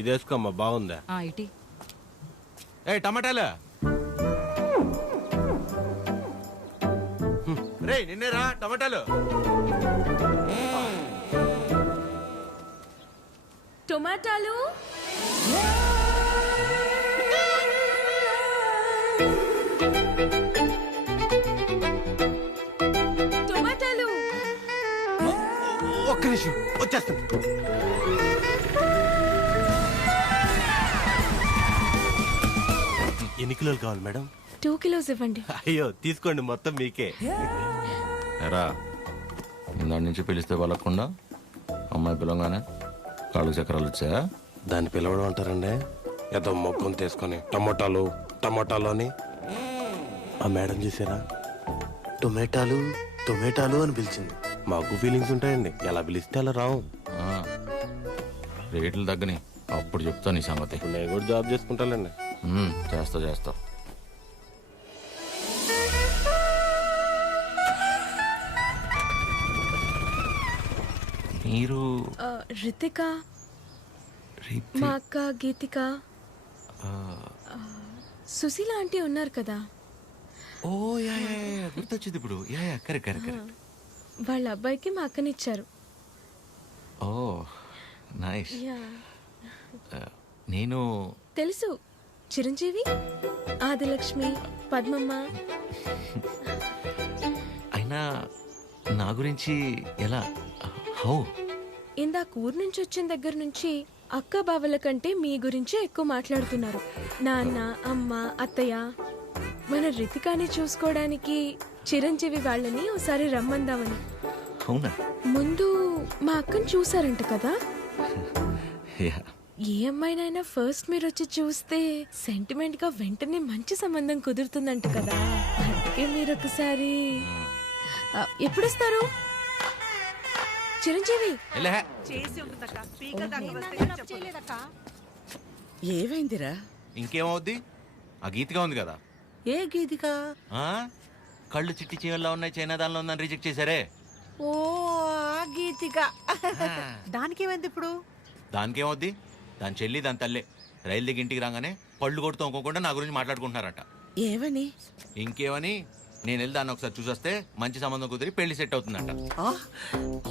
ఇది వేసుకోమ్మా, బాగుందా? ఇటీ. ఏ టమాటాలు రే, నిన్నేరా టమాటాలు. టొమాటాలు టొమాటాలు. ఒక్క నిమిషం వచ్చేస్తాను. ఎన్ని కిలోలు కావాలి మేడం? 2 kilos ఇవ్వండి. అయ్యో తీసుకోండి, మొత్తం మీకే. ఎరా దాని నుంచి పిలిస్తే వాళ్ళకుండా అమ్మాయి పిలవగానే కాళ్ళు చక్రాలు వచ్చాయా? దాన్ని పిలవడం అంటారండి, ఏదో మొక్కం తీసుకొని టమోటాలు టమోటాలు అని. ఆ మేడం చూసారా, టొమాటాలు టొమాటాలు అని పిలిచింది. మాకు ఫీలింగ్స్ ఉంటాయండి, ఎలా పిలిస్తే అలా రావు. రేట్లు తగ్గని అప్పుడు చెప్తా నీ సంగతి. ఇప్పుడు నేను కూడా జాబ్ చేసుకుంటానండి. చేస్తా. మీరు రితిక, మా అక్క గీతిక, సుశీల ఆంటీ ఉన్నారు కదా. ఓ యా గుర్తొచ్చింది ఇప్పుడు. Yeah correct. వాళ్ళ అబ్బాయికి మా అక్కనిచ్చారు. ఓ నైస్. యా నేను తెలుసు, చిరంజీవి, ఆదిలక్ష్మి, పద్మమ్మ. అయినా నా గురించి ఎలా? హౌ? ఇందాక ఊరు నుంచి వచ్చిన దగ్గర నుంచి అక్క బావల కంటే మీ గురించే ఎక్కువ మాట్లాడుతున్నారు. నాన్న, అమ్మ, అత్తయ్య. మన రితికాని చూసుకోవడానికి చిరంజీవి వాళ్ళని ఒకసారి రమ్మందామని. అవునా? ముందు మా అక్కని చూసారంట కదా. యా. ఏ అమ్మాయినైనా ఫస్ట్ మీరు వచ్చి చూస్తే సెంటిమెంట్ గా వెంటనే మంచి సంబంధం కుదురుతుందంట కదా. అందుకే మీరు ఒకసారి ఎప్పుడు వస్తారు చిరంజీవి? ఏమైందిరా? ఇంకేమవుద్ది, ఆ గీతిగా ఉంది కదా. ఏ గీతిక? కళ్ళు చిట్టి చీవల్లో ఉన్నాయి, చైనా దానిలో ఉందని రిజెక్ట్ చేశారే. ఓ ఆ గీతిక. దానికేమైంది ఇప్పుడు? దానికేమవుద్ది, దాని చెల్లి దాని తల్లే రైలు దిగి ఇంటికి రాగానే పళ్ళు కొడుతూ అనుకోకుండా నా గురించి మాట్లాడుకుంటున్నారట. ఏమని? ఇంకేమని, నేను వెళ్ళి దాన్ని ఒకసారి చూసొస్తే మంచి సంబంధం కుదిరి పెళ్లి సెట్ అవుతుందంట.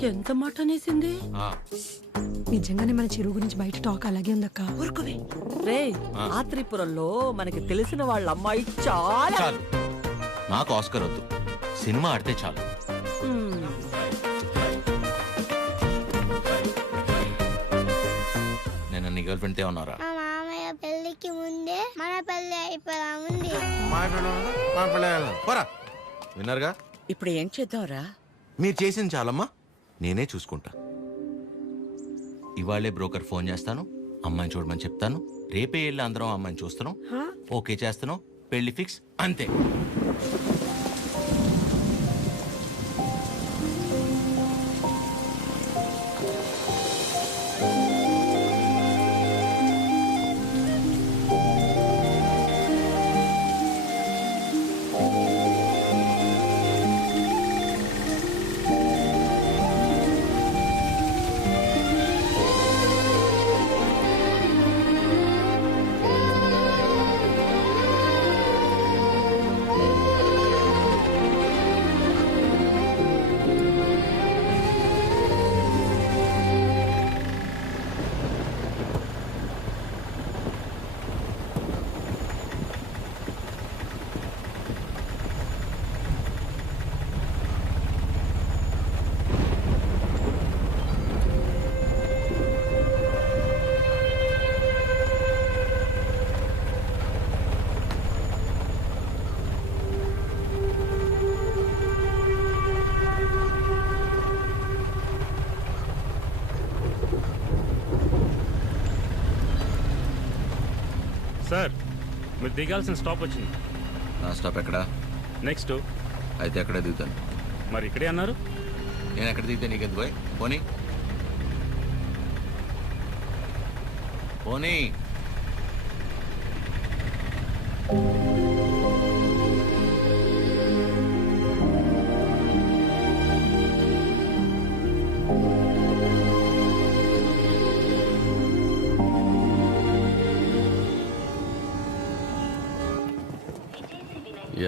ఎంత మాట అనేసింది? నిజంగానే మన చిరు గురించి బయట టాక్ అలాగే ఉందక్క. ఊరుకోవే రే. ఆత్రిపురంలో మనకి తెలిసిన వాళ్ళ అమ్మాయి చాలా. చాలు, నాకు ఆస్కర్ వద్దు, సినిమా ఆడితే చాలు. నేను నీ గర్ల్ ఫ్రెండ్ ఉన్నారా? మా మామయ్య పెళ్లికి ముందే మన పెళ్లి అయిపోదా ఉంది. విన్నారుగా, ఇప్పుడు ఏం చేద్దాంరా? మీరు చేసింది చాలమ్మా, నేనే చూసుకుంటా. ఇవాళే బ్రోకర్ ఫోన్ చేస్తాను, అమ్మాయిని చూడమని చెప్తాను. రేపే వెళ్ళి అందరం అమ్మాయిని చూస్తాను, ఓకే చేస్తాను, పెళ్లి ఫిక్స్, అంతే. సార్, మీరు దిగాల్సిన స్టాప్ వచ్చింది. నా స్టాప్ ఎక్కడా? నెక్స్ట్. అయితే ఎక్కడే దిగుతాను. మరి ఇక్కడే అన్నారు. నేను ఎక్కడ దిగితే నీకెందుకు పోయి? పోనీ పోనీ.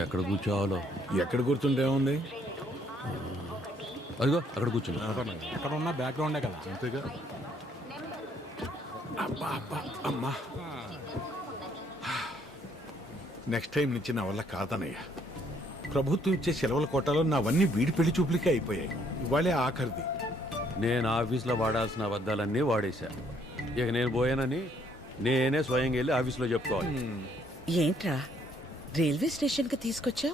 ఎక్కడ కూర్చోవాలో. ఎక్కడ కూర్చుంటే ఉంది? అదిగో అక్కడ కూర్చున్నా. ఎక్కడ ఉన్న బ్యాక్గ్రౌండే కదా. అంతేగా. అబ్బా అబ్బా అమ్మా. నెక్స్ట్ టైం నుంచి నా వల్ల కాదనయ్యా. ప్రభుత్వం ఇచ్చే సెలవుల కోటాలో నావన్నీ వీడి పెళ్లి చూపులకే అయిపోయాయి. ఇవాళే ఆఖరిది. నేను ఆఫీస్లో వాడాల్సిన అబద్ధాలన్నీ వాడేశా. ఇక నేను పోయానని నేనే స్వయంగా వెళ్ళి ఆఫీస్లో చెప్పుకోవాలి. ఏంట్రా రైల్వే స్టేషన్కి తీసుకొచ్చా?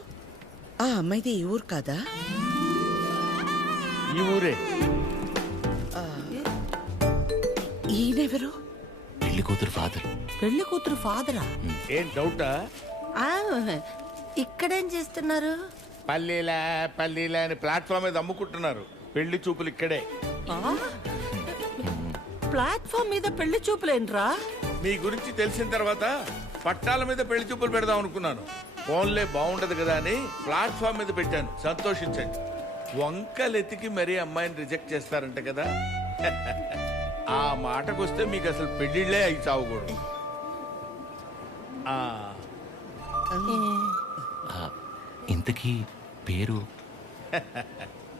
ఆ అమ్మాయిది ఈ ఊరు కాదా? ఈ ఊరే. ఈయనెవరు? పెళ్లి కూతురు ఫాదర్. పెళ్లి కూతురు ఫాదరా? ఏం డౌటా? ఇక్కడేం చేస్తున్నారు? పల్లీలా అని ప్లాట్ఫామ్ మీద అమ్ముకుంటున్నారు. పెళ్లి చూపులు ఇక్కడే. ప్లాట్ఫామ్ మీద పెళ్లి చూపులేంట్రా? మీ గురించి తెలిసిన తర్వాత పట్టాల మీద పెళ్లి చూపులు పెడదాం అనుకున్నాను. ఫోన్లే బాగుండదు కదా అని ప్లాట్ఫామ్ మీద పెట్టాను. సంతోషించండి. వంకలెతికి మరీ అమ్మాయిని రిజెక్ట్ చేస్తారంట కదా. ఆ మాటకొస్తే మీకు అసలు పెళ్లిళ్లే అయి చావకూడదు. ఇంతకీ పేరు?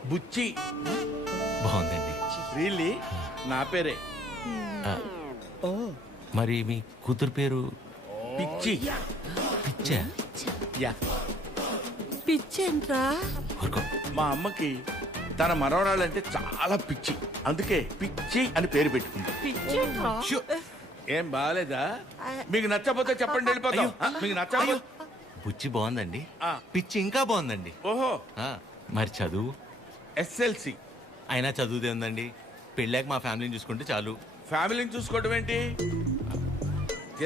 బుచ్చి. బాగుందండి. రియల్లీ నా పేరే. మరి మీ కూతురు పేరు? పిచ్చి. పిచ్చా? యా. పిచ్చేంట్రా? మా అమ్మకి తన మనవరాళ్ళంటే చాలా పిచ్చి. అందుకే పిచ్చి అని పేరు పెట్టుకుంది. పిచ్చేంట్రా? ఏం బాగాలేదా? మీకు నచ్చకపోతే చెప్పండి, వెళ్ళిపోతాం. మీకు నచ్చకపోతే. బుచ్చి బాగుందండి. ఆ. పిచ్చి ఇంకా బాగుందండి. ఓహో. మరి చదువు? ఎస్ఎల్సి. అయినా చదువుదే ఉందండి. పెళ్ళాక మా ఫ్యామిలీని చూసుకుంటే చాలు. ఫ్యామిలీని చూసుకోవడం ఏంటి?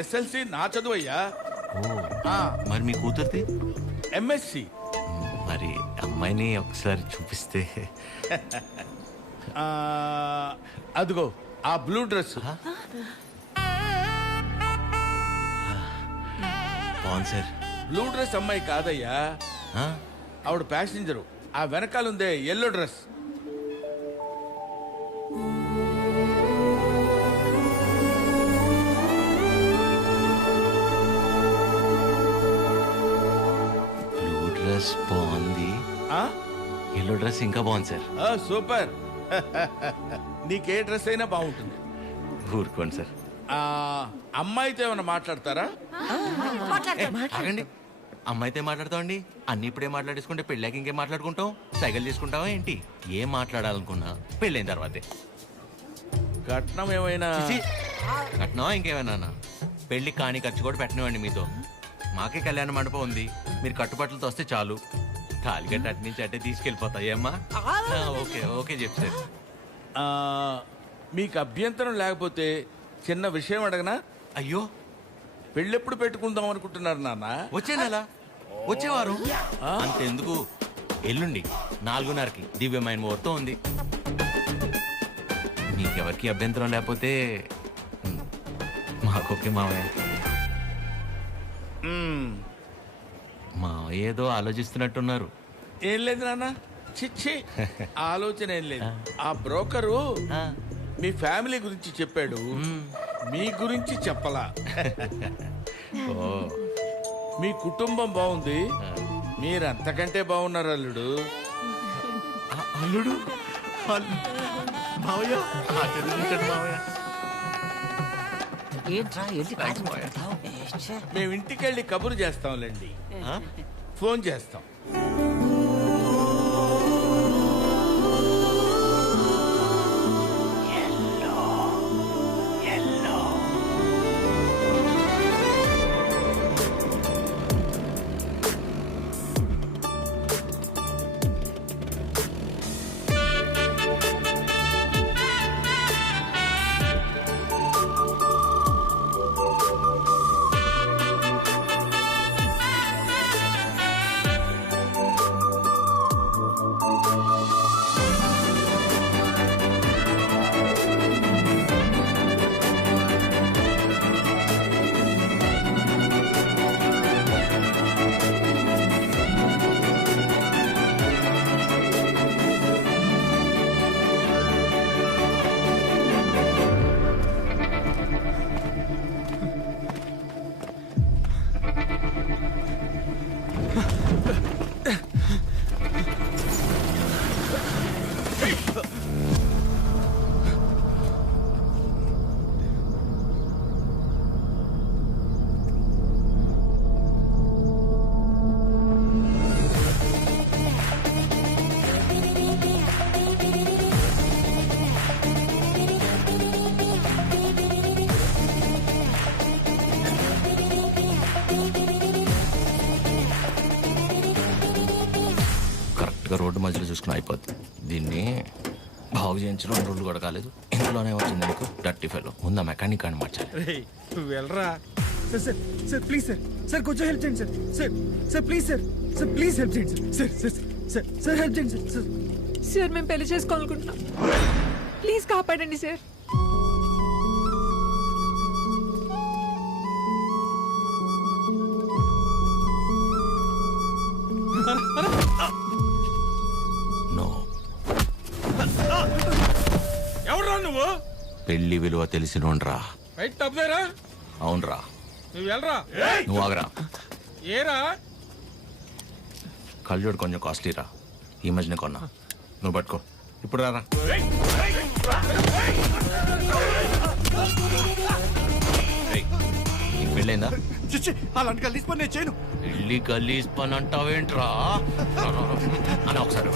ఎస్ఎల్సి నా చదువు అయ్యా. మరి మీ కూతురుది? ఎంఎస్సి. మరి అమ్మాయిని ఒకసారి చూపిస్తే. అదిగో ఆ బ్లూ డ్రెస్. బాగుంది సార్. బ్లూ డ్రెస్ అమ్మాయి కాదయ్యా, ఆవిడ ప్యాసింజరు. ఆ వెనకాలందే ఎల్లో డ్రెస్. బ్లూ డ్రెస్ బాగుంది, ఎల్లో డ్రెస్ ఇంకా బాగుంది సార్. సూపర్. నీకే డ్రెస్ అయినా బాగుంటుంది. ఊరుకోండి సార్. అమ్మాయితో ఏమైనా మాట్లాడతారా? ఆగండి. అమ్మాయితో మాట్లాడతామండి. అన్ని ఇప్పుడే మాట్లాడేసుకుంటే పెళ్ళాక ఇంకేం మాట్లాడుకుంటాం? సైకిల్ చేసుకుంటావా ఏంటి? ఏం మాట్లాడాలనుకున్నా పెళ్ళైన తర్వాతే. కట్నం ఏమైనా? కట్నమా ఇంకేమైనా? పెళ్లి కాని ఖర్చు కూడా పెట్టనివ్వండి మీతో. మాకే కళ్యాణ మండపం ఉంది. మీరు కట్టుబట్టలతో వస్తే చాలు. తాలిగట్ట అటు నుంచి అట్టే తీసుకెళ్ళిపోతాయి అమ్మా. ఓకే ఓకే చెప్తారు. మీకు అభ్యంతరం లేకపోతే చిన్న విషయం అడగనా? అయ్యో, పెళ్ళెప్పుడు పెట్టుకుందాం అనుకుంటున్నారు నాన్న? వచ్చే నెల, వచ్చేవారు. అంతెందుకు, ఎల్లుండి 4:30కి దివ్యమైన ముహూర్తం ఉంది. మీకెవరికి అభ్యంతరం లేకపోతే మాకొకే మావయ్య. మావయ్య ఏదో ఆలోచిస్తున్నట్టున్నారు. ఏం లేదు నాన్న, చిచ్చి ఆలోచన ఏం లేదు. ఆ బ్రోకరు మీ ఫ్యామిలీ గురించి చెప్పాడు, మీ గురించి చెప్పలా. మీ కుటుంబం బాగుంది, మీరు అంతకంటే బాగున్నారు అల్లుడు. అల్లుడు మావయ్య, మేము ఇంటికెళ్ళి కబురు చేస్తాంలేండి. ఫోన్ చేస్తాం. రోడ్డు మధ్యలో చూసుకుని అయిపోద్ది. దీన్ని బాగు చేయించడం 2 రోజులు కూడా కాలేదు, ఇంట్లోనే వచ్చింది నీకు డర్టీ ఫెలో. ముందా మెకానిక్ అని మార్చాలి. నువ్వు వెళ్ళరా. Sir sir sir please sir sir కొంచెం హెల్ప్ చేయండి sir sir sir please sir sir please help చేయండి sir sir sir sir help చేయండి సార్ సార్. సార్ మేము పెళ్లి చేసుకోవాలనుకుంటున్నాం, ప్లీజ్ కాపాడండి సార్. నో, ఎవరురా నువ్వు? పెళ్లి విలువ తెలిసినోండ్రా. రైట్ తప్పదేరా. అవునరా, నువ్వు వెళ్ళరా. నువ్వు ఆగరా. ఏరా కళ్ళజోడు కొంచెం కాస్ట్లీరా, ఈ మధ్యన కొన్నా. నువ్వు పట్టుకో, ఇప్పుడు రారా. ఏయ్, నీకు పెళ్ళైందా? అలాంటి కలిసి పని నేను చేయను. పెళ్లి గలీజ్ పని అంటావేంట్రా? అని ఒకసారి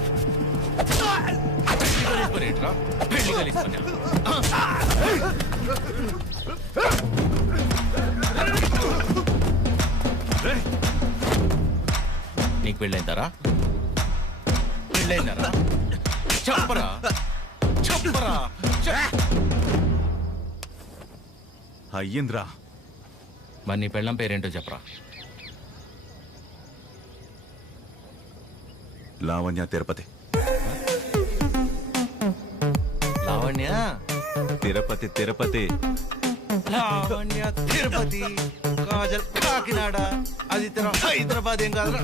పెళ్లి గలీజ్ పని ఏంట్రా? పెళ్లి గలీజ్ పని. నీకు పెళ్ళైందారా? పెళ్ళైందారా? చెప్పరా చెప్పరా. అయ్యింద్రా. మరి నీ పెళ్ళం పేరేంటో చెప్పరా. లావణ్య తిరుపతి. లావణ్య తిరుపతి తిరుపతి. లావణ్య తిరుపతి, కాజల్ కాకినాడ, అది హైదరాబాద్. ఏం కాదురా.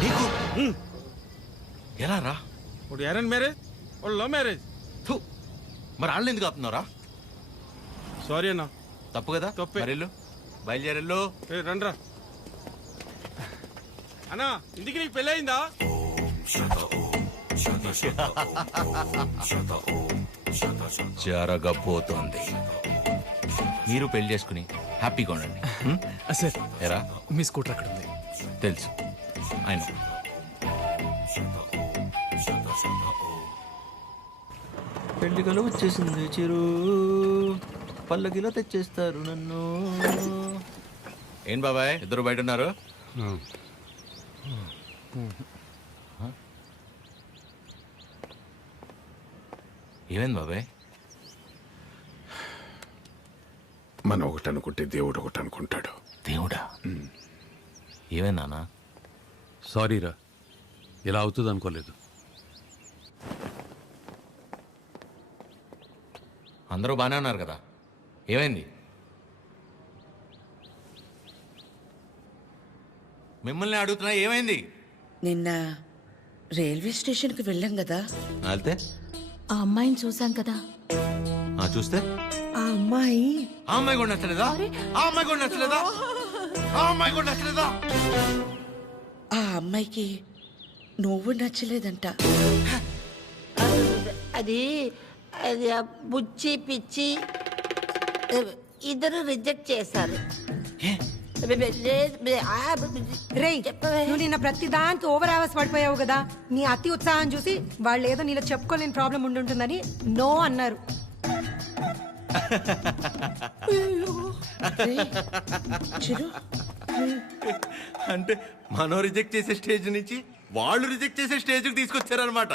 నీకు ఎలా రా? ఇప్పుడు అరేంజ్ మ్యారేజ్, లవ్ మ్యారేజ్. మరి వాళ్ళు ఎందుకు ఆపుతున్నారా? సారీ అన్న. తప్పు కదా. తప్పే. మరి వెళ్ళు, బయలుదేరెళ్ళు. రండ్రా అన్నా. ఇందుకు నీకు పెళ్ళి అయిందా? జరగబోతోంది. మీరు పెళ్లి చేసుకుని హ్యాపీగా ఉండండి. సార్ ఎరా, మీ స్కూటర్ అక్కడ ఉంది. తెలుసు ఆయన. పెళ్లి కల వచ్చేసింది చిరు, పల్లకిలో తెచ్చేస్తారు నన్ను. ఏం బాబాయ్, ఇద్దరు బయట ఉన్నారు? ఏమైంది బాబాయ్? మనం ఒకటి అనుకుంటే దేవుడు ఒకటి అనుకుంటాడు. దేవుడా? ఏమైంది నాన్న? సారీరా, ఇలా అవుతుంది అనుకోలేదు. అందరూ బాగానే ఉన్నారు కదా, ఏమైంది? మిమ్మల్ని అడుగుతున్నా, ఏమైంది? నిన్న రైల్వే స్టేషన్కి వెళ్ళాం కదా. వెళ్తే ఆ అమ్మాయిని చూసాం కదా. చూస్తే ఆ అమ్మాయి ఆ అమ్మాయి కూడా నచ్చలేదా? ఆ అమ్మాయి కూడా నచ్చలేదా? ఆ అమ్మాయి కూడా నచ్చలేదా? ఆ అమ్మాయికి నువ్వు నచ్చలేదంట. అది అది ఆ బుచ్చి పిచ్చి ఇద్దరు రిజెక్ట్ చేశారు. రేయ్, నువ్వు నిన్న ప్రతి దానికి ఓవర్ అవర్స్ పడిపోయావు కదా. నీ అతి ఉత్సాహం చూసి వాళ్ళు ఏదో నీలో చెప్పుకోలేని ప్రాబ్లం ఉండుంటుందని నో అన్నారు. చిరు, అంటే మనం రిజెక్ట్ చేసే స్టేజ్ నుంచి వాళ్ళు రిజెక్ట్ చేసే స్టేజ్కి తీసుకొచ్చారనమాట.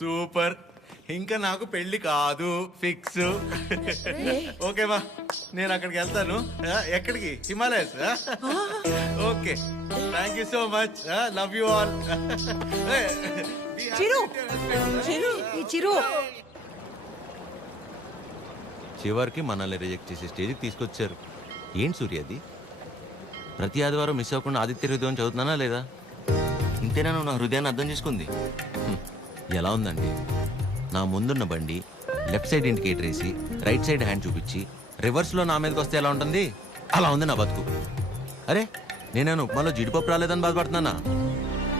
సూపర్. ఇంకా నాకు పెళ్లి కాదు, ఫిక్స్. ఓకేమా, నేను అక్కడికి వెళ్తాను. ఎక్కడికి? Himalayas. Okay, thank you so much. Love you all. Chiru, ఈ చిరు చివరికి మనల్ని రిజెక్ట్ చేసే స్టేజ్కి తీసుకొచ్చారు. ఏంటి సూర్యది? ప్రతి ఆదివారం మిస్ అవ్వకుండా ఆదిత్య హృదయం చదువుతున్నానా లేదా? ఇంతేనా నువ్వు నా హృదయాన్ని అర్థం చేసుకుంది? ఎలా ఉందండి? నా ముందున్న బండి లెఫ్ట్ సైడ్ ఇండికేటర్ వేసి రైట్ సైడ్ హ్యాండ్ చూపించి రివర్స్లో నా మీదకి వస్తే ఎలా ఉంటుంది? అలా ఉంది నా బతుకు. అరే, నేనేను ఉప్మాలో జీడిపప్పు రాలేదని బాధపడుతున్నానా?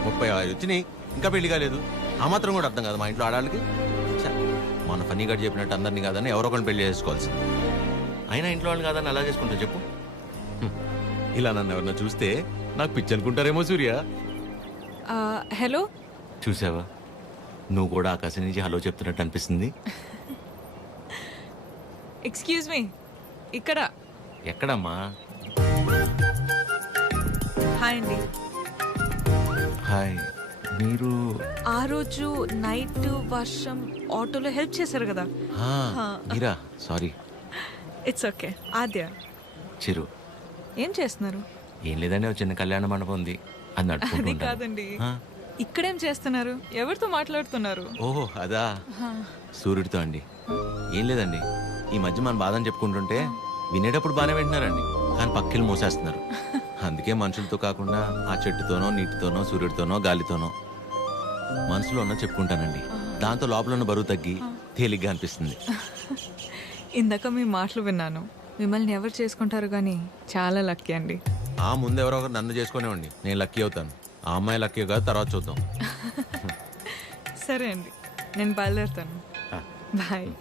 35 వచ్చినాయి, ఇంకా పెళ్లి కాలేదు. ఆ మాత్రం కూడా అర్థం కాదు మా ఇంట్లో ఆడాళ్ళకి. మన ఫన్నీగా చెప్పినట్టు అందరినీ కాదని ఎవరో ఒకరిని పెళ్లి చేసుకోవాల్సింది. అయినా ఇంట్లో వాళ్ళు కాదని అలా చేసుకుంటా చెప్పు. ఇలా నన్ను ఎవరన్నా చూస్తే నాకు పిచ్చి అనుకుంటారేమో సూర్య. హలో, చూసావా, నువ్వు కూడా ఆకాశం నుంచి హలో చెప్తున్నట్టు అనిపిస్తుంది. ఎక్స్క్యూజ్ మీ, ఇక్కడ. ఎక్కడమ్మా? హాయ్ అండి. హాయ్, మీరు? ఆ రోజు నైట్ వర్షం ఆటోలో హెల్ప్ చేశారు కదా. మీరా? Sorry. It's okay. Aadya. Chiru. ఏం చేస్తున్నారు? ఏం లేదండి, ఒక చిన్న కళ్యాణ మండపం ఉంది, అది అది నడుపుకుంటూ కాదండి, ఇక్కడేం చేస్తున్నారు? ఎవరితో మాట్లాడుతున్నారు? ఓహో అదా, సూర్యుడితో అండి. ఏం లేదండి, ఈ మధ్య మన బాధని చెప్పుకుంటుంటే వినేటప్పుడు బాగానే వింటున్నారండి, కానీ పక్కిలు మోసేస్తున్నారు. అందుకే మనుషులతో కాకుండా ఆ చెట్టుతోనో, నీటితోనో, సూర్యుడితోనో, గాలితోనో మనసులో ఉన్న చెప్పుకుంటానండి. దాంతో లోపల ఉన్న బరువు తగ్గి తేలిగ్గా అనిపిస్తుంది. ఇందాక మీ మాటలు విన్నాను. మిమ్మల్ని ఎవరు చేసుకుంటారు కానీ చాలా లక్కీ అండి. ఆ ముందెవరో ఒకరు నన్ను చేసుకునేవ్వండి, నేను లక్కీ అవుతాను. ఆ అమ్మాయి లక్కీ కాదు, తర్వాత చూద్దాం. సరే అండి, నేను బయలుదేరుతాను. బాయ్.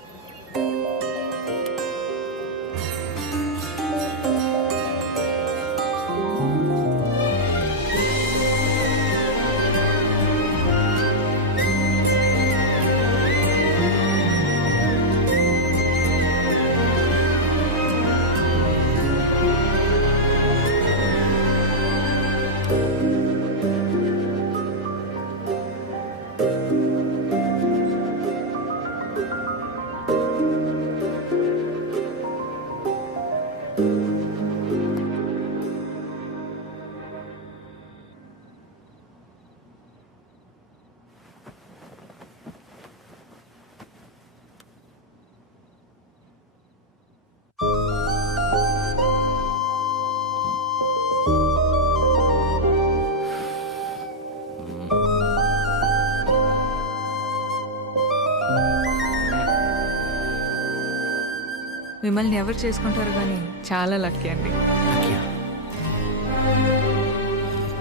మిమ్మల్ని ఎవరు చేసుకుంటారు కానీ చాలా లక్కీ అండి.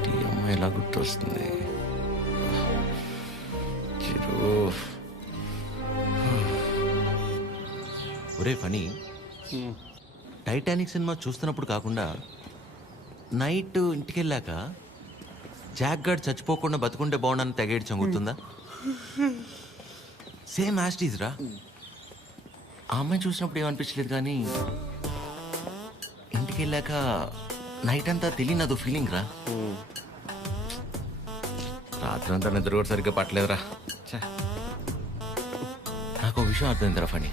ఈ అమ్మాయి ఎలా గుర్తొస్తుంది? ఒరే ఫనీ, టైటానిక్ సినిమా చూస్తున్నప్పుడు కాకుండా నైట్ ఇంటికి వెళ్ళాక జాక్ గార్డ్ చచ్చిపోకుండా బతుకుంటే బాగుండని తెగేడ్చాం, గుర్తుందా? సేమ్ యాస్టీజ్ రా. ఆ అమ్మాయి చూసినప్పుడు ఏమనిపించలేదు, కానీ ఇంటికి వెళ్ళాక నైట్ అంతా తెలియని అదో ఫీలింగ్ రా. రాత్రి అంతా నిద్ర కూడా సరిగ్గా పట్టలేదురా. నాకు ఒక విషయం అర్థమైందిరా ఫనీ,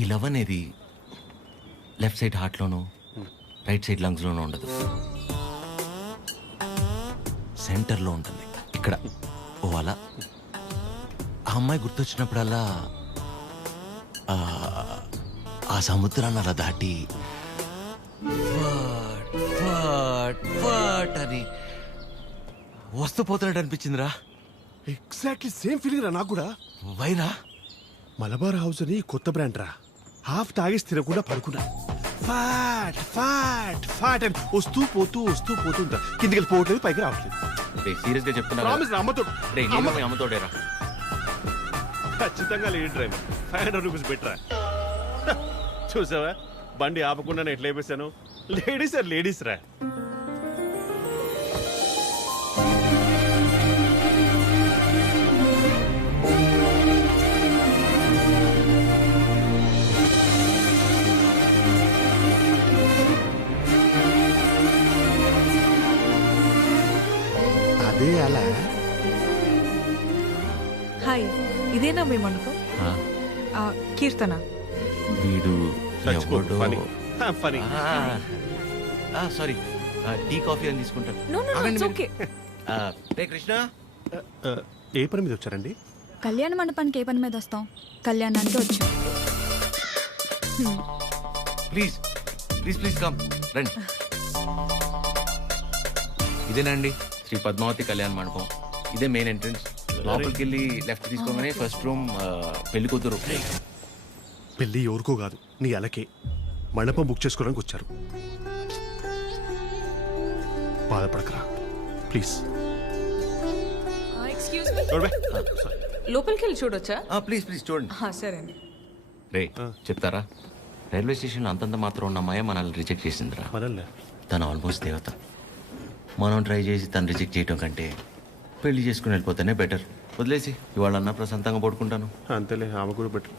ఈ లవ్ అనేది లెఫ్ట్ సైడ్ హార్ట్లోనూ రైట్ సైడ్ లంగ్స్లోనూ ఉండదు, సెంటర్లో ఉంటుంది, ఇక్కడ. ఓ అలా ఆ అమ్మాయి గుర్తొచ్చినప్పుడల్లా ఆ సముద్రాన్ని అలా దాటి అని వస్తూ పోతున్నట్టు అనిపించిందిరా. ఎగ్జాక్ట్లీ సేమ్ ఫీలింగ్ రా నాకు కూడా. వైరా మలబార్ హౌస్ అని కొత్త బ్రాండ్ రా. హాఫ్ తాగేసి తినకుండా పడుకున్నా. ఫాట్ ఫాట్ ఫాట్ అని వస్తూ పోతూ ఉంటా. కిందికి వెళ్ళిపోవట్లేదు, పైకి రావట్లేదు. సీరియస్ గా చెప్తున్నా, అమ్మతోడేరా. ఖచ్చితంగా లేడీ డ్రైవర్. 500 రూపీస్ బెటరా. చూసావా, బండి ఆపకుండా నేను ఎట్లా అయిపోయాను. లేడీస్ ఆర్ లేడీస్ రా. అదే అలా. హాయ్, ఇదేనా మీ మండపం? కీర్తన. వీడు ఫనీ. సారీ, టీ కాఫీ అని తీసుకుంటాను. No no it's okay. రే కృష్ణ, ఏ పని మీద వచ్చారండి? కళ్యాణ మండపానికి ఏ పని మీద వస్తాం? కళ్యాణానికి వచ్చాం. ప్లీజ్ ప్లీజ్ ప్లీజ్ కమ్, రండి. ఇదేనండి శ్రీ పద్మావతి కళ్యాణ మండపం. ఇదే మెయిన్ ఎంట్రన్స్. లోపలికి వెళ్ళి లెఫ్ట్ తీసుకోగానే ఫస్ట్ రూమ్ పెళ్లి కూతురు. పెళ్లి ఎవరికో కాదు, నీ అలకే. మండపం బుక్ చేసుకోవడానికి వచ్చారు. బాధపడకరా ప్లీజ్. ఎక్స్క్యూజ్ మీ, లోపలికి వెళ్ళి చూడొచ్చా? ప్లీజ్ ప్లీజ్ చూడండి. సరే అండి. రే చెప్తారా, రైల్వే స్టేషన్లో అంతంత మాత్రం ఉన్న అమ్మాయి మనల్ని రిజెక్ట్ చేసిందిరా. తను ఆల్మోస్ట్ దేవత. మనం ట్రై చేసి తను రిజెక్ట్ చేయటం కంటే పెళ్లి చేసుకుని వెళ్ళిపోతేనే బెటర్. వదిలేసి ఇవాళన్నా ప్రశాంతంగా పడుకుంటాను. అంతేలే, ఆమె కూడా బెటర్.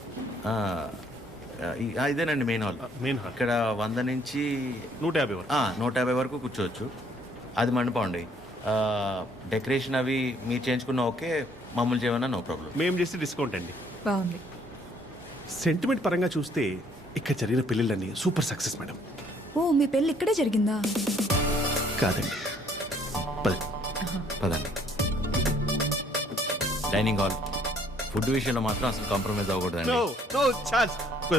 ఇదేనండి మెయిన్ హాల్. మెయిన్ హాల్ ఇక్కడ 100 నుంచి 150 వరకు. 150 వరకు కూర్చోవచ్చు. అది మండపం అండి. డెకరేషన్ అవి మీరు చేయించుకున్న ఓకే, మామూలు చేయమన్నా నో ప్రాబ్లం. మేము చేస్తే డిస్కౌంట్ అండి. బాగుంది. సెంటిమెంట్ పరంగా చూస్తే ఇక్కడ జరిగిన పెళ్ళిళ్ళన్నీ సూపర్ సక్సెస్ మేడం. ఓ మీ పెళ్ళి ఇక్కడే జరిగిందా? కాదండి, పదండి. Dining hall. ఫుడ్ విషయంలో మాత్రం అసలు కాంప్రమైజ్ అవ్వకూడదండి.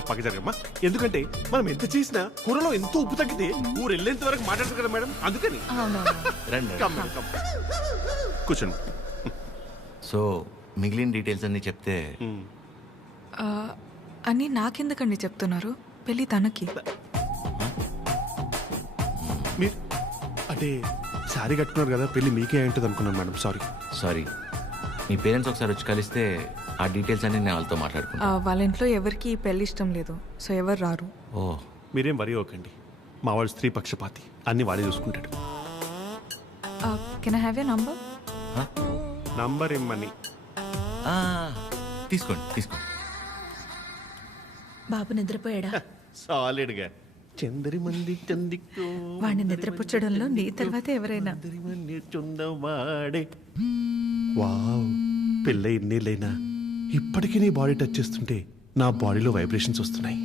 పక్క జరగమ్మా. ఎందుకంటే మనం ఎంత చేసినా కూరలో ఎంతో ఉప్పు తగ్గితే ఊరు వెళ్ళేంత వరకు మాట్లాడదు కదా మేడం, అందుకని. రండి. కూర్చోండి. సో మిగిలిన డీటెయిల్స్ అన్ని చెప్తే. అన్నీ నాకెందుకండి చెప్తున్నారు? పెళ్ళి తనకి. మీరు అంటే శారీ కట్టుకున్నారు కదా, పెళ్ళి మీకే అయింటుంది అనుకున్నాను మేడం. సారీ. మీ పేరెంట్స్ ఒకసారి వచ్చి కలిస్తే ఆ డీటెయిల్స్ అన్ని నేను వాళ్ళతో మాట్లాడుకున్నాను. వాళ్ళ ఇంట్లో ఎవరికి పెళ్ళి ఇష్టం లేదు, సో ఎవరు రారు. ఓ, మీరేం వరి అవ్వకండి. మా వాళ్ళు స్త్రీ పక్షపాతి, అన్ని వాడే చూసుకుంటాడు. Can I have your number? Number ఇమ్మని. తీసుకోండి. బాబు నిద్రపోయాడా? సాలిడ్గా. చందరి మంది చందికో వాడిని నిద్రపుచ్చడంలో నీ తర్వాత ఎవరైనా. వావ్, పెళ్ళ ఇన్నేళ్ళైనా ఇప్పటికీ నీ బాడీ టచ్ చేస్తుంటే నా బాడీలో వైబ్రేషన్స్ వస్తున్నాయి.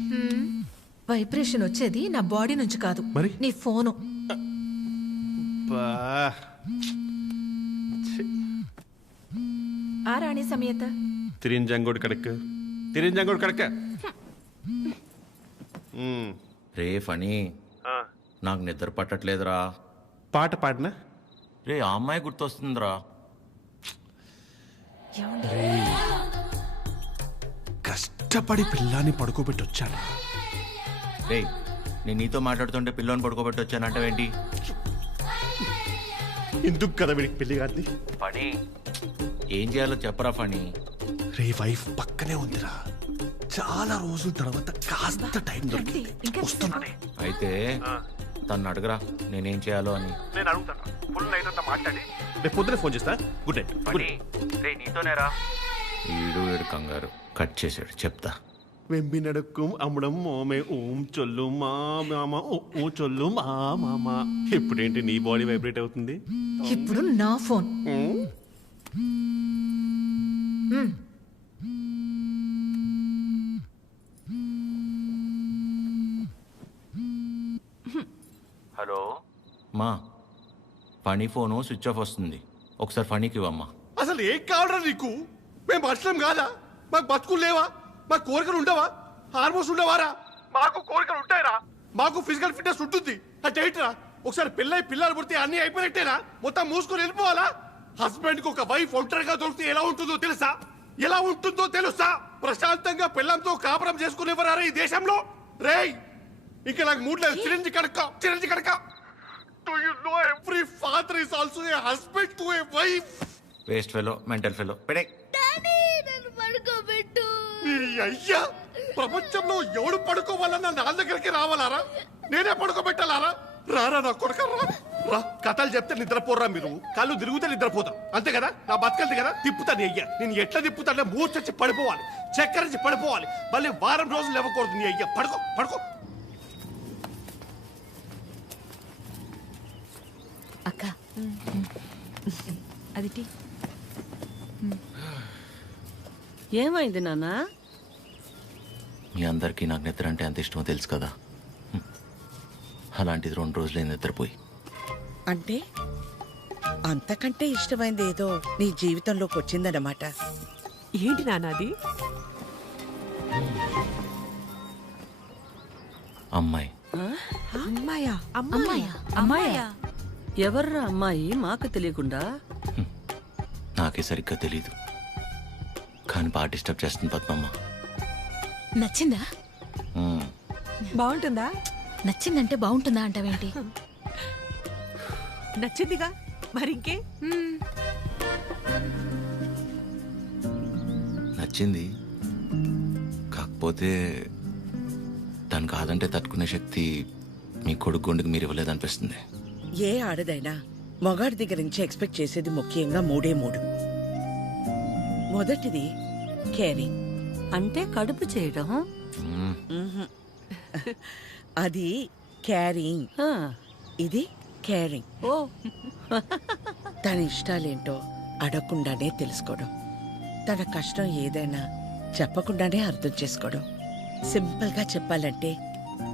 వైబ్రేషన్ వచ్చేది నా బాడీ నుంచి కాదు, మరి నీ ఫోను. ఆ రాణి సమేత తిరింజంగోడు కడక. రే ఫనీ, నాకు నిద్ర పట్టట్లేదురా. పాట పాడినా రే, ఆ అమ్మాయి గుర్తొస్తుందిరా. కష్టపడి పిల్లాన్ని పడుకోబెట్టి వచ్చాను. రే, నేను నీతో మాట్లాడుతుంటే పిల్లని పడుకోబెట్టి వచ్చానంటావేంటి? ఎందుకు కదా వీడికి పెళ్లి కాదు? ఫనీ, ఏం చేయాలో చెప్పరా ఫనీ. రే, వైఫ్ పక్కనే ఉందిరా. చాలా రోజుల తర్వాత కాస్త టైం దొరికింది, వస్తున్నానే. అయితే తను అడగరా నేనేం చేయాలో అని. నేను అడుగుతాను. ఫుల్ నైట్ అంతా మాట్లాడి రేపు పొద్దున ఫోన్ చేస్తా. Good night. రే, నీతోనేరా. వీడు కంగారు కట్ చేశాడు, చెప్తా. వెంబి నడకం అమ్మడం మోమే ఓం చొల్లు మా మామ ఓ చొల్లు మా మామ. ఇప్పుడేంటి నీ బాడీ వైబ్రేట్ అవుతుంది? ఇప్పుడు నా ఫోన్. హలో మా, ఫనీ ఫోను స్విచ్ ఆఫ్ వస్తుంది, ఒకసారి ఫనీకి ఇవ్వమ్మా. అసలు ఏం కావాలరా నీకు? మేము మనుషులం కాదా? మాకు బతుకులు లేవా? మాకు కోరికలు ఉండవా? హార్మోన్స్ ఉండవారా? మాకు కోరికలు ఉంటాయిరా. మాకు ఫిజికల్ ఫిట్నెస్ ఉంటుంది. అంటే ఏంటిరా, ఒకసారి పెళ్ళై పిల్లలు పుడితే అన్ని అయిపోయినట్టేనా? మొత్తం మూసుకొని వెళ్ళిపోవాలా? హస్బెండ్ కి ఒక వైఫ్ ఒంటరిగా దొరికితే ఎలా ఉంటుందో తెలుసా? ఎలా ఉంటుందో తెలుసా? ప్రశాంతంగా పిల్లంతో కాపురం చేసుకునేవారా ఈ దేశంలో? రేయ్, ఇంకా నాకు మూడు లేదు. Chironji కడక. Do you know every father is also a husband to a wife? Waste fellow, mental fellow. పెడే. అయ్యా, ప్రపంచంలో ఎవడు పడుకోవాలన్నా నా దగ్గరికి రావాలారా? నేనే పడుకోబెట్టాలారా? రారా నా కొడుక, రా. కథలు చెప్తే నిద్రపోరా మీరు. కళ్ళు తిరుగుతే నిద్రపోతాం, అంతే కదా? నా బతకల్ది కదా, తిప్పుతాను. అయ్యా, నేను ఎట్లా తిప్పుతానే మూర్చొచ్చి పడిపోవాలి, చక్కరించి పడిపోవాలి, మళ్ళీ వారం రోజులు ఇవ్వకూడదు. నీ అయ్యా, పడుకో. అక్క, అది టీ. ఏమైంది నాన్న? మీ అందరికీ నాకు నిద్ర అంటే ఎంత ఇష్టమో తెలుసు కదా. అలాంటిది 2 రోజులే నిద్రపోయి. అంటే అంతకంటే ఇష్టమైంది ఏదో నీ జీవితంలోకి వచ్చిందన్నమాట. ఏంటి నాన్నది? అమ్మాయి. అమ్మాయా? ఎవర్రా అమ్మాయి? మాకు తెలియకుండా. నాకే సరిగ్గా తెలీదు, కానీ బాగా డిస్టర్బ్ చేస్తుంది పద్మమ్మ. నచ్చిందా? బాగుంటుందా? నచ్చిందంటే బాగుంటుందా అంటావేంటి? నచ్చిందిగా, మరింకే. నచ్చింది, కాకపోతే తను కాదంటే తట్టుకునే శక్తి మీ కొడుకు గుండెకి మీరు ఇవ్వలేదనిపిస్తుంది. ఏ ఆడదైనా మగాడి దగ్గర నుంచి ఎక్స్పెక్ట్ చేసేది ముఖ్యంగా మూడే మూడు. మొదటిది కేరింగ్. అంటే కడుపు చేయడం. మ్మ్హ్మ్. అది క్యారింగ్, ఇది కేరింగ్. ఓ తన ఇష్టాలేంటో అడగకుండానే తెలుసుకోవడం, తన కష్టం ఏదైనా చెప్పకుండానే అర్థం చేసుకోవడం, సింపుల్గా చెప్పాలంటే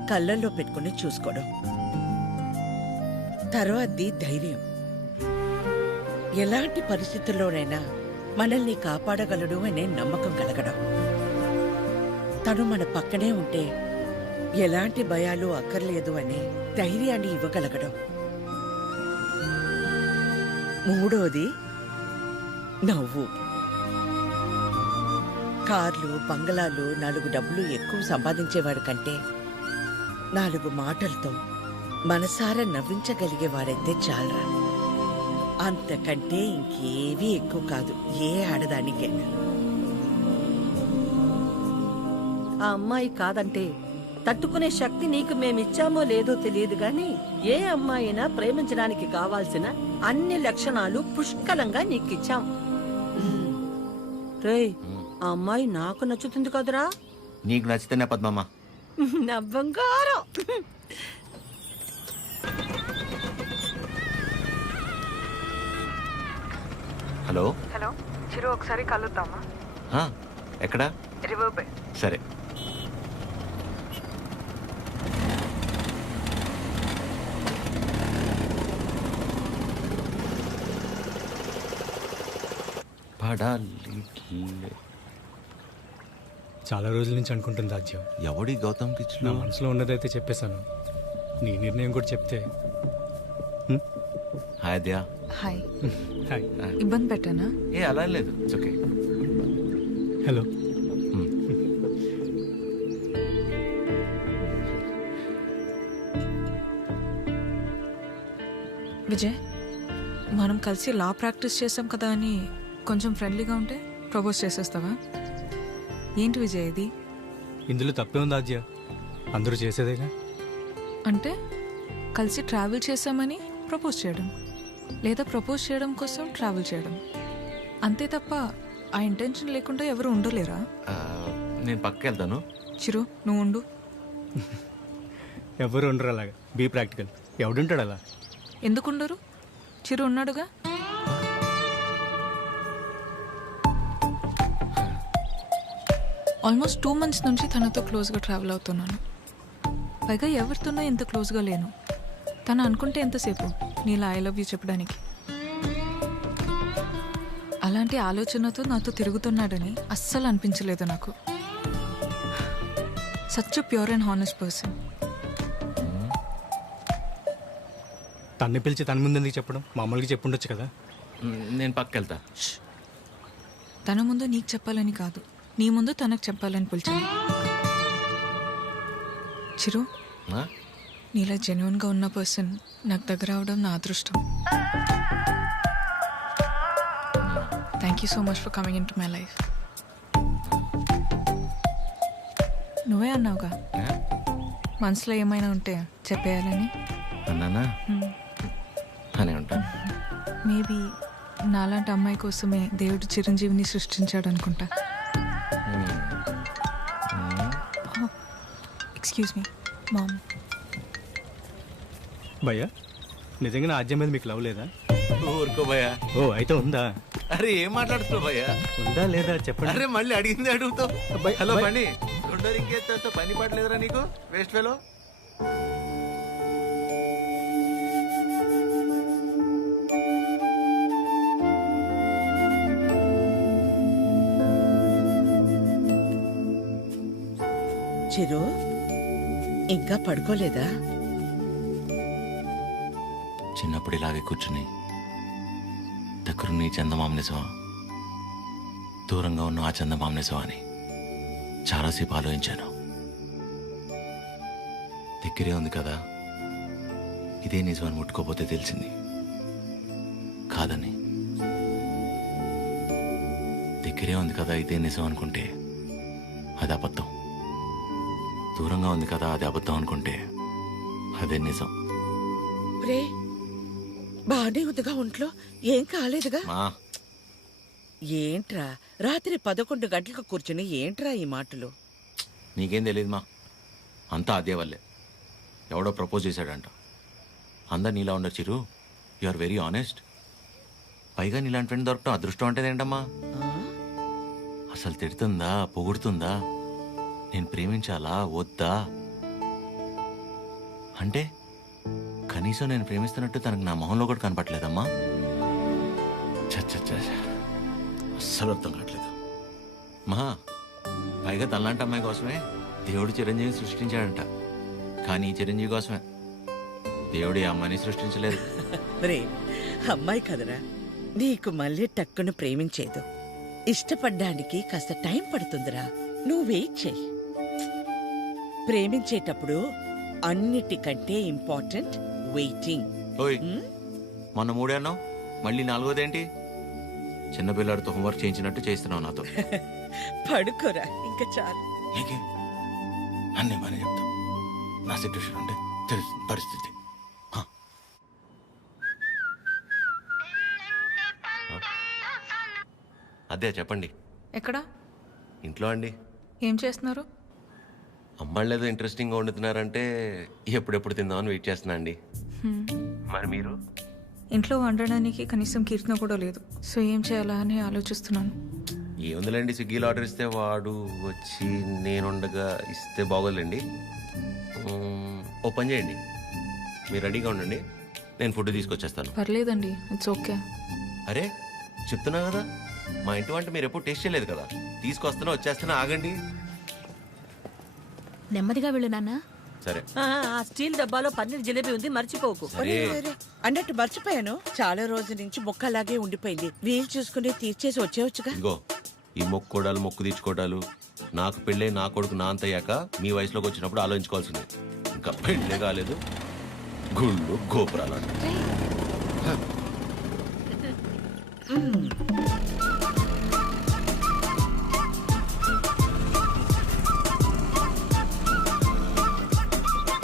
కళ్ళల్లో పెట్టుకుని చూసుకోవడం. తర్వాతది ధైర్యం. ఎలాంటి పరిస్థితుల్లోనైనా మనల్ని కాపాడగలడు అనే నమ్మకం కలగడం. తను మన పక్కనే ఉంటే ఎలాంటి భయాలు అక్కర్లేదు అనే ధైర్యాన్ని ఇవ్వగలగడం. మూడోది నవ్వు. కార్లు, బంగళాలు, 4 డబ్బులు ఎక్కువ సంపాదించేవాడు కంటే 4 మాటలతో మనసారా నవ్వించగలిగేవాడైతే చాలరా. అంతకంటే ఇంకేవీ ఎక్కువ కాదు ఏ ఆడదానికైనా. ఆ అమ్మాయి కాదంటే తట్టుకునే శక్తి నీకు మేమిచ్చామో లేదో తెలియదు గాని ఏ అమ్మాయినా ప్రేమించడానికి కావాల్సిన అన్ని లక్షణాలు పుష్కలంగా నీకిచ్చాం. రేయ్, ఆ అమ్మాయి నాకు నచ్చుతుంది కదరా? నీకు నచ్చితేనే పద్మమ్మ. నా బంగారం. హలో హలో చిరు, ఒకసారి కలుద్దామా? ఎక్కడా? River bay. సరే. చాలా రోజుల నుంచి అనుకుంటుంది రాజ్యం. ఎవడి గౌతమ్కి నా మనసులో ఉన్నదైతే చెప్పేశాను. నీ నిర్ణయం కూడా చెప్తే. హాయ్ దయా. హాయ్. హాయ్. ఇబ్బంది పెట్టానా? ఏ అలా లేదు, ఇట్స్ ఓకే. హలో. విజయ్, మనం కలిసి లా ప్రాక్టీస్ చేసాం కదా అని కొంచెం ఫ్రెండ్లీగా ఉంటే ప్రపోజ్ చేసేస్తావా? ఏంటి విజయ్ ఇది? ఇందులో తప్పే ఉంది రాజ్య, అందరూ చేసేదేగా. అంటే కలిసి ట్రావెల్ చేసామని ప్రపోజ్ చేయడం, లేదా ప్రపోజ్ చేయడం కోసం ట్రావెల్ చేయడం, అంతే తప్ప ఆ ఇంటెన్షన్ లేకుండా ఎవరు ఉండలేరా? నేను పక్కకి వెళ్తాను. చిరు, నువ్వు ఉండు. ఎవరు ఉండరు అలాగా. Be practical. ఎవడుంటాడు అలా? ఎందుకుండరు? చిరు ఉన్నాడుగా. ఆల్మోస్ట్ 2 months నుంచి తనతో క్లోజ్గా ట్రావెల్ అవుతున్నాను. పైగా ఎవరితోనో ఎంత క్లోజ్గా లేను. తను అనుకుంటే ఎంతసేపు నీలా ఐ లవ్ యూ చెప్పడానికి. అలాంటి ఆలోచనతో నాతో తిరుగుతున్నాడని అస్సలు అనిపించలేదు నాకు. Such pure and honest person. తన్ని పిలిచి తన ముందు ఎందుకు చెప్పడం? మామూలుగా చెప్పుండొచ్చు కదా. నేను పక్కకి వెళ్తా. తన ముందు నీకు చెప్పాలని కాదు, నీ ముందు తనకు చెప్పాలని పిలిచాను. చిరు, నీలా జెన్యున్గా ఉన్న పర్సన్ నాకు దగ్గర అవడం నా అదృష్టం. Thank you so much for coming in to my life. నువ్వే అన్నావుగా మనసులో ఏమైనా ఉంటే చెప్పేయాలని. అన్నానా? అని ఉంటాను. మేబీ నాలాంటి అమ్మాయి కోసమే దేవుడు చిరంజీవిని సృష్టించాడు అనుకుంటా. Excuse me ma'am. భయ్యా, నిజంగా నా ఆజ్యం మీద మీకు లవ్ లేదా? ఊరుకో భయ్యా. ఓ, అయితే ఉందా? అరే ఏం మాట్లాడుతున్నావు భయ్యా? ఉందా లేదా చెప్పండి. అరే మళ్ళీ అడిగింది అడుగుతావు. హలో పని ఉండరు, ఇంకేస్తా. పని పడలేదురా నీకు, వేస్ట్ ఫెలో. చిరు, ఇంకా పడుకోలేదా? చిన్నప్పుడు ఇలాగే కూర్చుని దగ్గరున్న ఈ చందమామ నిజమా, దూరంగా ఉన్న ఆ చందమామ నిజమా అని చాలాసేపు ఆలోచించాను. దగ్గరే ఉంది కదా, ఇదే నిజమని ముట్టుకోపోతే తెలిసింది కాదని. దగ్గరే ఉంది కదా ఇదే నిజం అనుకుంటే అది అబద్ధం. దూరంగా ఉంది కదా అది అబద్ధం అనుకుంటే అదే నిజం. రే, బానే ఉందిగా ఒంట్లో, ఏం కాలేదుగా? మా ఏంట్రా రాత్రి 11 గంటలకు కూర్చుని ఏంట్రా ఈ మాటలు? నీకేం తెలియదు మా, అంతా అదే వల్లే. ఎవడో ప్రపోజ్ చేశాడంట. అందరు నీలా ఉండరు చిరు, యు ఆర్ వెరీ ఆనెస్ట్. పైగా నీలాంటి ఫ్రెండ్ దొరకటం అదృష్టం అంటే ఏంటమ్మా? అసలు తిడుతుందా, పొగుడుతుందా, నేను ప్రేమించాలా వద్దా అంటే కనీసం నేను ప్రేమిస్తున్నట్టు తనకు నా మొహంలో కూడా కనపట్లేదమ్మా. అస్సలు అర్థం కావట్లేదు మహా. పైగా తనలాంటి అమ్మాయి కోసమే దేవుడు చిరంజీవిని సృష్టించాడంట. కానీ ఈ చిరంజీవి కోసమే దేవుడు ఈ అమ్మాయిని సృష్టించలేదు. రే అమ్మాయి కదరా, నీకు మళ్ళీ టక్కును ప్రేమించేదు. ఇష్టపడ్డానికి కాస్త టైం పడుతుందిరా, నువ్వు వెయిట్ చెయ్యి. ప్రేమించేటప్పుడు అన్నిటికంటే ఇంపార్టెంట్ వెయిటింగ్. ఓయ్ మొన్న 3 అన్నావు, మళ్ళీ 4వదేంటి? చిన్నపిల్లాడితో హోంవర్క్ చేయించినట్టు చేస్తున్నావు నాతో. పడుకోరా ఇంకా చాలు. నీకే అన్నీ మన చెప్తాం. నా సిట్యుయేషన్ అంటే తెలుస్తుంది పరిస్థితి. అదే చెప్పండి. ఎక్కడ? ఇంట్లో అండి. ఏం చేస్తున్నారు? అమ్మాళ్ళు ఏదో ఇంట్రెస్టింగ్గా వండుతున్నారంటే ఎప్పుడెప్పుడు తిందామని వెయిట్ చేస్తున్నా అండి. మరి మీరు? ఇంట్లో వండడానికి కనీసం కీర్తన కూడా లేదు. సో ఏం చేయాలా అని ఆలోచిస్తున్నాను. ఏముందిలేండి, స్విగ్గీలో ఆర్డర్ ఇస్తే వాడు వచ్చి నేను ఉండగా ఇస్తే బాగోలేండి. ఓ పని చేయండి, మీరు రెడీగా ఉండండి, నేను ఫుడ్ తీసుకొచ్చేస్తాను. పర్లేదండి, ఇట్స్ ఓకే. అరే చెప్తున్నా కదా, మా ఇంటి వంట మీరు ఎప్పుడు టేస్ట్ చేయలేదు కదా. తీసుకొస్తున్నా, వచ్చేస్తున్నా, ఆగండి. నెమ్మదిగా వెళ్ళు నాన్న. సరే. ఆ స్టీల్ డబ్బాలో పన్నీర్ జిలేబీ ఉంది, మర్చిపోకు. అన్నట్టు మర్చిపోయాను, చాలా రోజుల నుంచి మొక్కలాగే ఉండిపోయింది. వీలు చూసుకుని తీర్చేసి వచ్చేవచ్చుగా. ఇగో ఈ మొక్కుకోడాలు, మొక్కు తీర్చుకోవడాలు నాకు పెళ్ళే నా కొడుకు నా అంతయ్యాక మీ వయసులోకి వచ్చినప్పుడు ఆలోచించుకోవాల్సిందే. ఇంకా పెళ్ళే కాలేదు, గుళ్ళు గోపురాలు అంట.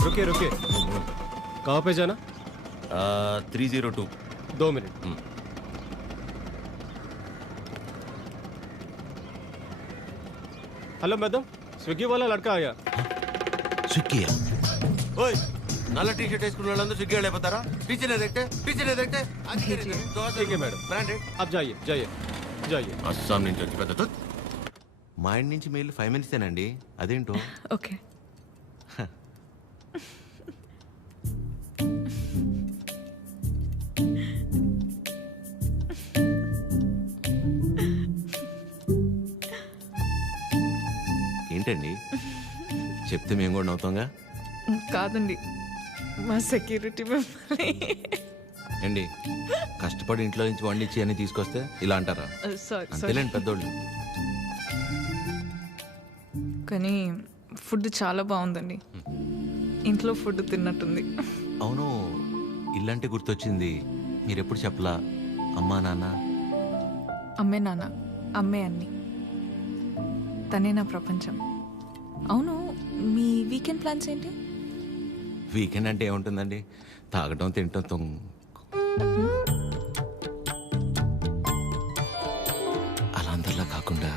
रुके रुके, कहाँ पे जाना? 302. 2 मिनट. हेलो मैडम, स्विगी वाला लड़का आया. स्विगी? ओए నల్ల టీ షర్ట్ వేసుకున్న వాళ్ళందరూ స్విగ్గీ వాళ్ళు అయిపోతారా? పీछे देखते. ठीक है मैडम, ब्रांडेड. आप जाइए. అస్సాం నుంచి వచ్చి పెద్ద మా ఇంటి నుంచి మెయిల్ 5 మినిట్సేనండి. అదేంటో. ఓకే. ఏంటండి చెప్తే మేము కూడా నవ్వుతాంగా. కాదండి, మా సెక్యూరిటీ ఏంటి కష్టపడి ఇంట్లో నుంచి వండించి అని తీసుకొస్తే ఇలా అంటారా? అంతేలేండి పెద్దోళ్ళు. కానీ ఫుడ్ చాలా బాగుందండి, ఇంట్లో ఫుడ్ తిన్నట్టుంది. అవును, ఇల్లంటే గుర్తొచ్చింది. మీరెప్పుడు చెప్పలా అమ్మా నాన్న? అమ్మే నాన్న, అమ్మే అన్ని, తనే నా ప్రపంచం. అవును, మీ వీకెండ్ ప్లాన్స్ ఏంటి? వీకెండ్ అంటే ఏముంటుందండి, తాగటం తినటం అలా అందరిలా కాకుండా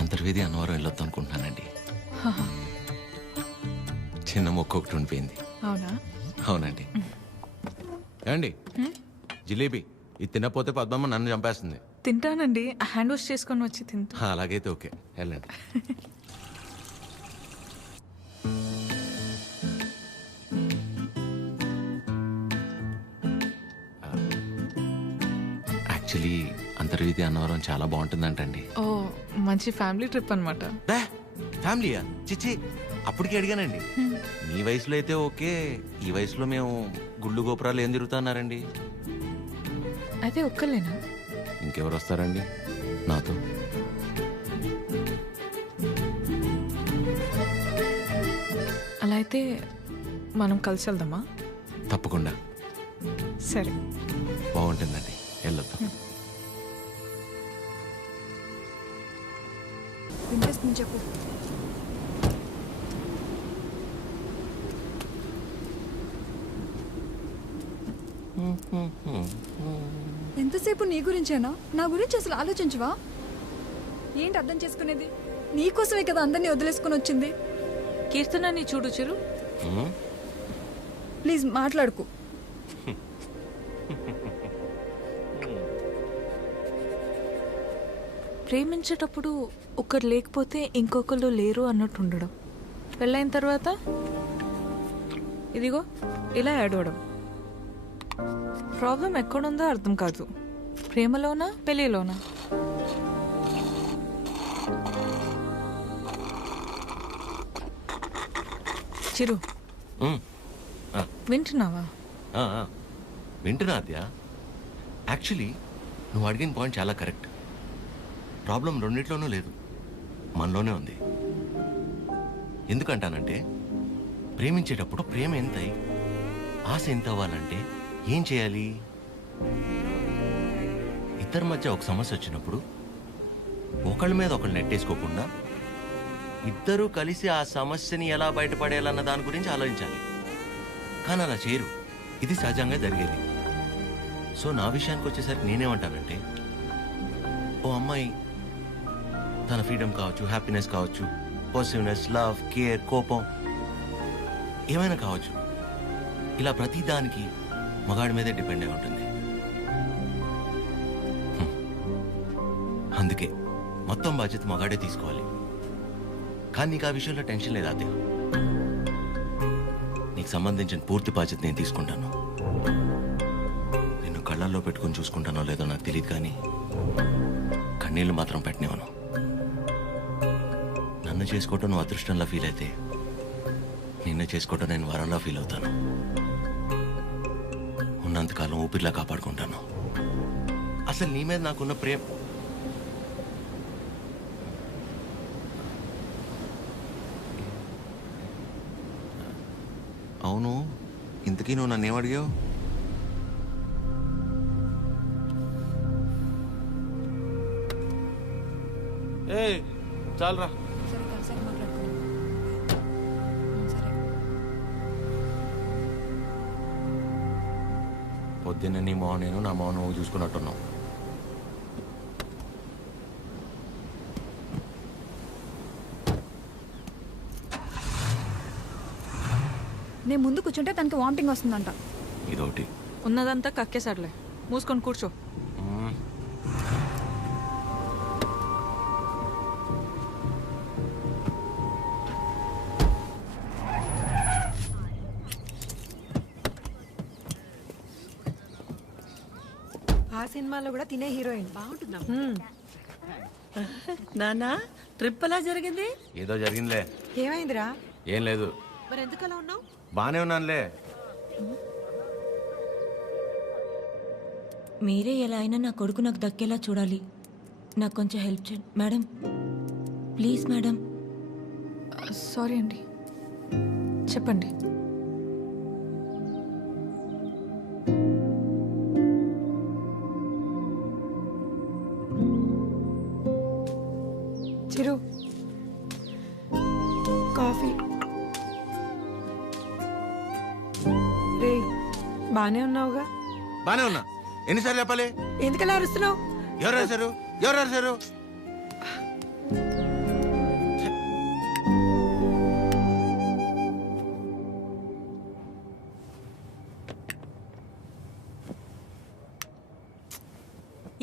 అంతర్వేది అన్నవరం వెళ్ళొద్దాం అనుకుంటున్నానండి. చిన్న మొక్క ఒకటి ఉండిపోయింది. అవునా? అవునండి. ఏమండి జిలేబీ ఇది తినకపోతే పద్మమ్మ నన్ను చంపేస్తుంది. తింటానండి, హ్యాండ్ వాష్ చేసుకొని వచ్చి తింటా. అలాగైతే ఓకే, వెళ్ళండి. యాక్చువల్లీ అంతర్వేది అన్నవరం చాలా బాగుంటుందంటండి. ఓ మంచి ఫ్యామిలీ ట్రిప్ అనమాట. ఫ్యామిలీయా? చిచ్చి, అప్పటికి అడిగానండి. మీ వయసులో అయితే ఓకే, ఈ వయసులో మేము గుళ్ళు గోపురాలు ఏం తిరుగుతున్నారండి. అయితే ఒక్కలేనా? ఇంకెవరు వస్తారండి నాతో? అలా అయితే మనం కలిసి వెళ్దామా? తప్పకుండా. సరే, బాగుంటుందండి, వెళ్ళొద్దాం. వినిపిస్తుంది, చెప్పు. ఎంతసేపు నీ గురించేనా? నా గురించి అసలు ఆలోచించవా? ఏంటి అర్థం చేసుకునేది? నీకోసమే కదా అందరినీ వదిలేసుకుని వచ్చింది. కీర్తనని చూడు చిరు. ప్లీజ్ మాట్లాడుకు. ప్రేమించేటప్పుడు ఒకరు లేకపోతే ఇంకొకరు లేరు అన్నట్టు ఉండడం, పెళ్ళైన తర్వాత ఇదిగో ఇలా ఏడవడం. ప్రాబ్లం ఎక్కడుందో అర్థం కాదు. ప్రేమలోనా పెళ్ళిలోనా? చిరు వింటున్నావా? వింటున్నా అద్య. యాక్చువల్లీ నువ్వు అడిగిన పాయింట్ చాలా కరెక్ట్. ప్రాబ్లం రెండిట్లోనూ లేదు, మనలోనే ఉంది. ఎందుకంటానంటే ప్రేమించేటప్పుడు ప్రేమ ఎంత ఆశ ఎంత అవ్వాలంటే ఏం చేయాలి? ఇద్దరి మధ్య ఒక సమస్య వచ్చినప్పుడు ఒకళ్ళ మీద ఒకళ్ళు నెట్టేసుకోకుండా ఇద్దరూ కలిసి ఆ సమస్యని ఎలా బయటపడేయాలన్న దాని గురించి ఆలోచించాలి. కానీ అలా చేయరు. ఇది సహజంగా జరిగేది. సో నా విషయానికి వచ్చేసరికి నేనేమంటానంటే, ఓ అమ్మాయి తన ఫ్రీడమ్ కావచ్చు, హ్యాపీనెస్ కావచ్చు, పాజిటివ్నెస్, లవ్, కేర్, కోపం ఏమైనా కావచ్చు, ఇలా ప్రతి దానికి మగాడి మీదే డిపెండ్ అయి ఉంటుంది. అందుకే మొత్తం బాధ్యత మగాడే తీసుకోవాలి. కానీ నీకు ఆ విషయంలో టెన్షన్ లేదు అదే. నీకు సంబంధించిన పూర్తి బాధ్యత నేను తీసుకుంటాను. నిన్ను కళ్ళల్లో పెట్టుకుని చూసుకుంటానో లేదో నాకు తెలియదు, కానీ కన్నీళ్లు మాత్రం పెట్టనివ్వను. నన్ను చేసుకోవటం నువ్వు అదృష్టంలా ఫీల్ అయితే, నిన్ను చేసుకోవటం నేను వరంలా ఫీల్ అవుతాను. ఉన్నంతకాలం ఊపిరిలా కాపాడుకుంటాను. అసలు నీ మీద నాకున్న ప్రేమ అవును. ఇంతకీ నువ్వు నన్ను ఏమడిగావు? చాలరా. పొద్దున్న నీ మౌన్ నేను, నా మౌన్ నువ్వు చూసుకున్నట్టున్నావు. నేను ముందు కూర్చుంటే తనకి వామిటింగ్ వస్తుందంట. ఇదొకటి. ఉన్నదంతా కక్కేసాడులే, మూసుకొని కూర్చో. ఆ సినిమాలో కూడా తినే హీరోయిన్ బాగుంటుందా? నానా ట్రిప్ ఎలా జరిగింది? ఏదో జరిగిందిలే. ఏమైందిరా? ఏం లేదు. మరి ఎందుకు అలా ఉన్నావు? బానే ఉన్నానులే. మీరే ఎలా అయినా నా కొడుకు నాకు దక్కేలా చూడాలి. నాకు కొంచెం హెల్ప్ చేయండి మేడం, ప్లీజ్ మేడం. సారీ అండి, చెప్పండి. చిరు, కాఫీ. రే, బానే ఉన్నావుగా? బానే ఉన్నా. ఎన్నిసార్లు చెప్పాలి? ఎందుకలా అరుస్తున్నావు? ఎవరు రాశారు? ఎవరు రాశారు?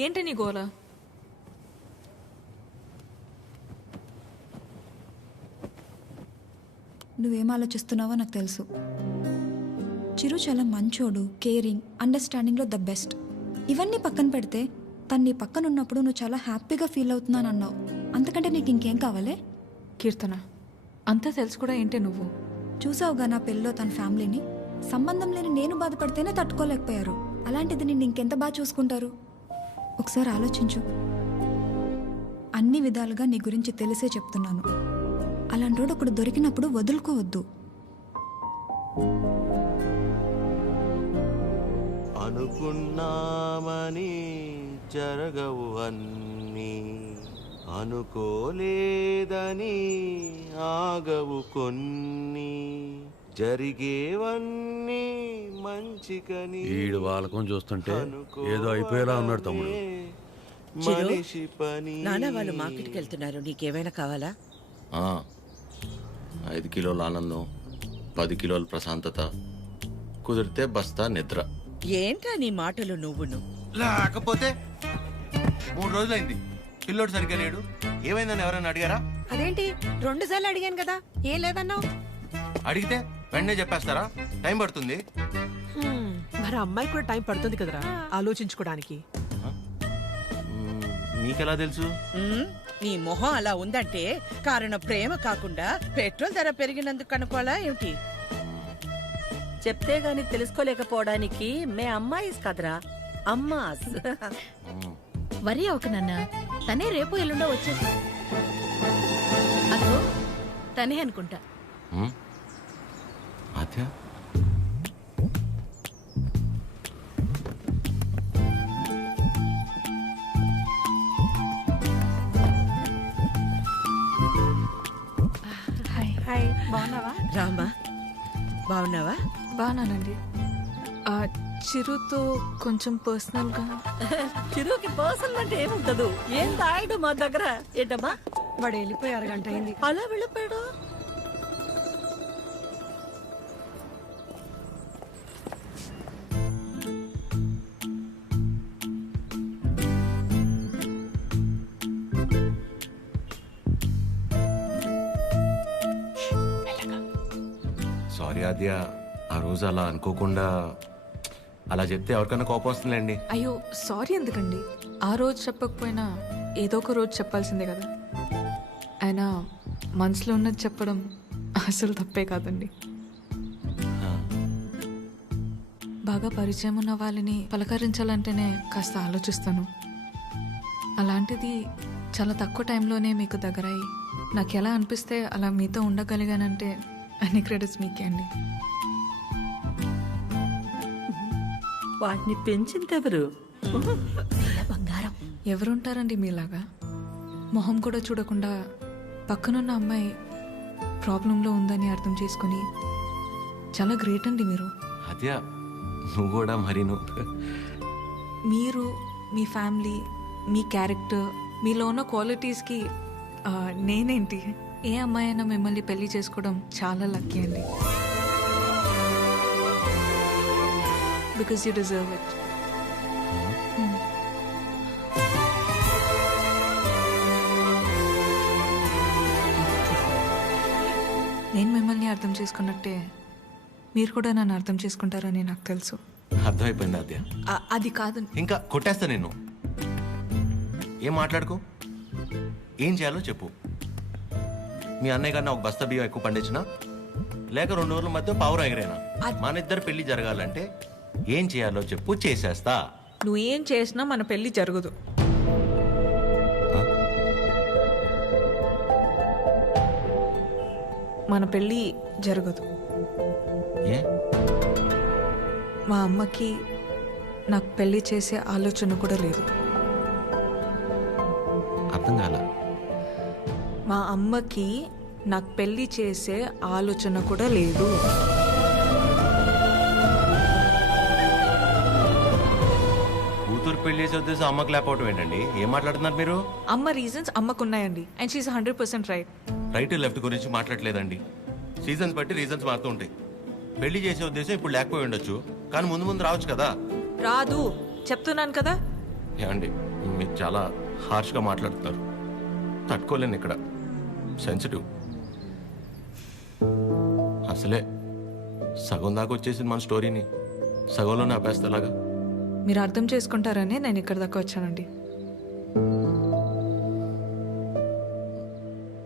ఏంటి నీ గోల? నువ్వేం ఆలోచిస్తున్నావో నాకు తెలుసు. చిరు చాలా మంచోడు, కేరింగ్, అండర్స్టాండింగ్లో ద బెస్ట్. ఇవన్నీ పక్కన పెడితే తను నీ పక్కన ఉన్నప్పుడు నువ్వు చాలా హ్యాపీగా ఫీల్ అవుతున్నాను అన్నావు. అంతకంటే నీకు ఇంకేం కావాలి? కీర్తన, అంతా తెలుసు కూడా ఏంటి నువ్వు? చూసావుగా నా పెళ్ళిలో తన ఫ్యామిలీని. సంబంధం లేని నేను బాధపడితేనే తట్టుకోలేకపోయారు. అలాంటిది నిన్ను ఇంకెంత బాగా చూసుకుంటారు? ఒకసారి ఆలోచించు. అన్ని విధాలుగా నీ గురించి తెలిసే చెప్తున్నాను. అలాంటోడు ఒకడు దొరికినప్పుడు వదులుకోవద్దు. అనుకున్నామని జరగవు అన్నీ, అనుకోలేదని ఆగవు కొన్ని, జరిగేవన్నీ ఈడు వాళ్ళకం చూస్తుంటే ఏదో అయిపోయేలా ఉన్నాడు తమ్ముడు. నాన్న వాళ్ళు మార్కెట్కి వెళ్తున్నారు, నీకేమైనా కావాలా? 5 కిలోల ఆనందం, 10 కిలోల ప్రశాంతత, కుదిరితే బస్తా నిద్ర. ఏంటా నీ మాటలు నువ్వును? లేకపోతే 3 రోజులైంది పిల్లోడు సరిగ్గా లేడు. ఏమైందని ఎవరైనా అడిగారా? అదేంటి 2 సార్లు అడిగాను కదా, ఏం లేదన్నావు? అడిగితే వెంటనే చెప్పేస్తారా? టైం పడుతుంది. మరి అమ్మాయి కూడా టైం పడుతుంది కదరా ఆలోచించుకోవడానికి. మీకెలా తెలుసు? నీ మొహం అలా ఉందంటే కారణం ప్రేమ కాకుండా పెట్రోల్ ధర పెరిగినందుకు కనుకోవాలా ఏమిటి? చెప్తే గాని తెలుసుకోలేకపోవడానికి మే అమ్మాయిస్ కదరా, అమ్మాస్. వరి అవక నాన్న, తనే రేపు ఎల్లుండో వచ్చేసి. అదో తనే అనుకుంటా. ఆద్య హాయ్, బాగున్నావా? రామా, బాగున్నావా? బాగున్నానండి. చిరుతో కొంచెం పర్సనల్గా. చిరుకి పర్సనల్ అంటే ఏముంటదు? ఏం తాయడు మా దగ్గర. ఏంటమ్మా? వాడు వెళ్ళిపోయి 1 గంట అయింది. అలా వెళ్ళిపోయాడు? సారీ ఆద్య, ఆ రోజు అలా అనుకోకుండా అలా చెప్తే ఎవరికైనా కోపం వస్తుందండి. అయ్యో సారీ ఎందుకండి, ఆ రోజు చెప్పకపోయినా ఏదో ఒక రోజు చెప్పాల్సిందే కదా. అయినా మనసులో ఉన్నది చెప్పడం అసలు తప్పే కాదండి. బాగా పరిచయం ఉన్న వాళ్ళని పలకరించాలంటేనే కాస్త ఆలోచిస్తాను. అలాంటిది చాలా తక్కువ టైంలోనే మీకు దగ్గరయ్యి నాకు ఎలా అనిపిస్తే అలా మీతో ఉండగలిగానంటే అన్ని క్రెడిట్స్ మీకే అండి. వాటిని పెంచిందెవరు? బంగారం. ఎవరుంటారండి మీలాగా? మొహం కూడా చూడకుండా పక్కనున్న అమ్మాయి ప్రాబ్లంలో ఉందని అర్థం చేసుకొని చాలా గ్రేట్ అండి మీరు. ఆద్య నువ్వు కూడా మరి మీరు, మీ ఫ్యామిలీ, మీ క్యారెక్టర్, మీలో ఉన్న క్వాలిటీస్కి నేనేంటి, ఏ అమ్మాయి అయినా మిమ్మల్ని పెళ్లి చేసుకోవడం చాలా లక్కీ అండి. Because you deserve it. నేను మిమ్మల్ని అర్థం చేసుకున్నట్టే మీరు కూడా నన్ను అర్థం చేసుకుంటారని నాకు తెలుసు. అర్థమైపోయింది ఆద్య. అది కాదు, ఇంకా కొట్టేస్తా నేను. ఏం మాట్లాడుకో, ఏం చేయాలో చెప్పు. మీ అన్నయ్య కన్నా 1 బస్తా బియ్యం ఎక్కువ పండించినా, లేక 2 ఊర్ల మధ్య పావురం ఎగరేనా, మన ఇద్దరు పెళ్లి జరగాలంటే ఏం చేయాలో చెప్పు, చేసేస్తా. నువ్వేం చేసినా మన పెళ్లి జరగదు. మన పెళ్ళి జరగదు. ఏ? మా అమ్మకి నాకు పెళ్లి చేసే ఆలోచన కూడా లేదు. అర్థం కాల. మా అమ్మకి నాకు పెళ్లి చేసే ఆలోచన కూడా లేదు. కూతురు పెళ్లి చేసే ఉద్దేశం అమ్మకి లేకపోవటం ఏంటండి? ఏం మాట్లాడుతున్నారు మీరు? అమ్మ రీజన్స్ అమ్మకున్నాయండి, and she's 100% right. Right left గురించి మాట్లాడలేదండి. సీజన్స్ బట్టి రీజన్స్ మారుతూ ఉంటాయి. పెళ్లి చేసే ఉద్దేశం ఇప్పుడు లేకపోయి ఉండొచ్చు, కానీ ముందు ముందు రావచ్చు కదా. రాదు చెప్తున్నాను కదా. ఏమండి మీరు చాలా హార్ష్గా మాట్లాడుతున్నారు, తట్టుకోలేను. ఇక్కడ సెన్సిటివ్. అసలే సగం దాకా వచ్చేసింది మన స్టోరీని, సగంలోనే ఆపేస్తేలాగా. మీరు అర్థం చేసుకుంటారనే నేను ఇక్కడ దాకా వచ్చానండి.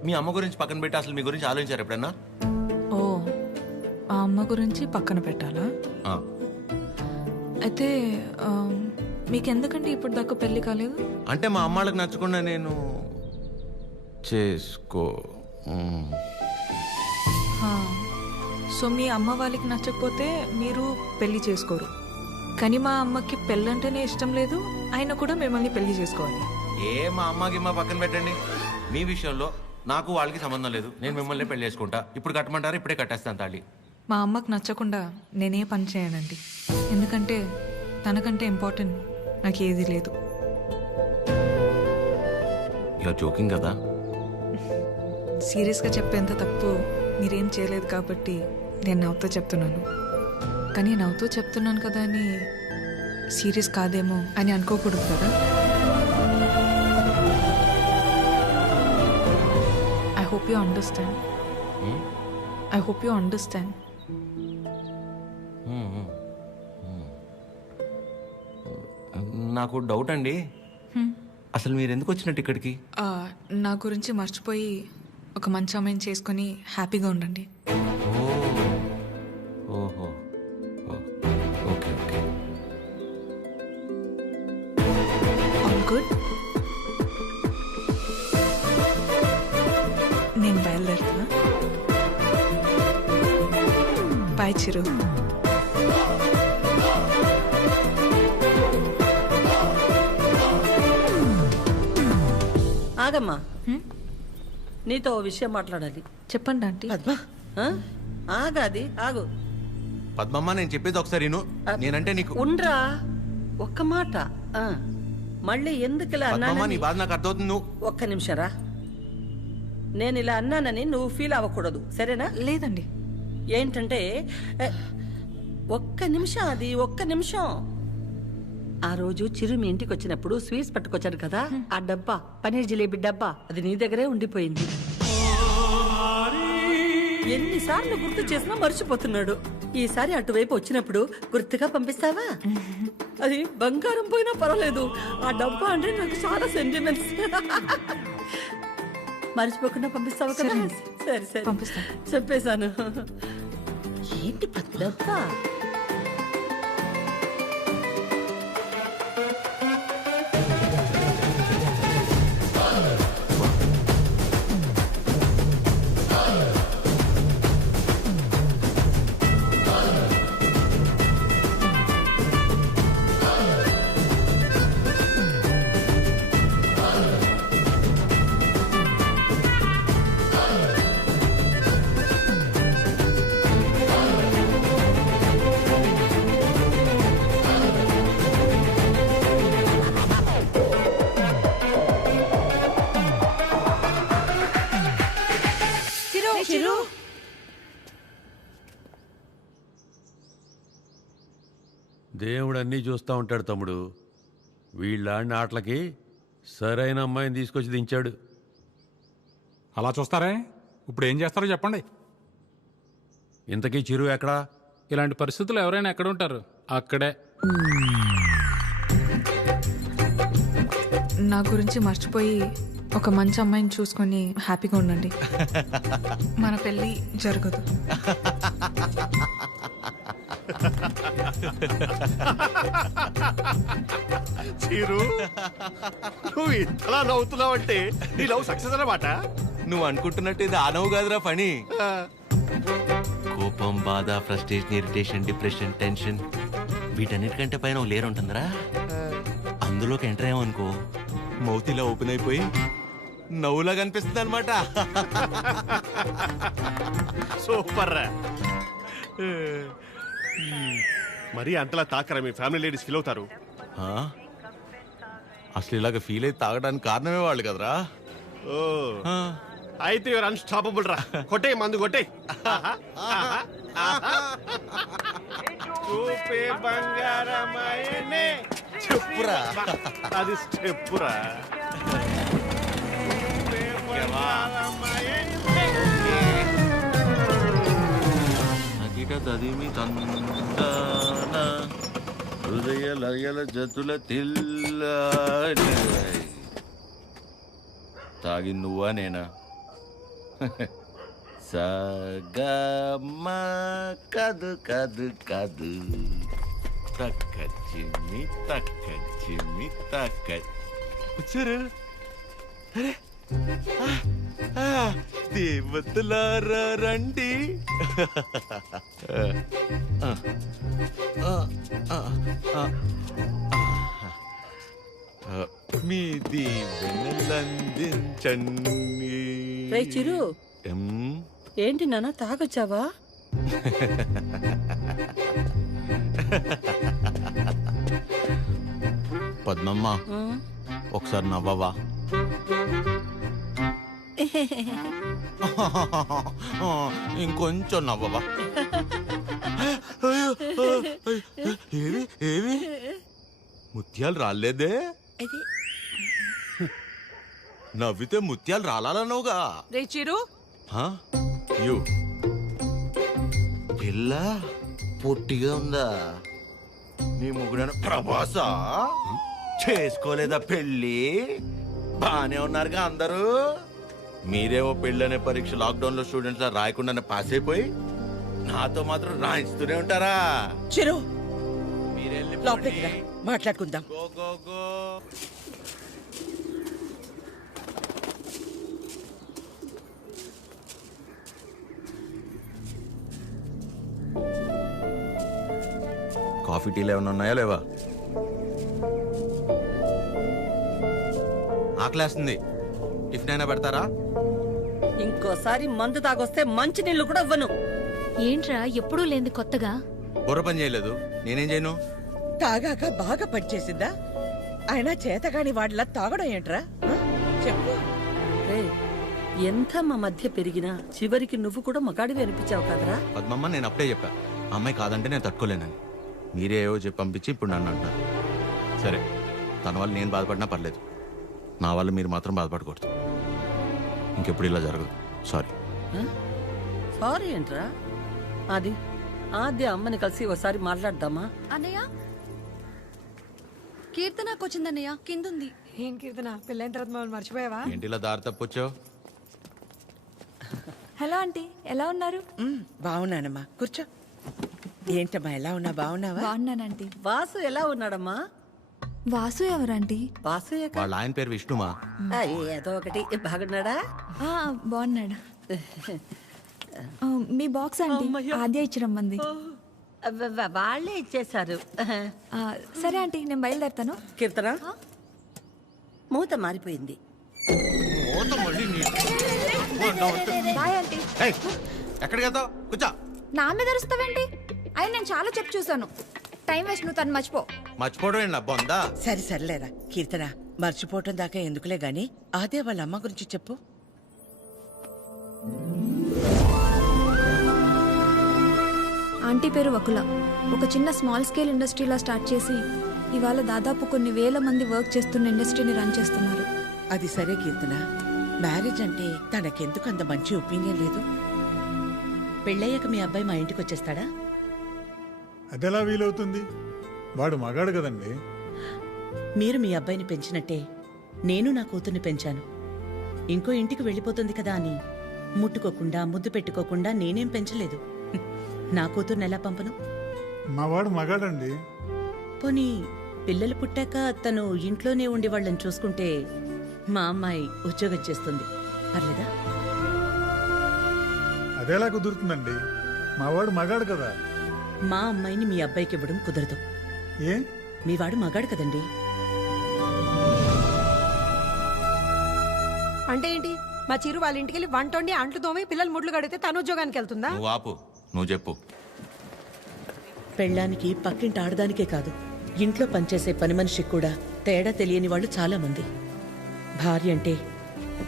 మీ అమ్మ గురించి పక్కన పెట్టి అసలు మీ గురించి ఆలోచించారు ఎప్పుడన్నా? ఓ, ఆ అమ్మ గురించి పక్కన పెట్టాలా? అయితే మీకెందుకంటే ఇప్పుడు దాకా పెళ్లి కాలేదు? అంటే మా అమ్మాళ్ళకి నచ్చకుండా నేను చేసుకో. సో మీ అమ్మ వాళ్ళకి నచ్చకపోతే మీరు పెళ్లి చేసుకోరు, కానీ మా అమ్మకి పెళ్ళంటేనే ఇష్టం లేదు, ఆయన కూడా మిమ్మల్ని పెళ్లి చేసుకోవాలి. ఏ మా అమ్మకి మా పక్కన పెట్టండి. మీ విషయంలో నాకు వాళ్ళకి సంబంధం లేదు. నేను మిమ్మల్ని పెళ్లి చేసుకుంటా. ఇప్పుడు కట్టమంటారా? ఇప్పుడే కట్టేస్తాను తాళి. మా అమ్మకు నచ్చకుండా నేనే పని చేయనండి. ఎందుకంటే తనకంటే ఇంపార్టెంట్ నాకు ఏది లేదు. ఇలా జోకింగ్ కదా. సీరియస్గా చెప్పేంత తప్పు మీరేం చేయలేదు కాబట్టి నేను నవ్వుతూ చెప్తున్నాను. కానీ నవ్వుతూ చెప్తున్నాను కదా అని సీరియస్ కాదేమో అని అనుకోకూడదు కదా. I hope you understand. I hope you understand. నాకు డౌట్ అండి, అసలు మీరు ఎందుకు వచ్చినట్టు ఇక్కడికి? నా గురించి మర్చిపోయి ఒక మంచి అమ్మాయిని చేసుకొని హ్యాపీగా ఉండండి. ఓహో, ఓకే ఓకే. All good. నేను బయలుదేరుతున్నా. బాయ్ చిరు. ఆగమ్మా, నీతో ఓ విషయం మాట్లాడాలి. చెప్పండి ఆంటీ. పద్మ, ఆగాది ఆగు. పద్మమ్మ, నేను చెప్పేది ఒకసారి విను. నేనంటే నీకు ఉండ్రా, ఒక్క మాట. మళ్ళీ ఎందుకు ఇలా పద్మమ్మ, నీ అన్నానని బాధ నాకు అర్థమవుతుంది. నువ్వు ఒక్క నిమిషం రా. నేను ఇలా అన్నానని నువ్వు ఫీల్ అవ్వకూడదు, సరేనా? లేదండి. ఏంటంటే ఒక్క నిమిషం, అది ఒక్క నిమిషం. ఆ రోజు చిరు మీ ఇంటికి వచ్చినప్పుడు స్వీట్స్ పట్టుకొచ్చాడు కదా, ఆ డబ్బా, పనీర్ జిలేబీ డబ్బా, అది నీ దగ్గరే ఉండిపోయింది. ఎన్నిసార్లు గుర్తు చేసినా మర్చిపోతున్నాడు. ఈసారి అటువైపు వచ్చినప్పుడు గుర్తుగా పంపిస్తావా? అది బంగారం పోయినా పర్వాలేదు, ఆ డబ్బా అంటే నాకు చాలా సెంటిమెంట్స్. మర్చిపోకుండా పంపిస్తావా కదా? సరే సరే పంపిస్తా. చెప్పేశాను. ఏంటి డబ్బా? దేవుడు అన్నీ చూస్తూ ఉంటాడు తమ్ముడు. వీళ్ళాడిన ఆటలకి సరైన అమ్మాయిని తీసుకొచ్చి దించాడు. అలా చూస్తారే, ఇప్పుడు ఏం చేస్తారో చెప్పండి. ఇంతకీ చిరు ఎక్కడా? ఇలాంటి పరిస్థితులు ఎవరైనా ఎక్కడ ఉంటారు? అక్కడే. నా గురించి మర్చిపోయి ఒక మంచి అమ్మాయిని చూసుకొని హ్యాపీగా ఉండండి. మన పెళ్ళి జరగదు. చీరు, నువ్వు ఇంతలా నవ్వుతున్నావంటే నీ లవ్ సక్సెస్ అన్నమాట. నువ్వు అనుకుంటున్నట్టు ఇది ఆ నవ్వు కాదురా పని. కోపం, బాధ, ఫ్రస్ట్రేషన్, ఇరిటేషన్, డిప్రెషన్, టెన్షన్, వీటన్నిటికంటే పైన లేరు ఉంటుందిరా. అందులోకి ఎంటర్ అయ్యామనుకో, మౌత్ ఇలా ఓపెన్ అయిపోయి నవ్వులా కనిపిస్తుంది అనమాట. సూపర్ రా. మరి అంతలా తాకరా, మీ ఫ్యామిలీ లేడీస్ ఫీల్ అవుతారు. అసలు ఇలాగ ఫీల్ అయితే తాగడానికి కారణమే వాళ్ళు కదరా. ఓ, అయితే యువర్ అన్స్టాపబుల్ రా. కొట్టే మందు కొట్టే. చూపే బంగారమాయనే. చెప్పురా, అది స్టెప్పురా. తదిమి తందాన హృదయ లయల జతుల తిల్ల. తాగి నువ్వా నేనా? సగమ కదు కదు కదు తక్క చిమ్మి తక్క చిమ్మి తక్క. వచ్చారు దేవతలారా రండి. మీ దీవెనలందించండి. రే చిరు, ఏంటి నాన్న తాగొచ్చావా? పద్మమ్మ ఒకసారి నవ్వవా? ఇంకొంచెం నవ్వవా? ఏవి ఏవి ముత్యాలు రాలేదే? నవ్వితే ముత్యాలు రాలన్నావుగా. రే చిరు, పిల్ల పొట్టిగా ఉందా? నీ ముగ్గురు ప్రభాసా చేసుకోలేదా పెళ్ళి? బానే ఉన్నారుగా అందరూ. మీరేమో పెళ్ళనే పరీక్ష లాక్డౌన్ లో స్టూడెంట్స్ లా రాయకుండానే పాస్ అయిపోయి నాతో మాత్రం రాయిస్తూనే ఉంటారా? చిరు లోపలికి రా, మాట్లాడుకుందాం. కాఫీ టీలు ఏమైనా ఉన్నాయా లేవా? ఆకలేస్తుంది, టిఫిన్ అయినా పెడతారా? ఇంకోసారి మందు తాగొస్తే మంచి నీళ్లు కూడా ఇవ్వను. ఏంట్రా ఎప్పుడూ లేని కొత్తగా? బుర్ర పని చేయలేదు, నేనేం చేయను? తాగాక బాగా పనిచేసిందా? ఆయన చేతగాని వాడిలా తాగడం ఏంట్రా? చెప్పు. ఎంత మా మధ్య పెరిగినా చివరికి నువ్వు కూడా మగాడివి అనిపించావు కదరా? పద్మమ్మ నేను అప్పుడే చెప్పా, ఆ అమ్మాయి కాదంటే నేను తట్టుకోలేనని. మీరే ఏవో చెప్పి పంపించి ఇప్పుడు నన్ను అంటున్నారు. సరే, తన వల్ల నేను బాధపడినా పర్లేదు, నా వల్ల మీరు మాత్రం బాధపడకూడదు. ఇంకెప్పుడు ఇలా జరగదు. సారీ. సారీ ఏంట్రా? అది ఆద్య అమ్మని కలిసి ఒకసారి మాట్లాడదామా? అన్నయ్య, కీర్తనకు వచ్చిందన్నయ్య, కిందుంది. ఏం కీర్తన, పెళ్ళైన తర్వాత మమ్మల్ని మర్చిపోయావా? ఏంటి ఇలా దారి తప్పొచ్చావు? హలో ఆంటీ, ఎలా ఉన్నారు? బాగున్నానమ్మా, కూర్చో. ఏంటమ్మా ఎలా ఉన్నా? బాగున్నావా? బాగున్నానంటీ. వాసు ఎలా ఉన్నాడమ్మా? వాసు ఎవరంటీ? వాసు వాళ్ళ ఆయన పేరు విష్ణుమా. ఏదో ఒకటి. బాగున్నాడా? బాగున్నాడు. మీ బాక్స్ ఆంటీ ఆద్య ఇచ్చి రమ్మంది. వాళ్ళే ఇచ్చేశారు. సరే ఆంటీ, నేను బయలుదేరుతాను. కీర్తన, మూత మారిపోయింది. Bye aunty. ఎక్కడికి వెళ్తావు? కూర్చో. నా మీద అరుస్తావేంటి? అయినా నేను చాలా చెప్పు చూసాను. టైం వేస్ట్, నువ్వు తను మర్చిపో. మర్చిపోవడం ఏంటి బొందా? సరే సర్లేరా కీర్తన, మర్చిపోవటం దాకా ఎందుకులే గాని అదే వాళ్ళ అమ్మ గురించి చెప్పు. ఆంటీ పేరు వకుల. ఒక చిన్న స్మాల్ స్కేల్ ఇండస్ట్రీలా స్టార్ట్ చేసి ఇవాళ దాదాపు కొన్ని వేల మంది వర్క్ చేస్తున్న ఇండస్ట్రీని రన్ చేస్తున్నారు. అది సరే కీర్తన, మ్యారేజ్ అంటే తనకెందుకు అంత మంచి ఒపీనియన్ లేదు? పెళ్ళయ్యాక మీ అబ్బాయి మా ఇంటికి వచ్చేస్తాడా? అదెలా వీలవుతుంది? వాడు మగాడు కదండి. మీరు మీ అబ్బాయిని పెంచినట్టే నేను నా కూతుర్ని పెంచాను. ఇంకో ఇంటికి వెళ్ళిపోతుంది కదా అని ముట్టుకోకుండా ముద్దు పెట్టుకోకుండా నేనేం పెంచలేదు. నా కూతుర్ని ఎలా పంపను? మా వాడు మగాడండి. పోనీ పిల్లలు పుట్టాక తను ఇంట్లోనే ఉండి వాళ్ళని చూసుకుంటే మా అమ్మాయి ఉద్యోగం చేస్తుంది, పర్లేదా? అదెలా కుదురుతుందండి? మా వాడు మగాడు కదా. మా అమ్మాయిని మీ అబ్బాయికి ఇవ్వడం కుదరదు. ఏ? మీ వాడు మగాడు కదండి. అంటే ఏంటి? మా చిరు వాళ్ళ ఇంటికి వెళ్ళి వంట వండి అంట్లు తోమి పిల్లలు ముడ్లు కడితే తను ఉద్యోగానికి వెళ్తుందా? నువ్వు ఆపు, నువ్వు చెప్పు. పెళ్ళానికి పక్కింటి ఆడదానికే కాదు, ఇంట్లో పనిచేసే పని మనిషికి కూడా తేడా తెలియని వాళ్ళు చాలా మంది. భార్య అంటే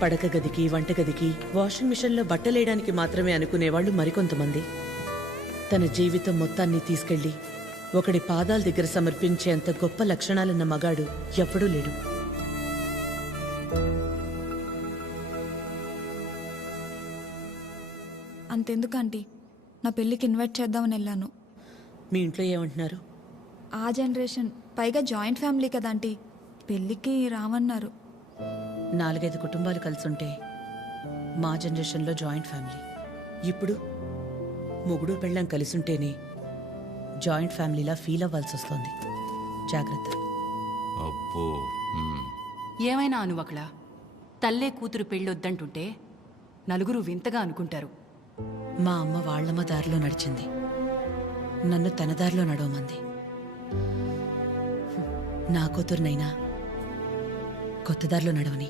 పడక గదికి, వంటగదికి, వాషింగ్ మిషన్లో బట్టలేయడానికి మాత్రమే అనుకునేవాళ్ళు మరికొంతమంది. తన జీవితం మొత్తాన్ని తీసుకెళ్లి ఒకడి పాదాల దగ్గర సమర్పించేంత గొప్ప లక్షణాలున్న మగాడు ఎప్పుడూ లేడు. అంతెందుకు ఆంటీ, నా పెళ్ళికి ఇన్వైట్ చేద్దామని వెళ్ళాను. మీ ఇంట్లో ఏమంటున్నారు? ఆ జనరేషన్, పైగా జాయింట్ ఫ్యామిలీ కదా ఆంటీ, పెళ్ళికి రామన్నారు. 4-5 కుటుంబాలు కలిసుంటే మా జనరేషన్లో జాయింట్ ఫ్యామిలీ. ఇప్పుడు మొగుడు పెళ్ళం కలిసుంటేనే జాయింట్ ఫ్యామిలీలా ఫీల్ అవ్వాల్సి వస్తుంది. జాగ్రత్త. అబ్బో. ఏమైనా అనువకలా తల్లే కూతురు పెళ్ళొద్దంటుంటే నలుగురు వింతగా అనుకుంటారు. మా అమ్మ వాళ్ళమ్మ దారిలో నడిచింది, నన్ను తన దారిలో నడవమంది. నా కూతురునైనా కొత్త దారిలో నడవని.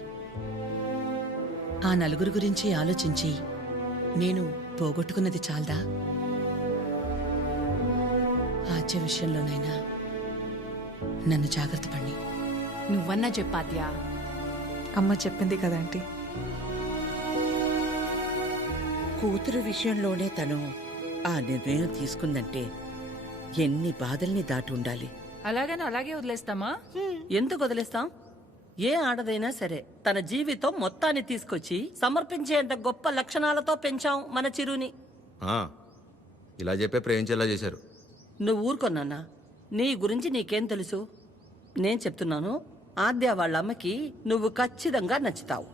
ఆ నలుగురు గురించి ఆలోచించి నేను పోగొట్టుకున్నది చాలదా? ఆద్య విషయంలోనైనా నన్ను జాగ్రత్త పడి. నువ్వన్నా చెప్పాద్యా. అమ్మ చెప్పింది కదా ఆంటీ. కూతురు విషయంలోనే తను ఆ నిర్ణయం తీసుకుందంటే ఎన్ని బాధల్ని దాటి ఉండాలి. అలాగని అలాగే వదిలేస్తామా? ఎందుకు వదిలేస్తాం? ఏ ఆడదైనా సరే తన జీవితం మొత్తాన్ని తీసుకొచ్చి సమర్పించేంత గొప్ప లక్షణాలతో పెంచాం మన చిరుని. ఇలా చెప్పే ప్రేమించేలా చేశారు. నువ్వు ఊరుకొన్నానా? నీ గురించి నీకేం తెలుసు? నేను చెప్తున్నాను, ఆద్య వాళ్ళ అమ్మకి నువ్వు ఖచ్చితంగా నచ్చుతావు.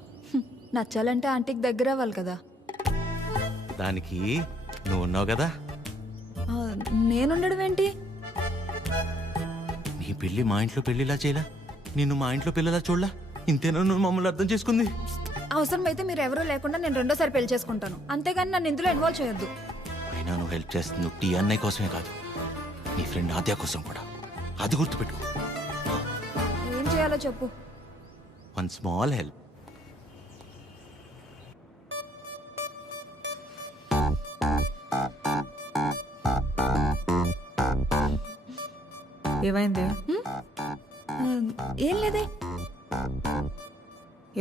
నచ్చాలంటే ఆంటీకి దగ్గర అవ్వాలి కదా. దానికి నువ్వు ఉన్నావు కదా. నేనుండడం ఏంటి? నీ పెళ్లి మా ఇంట్లో పెళ్లిలా చేయలా, నిన్ను మా ఇంట్లో పిల్లలా చూడలా. ఇంతేనా నువ్వు మమ్మల్ని అర్థం చేసుకుంది? అవసరమైతే మీరు ఎవరూ లేకుండా నేను రెండోసారి పెళ్లి చేసుకుంటాను, అంతేగాని నన్ను ఇందులో ఇన్వాల్వ్ చేయొద్దు. అయినా నువ్వు హెల్ప్ చేస్తుంది టీ అన్నయ్య కోసమే కాదు, నీ ఫ్రెండ్ ఆద్య కోసం కూడా. అది గుర్తుపెట్టుకో. ఏం చేయాలో చెప్పు. One small help. ఏమైంది? ఏం లేదే.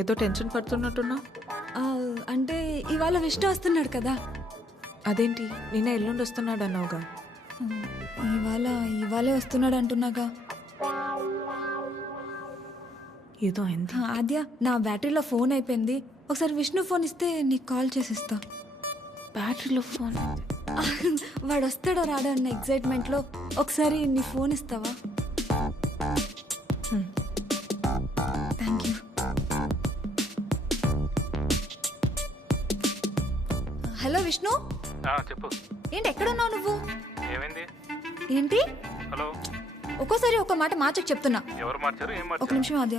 ఏదో టెన్షన్ పడుతున్నట్టున్నా. అంటే ఇవాళ విష్ణు వస్తున్నాడు కదా. అదేంటి నిన్న ఎల్లుండి వస్తున్నాడు అన్నావుగా. ఇవాళే వస్తున్నాడు అంటున్నాగా. ఏదో అయింది. ఆద్య, నా బ్యాటరీలో ఫోన్ అయిపోయింది. ఒకసారి విష్ణు ఫోన్ ఇస్తే నీకు కాల్ చేసిస్తా. బ్యాటరీలో ఫోన్? వాడు వస్తాడో రాడో అన్న ఎక్సైట్మెంట్లో ఒకసారి నీ ఫోన్ ఇస్తావా? Thank you. హలో విష్ణు. చెప్పు. ఏంటి ఎక్కడున్నావు నువ్వు? ఏమైంది? ఏంటి? హలో. ఒక్కోసారి ఒక మాట మార్చకు చెప్తున్నా. ఎవరు మార్చారు? ఏం మార్చారు? ఒక నిమిషం ఆద్య.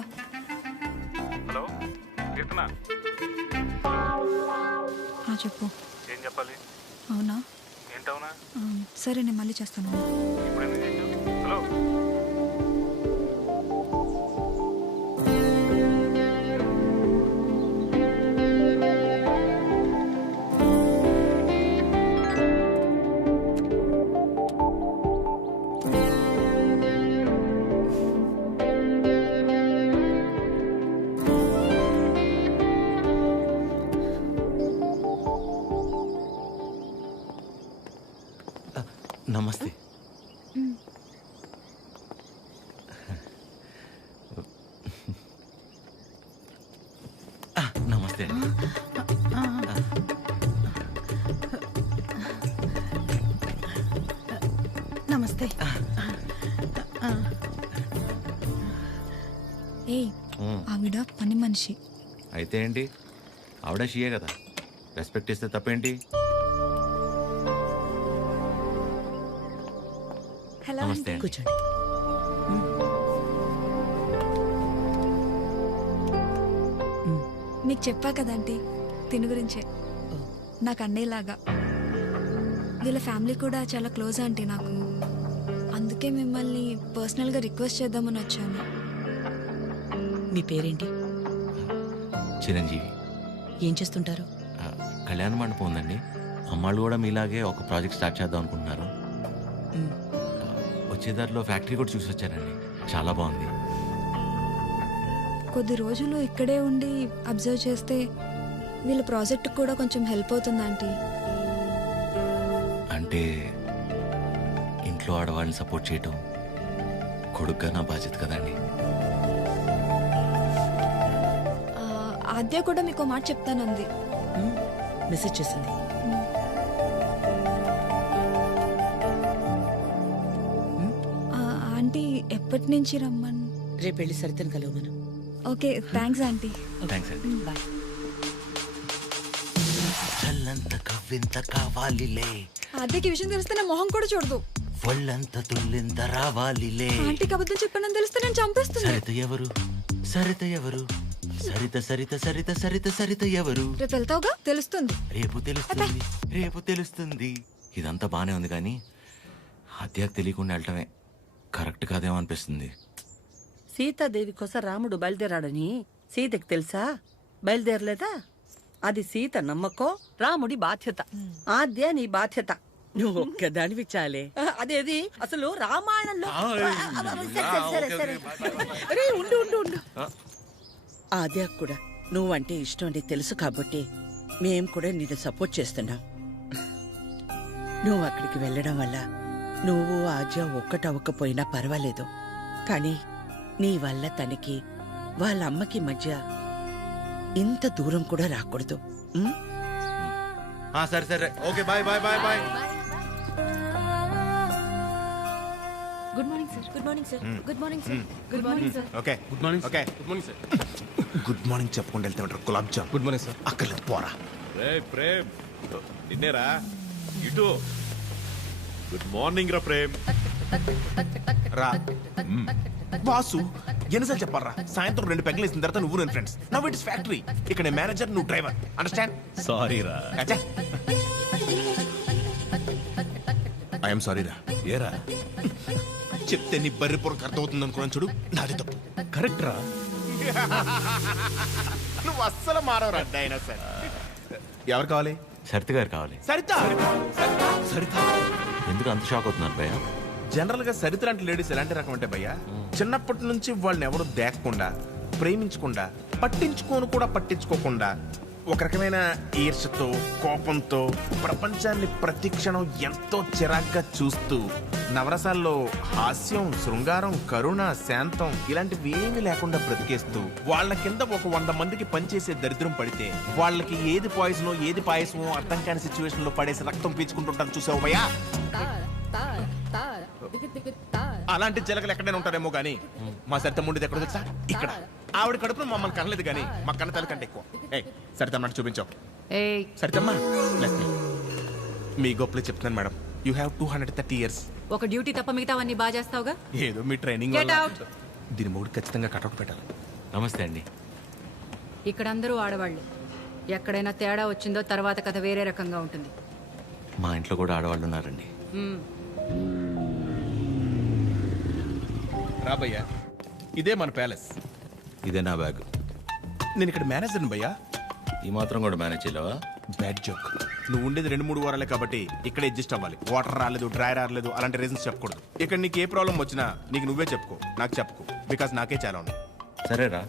హలో కీర్తన. చెప్పు. ఏం చెప్పాలి? అవునా? ఏంటవునా? సరే నేను మళ్ళీ చేస్తాను. ఇప్పుడు ఎందుకు చేసావు? హలో. నమస్తే. నమస్తే అండి. నమస్తే. ఏయ్, ఆవిడ పని మనిషి. అయితే ఏంటి, ఆవిడ షియే కదా, రెస్పెక్ట్ ఇస్తే తప్పేంటి? నమస్తే అండి. కూర్చోండి. మీకు చెప్పా కదంటీ తిని గురించే. నాకు అన్నయ్యలాగా. వీళ్ళ ఫ్యామిలీ కూడా చాలా క్లోజ్ ఆంటీ నాకు. అందుకే మిమ్మల్ని పర్సనల్గా రిక్వెస్ట్ చేద్దామని వచ్చాను. మీ పేరేంటి? చిరంజీవి. ఏం చేస్తుంటారు? కళ్యాణ మండపం ఉందండి. అమ్మాళ్ళు కూడా మీలాగే ఒక ప్రాజెక్ట్ స్టార్ట్ చేద్దాం అనుకుంటున్నారు. వచ్చే దారిలో ఫ్యాక్టరీ కూడా చూసి వచ్చారండి, చాలా బాగుంది. కొద్ది రోజులు ఇక్కడే ఉండి అబ్జర్వ్ చేస్తే వీళ్ళ ప్రాజెక్ట్ కూడా కొంచెం హెల్ప్ అవుతుంది ఆంటీ. అంటే ఇంట్లో ఆడవాళ్ళని సపోర్ట్ చేయటం కొడుగ్గా నా బాధ్యత కదండి. ఆద్య కూడా మీకు మాట చెప్తానంది. మెసేజ్ చేసింది. ఆంటీ ఎప్పటి నుంచి రమ్మని? రేపు వెళ్ళి సరితను కలవమను. Okay, thanks aunty. థ్యాంక్స్ అండి. బాయ్. చల్లంత కవ్వింత కావాలిలే, ఆద్యకి విషయం తెలిస్తే నా మొహం కూడా చూడదు. ఒళ్ళంత తుల్లింత రావాలిలే. ఆంటీకి అబద్ధం చెప్పానని తెలిస్తే నేను చంపేస్తుంది. సరిత ఎవరు? సరిత ఎవరు? సరిత సరిత సరిత సరిత సరిత ఎవరు? రేపు వెళ్తావుగా, తెలుస్తుంది. రేపు తెలుస్తుంది, రేపు తెలుస్తుంది. ఇదంతా బానే ఉంది కానీ హత్యకు తెలియకుండా వెళ్ళటమే కరెక్ట్ కాదేమో అనిపిస్తుంది. సీతాదేవి కోసం రాముడు బయలుదేరాడని సీతకి తెలుసా? బయలుదేరలేదా? అది సీత నమ్మకం, రాముడి బాధ్యత. ఆద్య నీ బాధ్యత. నువ్వు ఒక్కదానివి చాలే. అదేది అసలు రామాయణంలో సరే ఉండు ఉండు ఉండు ఆద్య కూడా నువ్వంటే ఇష్టం అని తెలుసు కాబట్టి మేం కూడా నిన్ను సపోర్ట్ చేస్తున్నాం. నువ్వు అక్కడికి వెళ్ళడం వల్ల నువ్వు ఆద్య ఒక్కటవ్వకపోయినా పర్వాలేదు, కానీ నీ వల్ల తనకి వాళ్ళ అమ్మకి మధ్య ఇంత దూరం కూడా రాకూడదు. సరే సరే okay bye bye bye bye. Good morning sir. Good morning sir. Good morning sir. Good morning sir. Okay good morning okay good morning sir. Good morning చెప్పుకుంటూ వెళ్తే ఉంటారు gulab jam. Good morning sir. అక్కర్లేదు పోరా. ప్రేమ్ నిన్నేరా ఇటు. గుడ్ మార్నింగ్ రా ప్రేమ్. రా boss ఎన్నిసార్లు చెప్పాలరా, సాయంత్రం 2 పెగ్గలు వేసిన తర్వాత నువ్వు నేను friends. Now it is factory. ఇక్కడ నేను మేనేజర్, నువ్వు డ్రైవర్. అండర్స్టాండ్? సారీ రా. ఐఎమ్ సారీ రా. ఏరా చెప్తే నీ బర్రి పొరకు అర్థమవుతుంది అనుకున్నాను చూడు, నాది తప్పు. కరెక్ట్ రా. నువ్వు అస్సలు మారవరా డైనోసార్. ఎవరు కావాలి? సరిత గారు కావాలి. సరిత సరిత ఎందుకు అంత షాక్ అవుతున్నారు భయ్య? జనరల్ గా సరిత లాంటి లేడీస్ ఎలాంటి రకం అంటే భయ్య, చిన్నప్పటి నుంచి వాళ్ళని ఎవరు దేకకుండా, ప్రేమించకుండా, పట్టించుకోకుండా ఒక రకమైన ఈర్షతో, కోపంతో ప్రపంచాన్ని ప్రతి క్షణం ఎంతో చిరాగ్గా చూస్తూ, నవరసాల్లో హాస్యం, శృంగారం, కరుణ, శాంతం ఇలాంటివి ఏమీ లేకుండా బ్రతికేస్తూ వాళ్ళ కింద ఒక 100 మందికి పనిచేసే దరిద్రం పడితే వాళ్ళకి ఏది పాయిజనో ఏది పాయసమో అర్థం కాని సిచ్యువేషన్ లో పడేసి రక్తం పీల్చుకుంటుంటారు. చూసావు భయ్యా? అలాంటి జలగలు ఎక్కడైనా ఉంటారేమో గానీ మా సరిత ముండిది ఎక్కడ తెలుసా? ఇక్కడ. ఆవిడ కడుపులో మమ్మల్ని కనలేదు కానీ మా కన్న తల్లి కంటే ఎక్కువ. సరితమ్మ చూపించావు. సరితమ్మ మీ గొప్పలే చెప్తున్నాను మేడం. You have 230 years. ఒక డ్యూటీ తప్ప మిగతావన్నీ బాగా చేస్తావుగా. ఏదో మీ ట్రైనింగ్ Get out. దీని మూడు ఖచ్చితంగా కటౌట్ పెట్టాలి. నమస్తే అండి. ఇక్కడ అందరూ ఆడవాళ్ళు. ఎక్కడైనా తేడా వచ్చిందో తర్వాత కథ వేరే రకంగా ఉంటుంది. మా ఇంట్లో కూడా ఆడవాళ్ళు ఉన్నారండి. రాబయ్యా, ఇదే మన ప్యాలెస్. ఇదే నా బ్యాగ్. నేను ఇక్కడ మేనేజర్ని భయ్యా. ఈ మాత్రం కూడా మేనేజ్ చేయలేవా? Bad joke. నువ్వు ఉండేది 2-3 వారాలే కాబట్టి ఇక్కడ అడ్జస్ట్ అవ్వాలి. వాటర్ రాలేదు, డ్రై రాలేదు అలాంటి రీజన్స్ చెప్పకూడదు. ఇక్కడ నీకు ఏ ప్రాబ్లం వచ్చినా నీకు నువ్వే చెప్పుకో, నాకు చెప్పుకో. బికాస్ నాకే చాలా ఉన్నాయి. సరేరా.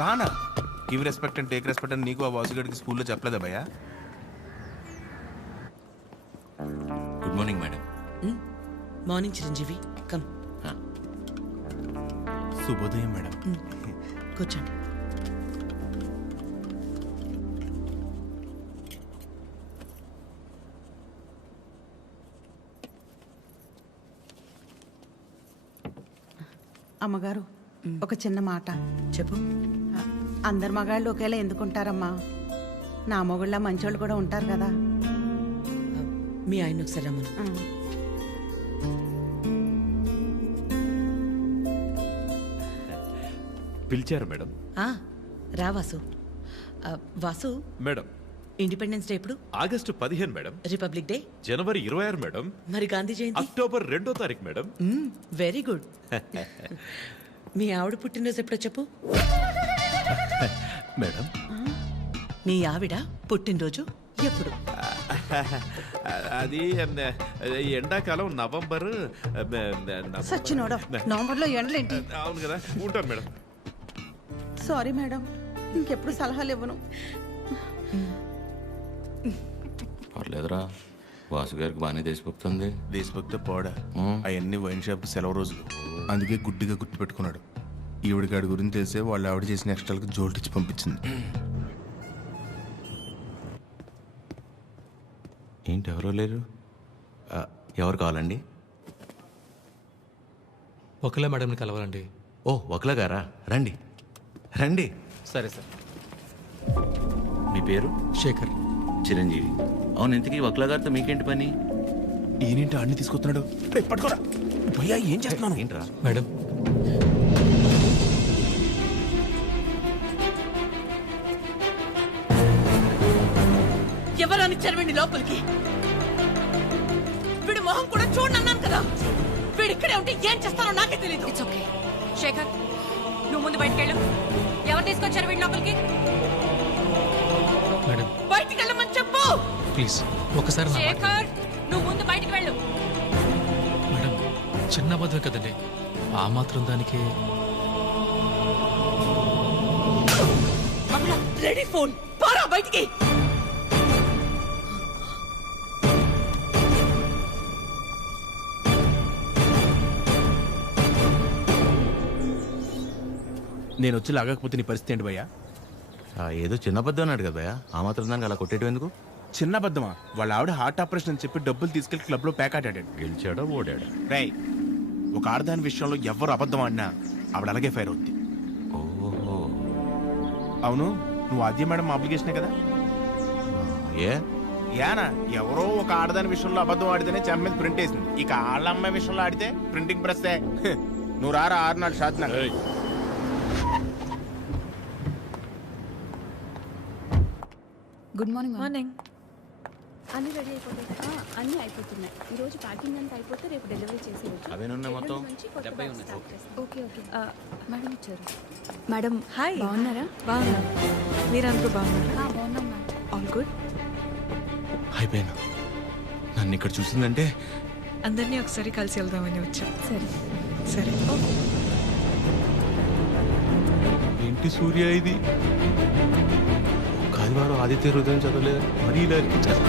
రానా? Give respect and take respect అని నీకు ఆ బాసుగడికి స్కూల్లో చెప్పలేదా భయ్యా? Good morning madam. Morning Chiranjeevi. Come. శుభోదయం మేడం. కూర్చోండి. అమ్మగారు, ఒక చిన్న మాట చెప్పు. అందరు మగాళ్ళు ఒకేలా ఎందుకుంటారమ్మా? నా మొగుళ్ళ మంచోళ్ళు కూడా ఉంటారు కదా. మీ ఆయన ఒకసారి రమ్మను. పిలిచారు మేడం. రా Vasu. Vasu, madam Independence Day ఎప్పుడు? August 15 madam. రిపబ్లిక్ డే జనవరి 26 మేడం. మరి గాంధీ జయంతి? అక్టోబర్ 2వ తారీఖు మేడం. Very good. మీ ఆవిడ పుట్టినరోజు ఎప్పుడో చెప్పు. మేడం మీ ఆవిడ పుట్టినరోజు ఎప్పుడు? అది ఎండాకాలం నవంబర్. సచ్చినోడా, నవంబర్లో ఎండలేంటి? అవును కదా, ఉంటాను మేడం. సారీ మేడం, ఇంకెప్పుడు సలహాలు ఇవ్వను. పర్లేదురా, వాసు గారికి బాగానే దేశభక్తుంది. దేశభక్తి పోడా, అవన్నీ వైన్ షాప్ సెలవు రోజులు, అందుకే గుడ్డిగా గుర్తు పెట్టుకున్నాడు. ఈవిడికాడి గురించి తెలిసే వాళ్ళు ఆవిడ చేసిన ఎక్స్ట్రాలకు జోల్టిచ్చి పంపించింది. ఏంటి ఎవరో లేరు? ఎవరు కావాలండి? ఒకలా మేడంని కలవాలండి. ఓ ఒకలా గారా, రండి రండి. సరే సార్. మీ పేరు? శేఖర్. చిరంజీవి. అవును, ఇంతకీ వక్లా గారితో మీకేంటి పని? ఈయనేంటి అన్ని తీసుకొస్తున్నాడు? పట్టుకోరా భయ్యా, ఏం చేస్తున్నాను? ఏంట్రా మేడం? ఎవరని చరవండి లోపలికి. వీడి మొహం కూడా చూడన్నాను కదా. వీడు ఇక్కడే ఉంటే ఏం చేస్తానో నాకే తెలియదు. It's okay. శేఖర్, నువ్వు ముందు బయటకెళ్ళు. ఎవరు తీసుకొచ్చారు వీడి లోపలికి? మేడం బయటికి వెళ్ళమని చెప్పు. ప్లీజ్ ఒకసారి శేఖర్, నువ్వు ముందు బయటికి వెళ్ళు. చిన్న అబద్ధం కదండి, ఆ మాత్రం దానికి. రెడీ ఫోన్ పారా బయటికి. నేను వచ్చి లాగకపోతే నీ పరిస్థితి ఏంటి భయ్యా? ఏదో చిన్న అబద్ధం అన్నాడు కదా భయ్యా, ఆ మాత్రం దానికి అలా కొట్టేయడం ఎందుకు? చిన్న అబద్ధమా? వాళ్ళ ఆవిడ హార్ట్ ఆపరేషన్ అని చెప్పి డబ్బులు తీసుకెళ్లి క్లబ్ లో ప్యాక్ ఆడాడు. గెలిచాడా ఓడాడా? రేయ్, ఒక ఆడదాని విషయంలో ఎవరు అబద్ధం ఆడినా ఆవిడ అలాగే ఫైర్ అవుద్ది. ఓహో. అవును, నువ్వు ఆద్య మేడం అప్లికేషనే కదా? ఏ యానా ఎవరో ఒక ఆడదాని విషయంలో అబద్ధం ఆడితేనే చెంప మీద ప్రింట్ వేసింది. ఇక ఆళ్ళ అమ్మాయి విషయంలో ఆడితే ప్రింటింగ్ ప్రెస్. నువ్వు రారా 6 నాడు షాత్. Good morning morning. అన్ని రెడీ అయిపోతాయి. అన్నీ అయిపోతున్నాయి. ఈరోజు ప్యాకింగ్ అంతా అయిపోతే రేపు డెలివరీ చేసేయచ్చు. అవేనున్నాయి మొత్తం? Okay okay. మేడం వచ్చారు. మేడం హాయ్, బాగున్నారా? బాగున్నా. మీరందరూ బాగున్నారా? బాగున్నాం మేడం. All good. అయిపోయాను. నన్ను ఇక్కడ చూసిందంటే అందరినీ ఒకసారి కలిసి వెళ్దామని వచ్చాం. సరే సరే. ఏంటి సూర్య ఇది? ఆదివారం ఆదిత్య హృదయం చదవలేదు, మరీ ఇలా అనిపించారు.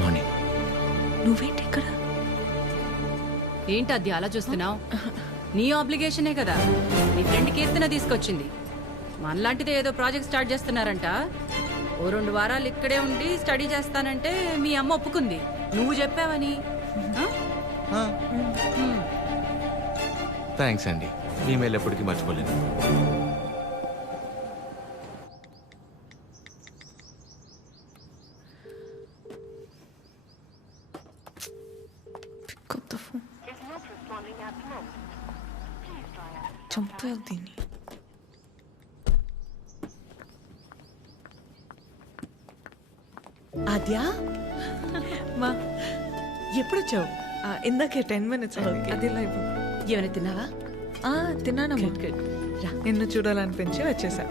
మార్నింగ్. నువ్వేంటి ఇక్కడ? ఏంటి అది అలా చూస్తున్నావు? నీ ఆబ్లిగేషనే కదా నీ ఫ్రెండ్ కీర్తన తీసుకొచ్చింది. మనలాంటిదే ఏదో ప్రాజెక్ట్ స్టార్ట్ చేస్తున్నారంట. ఓ 2 వారాలు ఇక్కడే ఉండి స్టడీ చేస్తానంటే మీ అమ్మ ఒప్పుకుంది. నువ్వు చెప్పావని. థ్యాంక్స్ అండి, ఈమెయిల్ ఎప్పటికీ మర్చిపోలేను. చంపావు దీన్ని. ఆద్యా, మా ఎప్పుడొచ్చావు? ఇందాకే 10 minutes అయింది. అది లైవ్. ఏమైనా తిన్నావా? తిన్నానమ్మా. నిన్ను చూడాలనిపించి వచ్చేసా.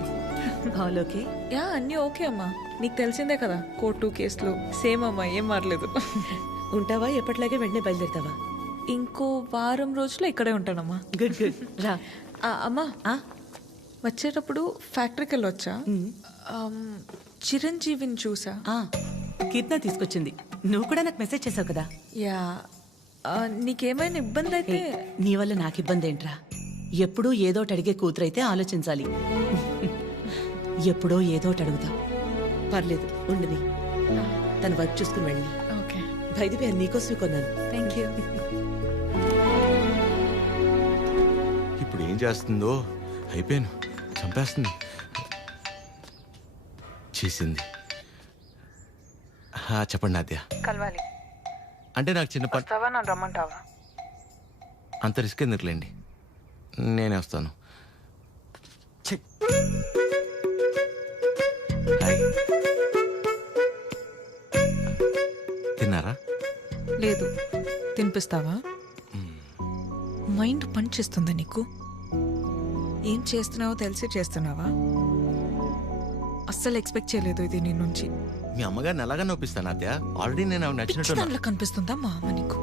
All okay? యా, అన్నీ ఓకే అమ్మా. నీకు తెలిసిందే కదా, కోర్టు కేసులు సేమ్ అమ్మా, ఏం మారలేదు. ఉంటావా? ఎప్పటిలాగే వెంటనే బయలుదేరుతావా? ఇంకో వారం రోజులు ఇక్కడే ఉంటానమ్మా. Good good. రా అమ్మా, వచ్చేటప్పుడు ఫ్యాక్టరీకి వెళ్ళొచ్చా? చిరంజీవిని చూసా. కీర్తన తీసుకొచ్చింది. నువ్వు కూడా నాకు మెసేజ్ చేసావు కదా? యా. నీకేమైనా ఇబ్బంది అయితే? నీ వల్ల నాకు ఇబ్బంది ఏంట్రా? ఎప్పుడూ ఏదోటి అడిగే కూతురైతే ఆలోచించాలి. ఎప్పుడో ఏదోటి అడుగుతాం. పర్లేదు, ఉండని. తన వర్క్ చూసుకుని వెళ్ళి. ఓకే. బయట పేరు నీకోసమే కొన్నాను. Thank you. ఇప్పుడు ఏం చేస్తుందో? అయిపోయాను, చంపేస్తుంది. చేసింది. చెప్పండి నాద్య. కలవాలి అంటే నాకు చిన్న పని. వస్తావా? నన్ను రమ్మంటావా? అంత రిస్క్ ఎందుకులేండి, నేనే వస్తాను. హాయ్. తిన్నారా? లేదు. తినిపిస్తావా? మైండ్ పని చేస్తుందా నీకు? ఏం చేస్తున్నావో తెలిసి చేస్తున్నావా? అస్సలు ఎక్స్పెక్ట్ చేయలేదు ఇది నీ నుంచి. మీ అమ్మగారిని ఎలాగా నొప్పిస్తాను అత్య? ఆల్రెడీ నేను ఆవిడ నచ్చినట్టు. దాంట్లో కనిపిస్తుందా మా అమ్మ నీకు?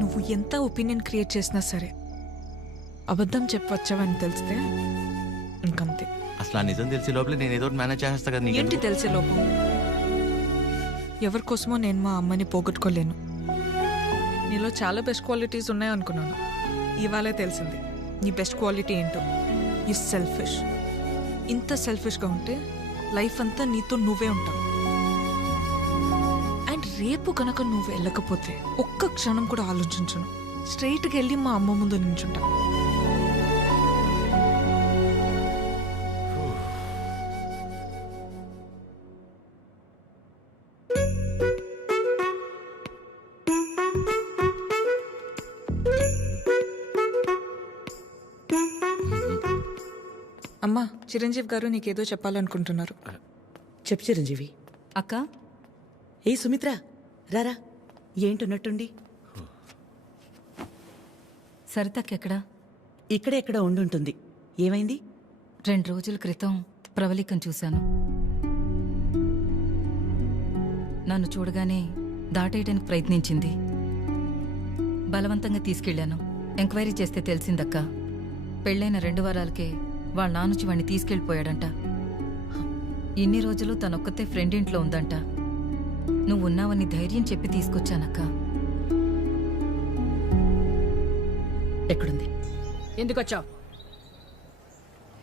నువ్వు ఎంత ఒపీనియన్ క్రియేట్ చేసినా సరే అబద్ధం చెప్పవచ్చావని తెలిస్తే ఇంకంతే. అసలు ఆ నిజం తెలిసే లోపల నేను ఏదో మేనేజ్ చేస్తా కదా. ఏంటి తెలిసే లోపం? ఎవరి కోసమో నేను మా అమ్మని పోగొట్టుకోలేను. నీలో చాలా బెస్ట్ క్వాలిటీస్ ఉన్నాయనుకున్నాను. ఇవాళే తెలిసింది నీ బెస్ట్ క్వాలిటీ ఏంటో. You selfish. ఇంత సెల్ఫిష్గా ఉంటే లైఫ్ అంతా నీతో నువ్వే ఉంటావు. అండ్ రేపు కనుక నువ్వు వెళ్ళకపోతే ఒక్క క్షణం కూడా ఆలోచించను. స్ట్రైట్గా వెళ్ళి మా అమ్మ ముందు నించుంటా. అమ్మా, చిరంజీవి గారు నీకేదో చెప్పాలనుకుంటున్నారు. చెప్పు చిరంజీవి. అక్క. ఏ సుమిత్ర, రారా. ఏంటున్నట్టుండి? సరితక్కెక్కడా? ఇక్కడెక్కడ ఉండుంటుంది. ఏమైంది? 2 రోజుల క్రితం ప్రవళికను చూశాను. నన్ను చూడగానే దాటేయడానికి ప్రయత్నించింది. బలవంతంగా తీసుకెళ్లాను. ఎంక్వైరీ చేస్తే తెలిసిందక్క, పెళ్ళైన 2 వారాలకే వాళ్ళ నానుచి వాణ్ణి తీసుకెళ్ళిపోయాడంట. ఇన్ని రోజులు తనొక్కతే ఫ్రెండ్ ఇంట్లో ఉందంట. నువ్వున్నావని ధైర్యం చెప్పి తీసుకొచ్చానక్క. ఎక్కడుంది? ఎందుకొచ్చావు?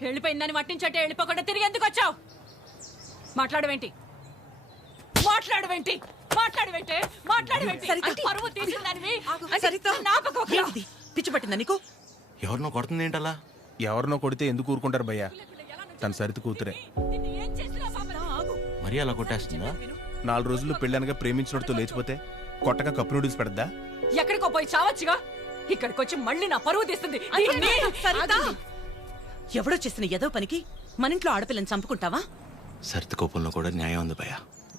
వెళ్ళిపోయిందని మట్టించంటే వెళ్ళిపోకుండా తిరిగి ఎందుకు వచ్చావు? మాట్లాడవేంటి? పిచ్చి పట్టిందా నీకు? ఎవరినో కొడుతుంది ఏంటలా? ఎవరినో కొడితే ఎందుకు ఊరుకుంటారు భయ్యా? తన సరిత కూతురే. మరీ అలా కొట్టేస్తుందా? 4 రోజులు పెళ్ళనగా ప్రేమించినోడితో లేచిపోతే కొట్టగా కప్పు నూడిల్స్ పెడద్దా? ఎక్కడికో పోయి చావచ్చుగా. ఇక్కడికొచ్చి మళ్ళీ నా పరువు తీస్తుంది. ఎవడో చేసిన ఏదో పనికి మన ఇంట్లో ఆడపిల్లని చంపుకుంటావా? సరిత కోపంలో కూడా న్యాయం ఉంది భయ్యా.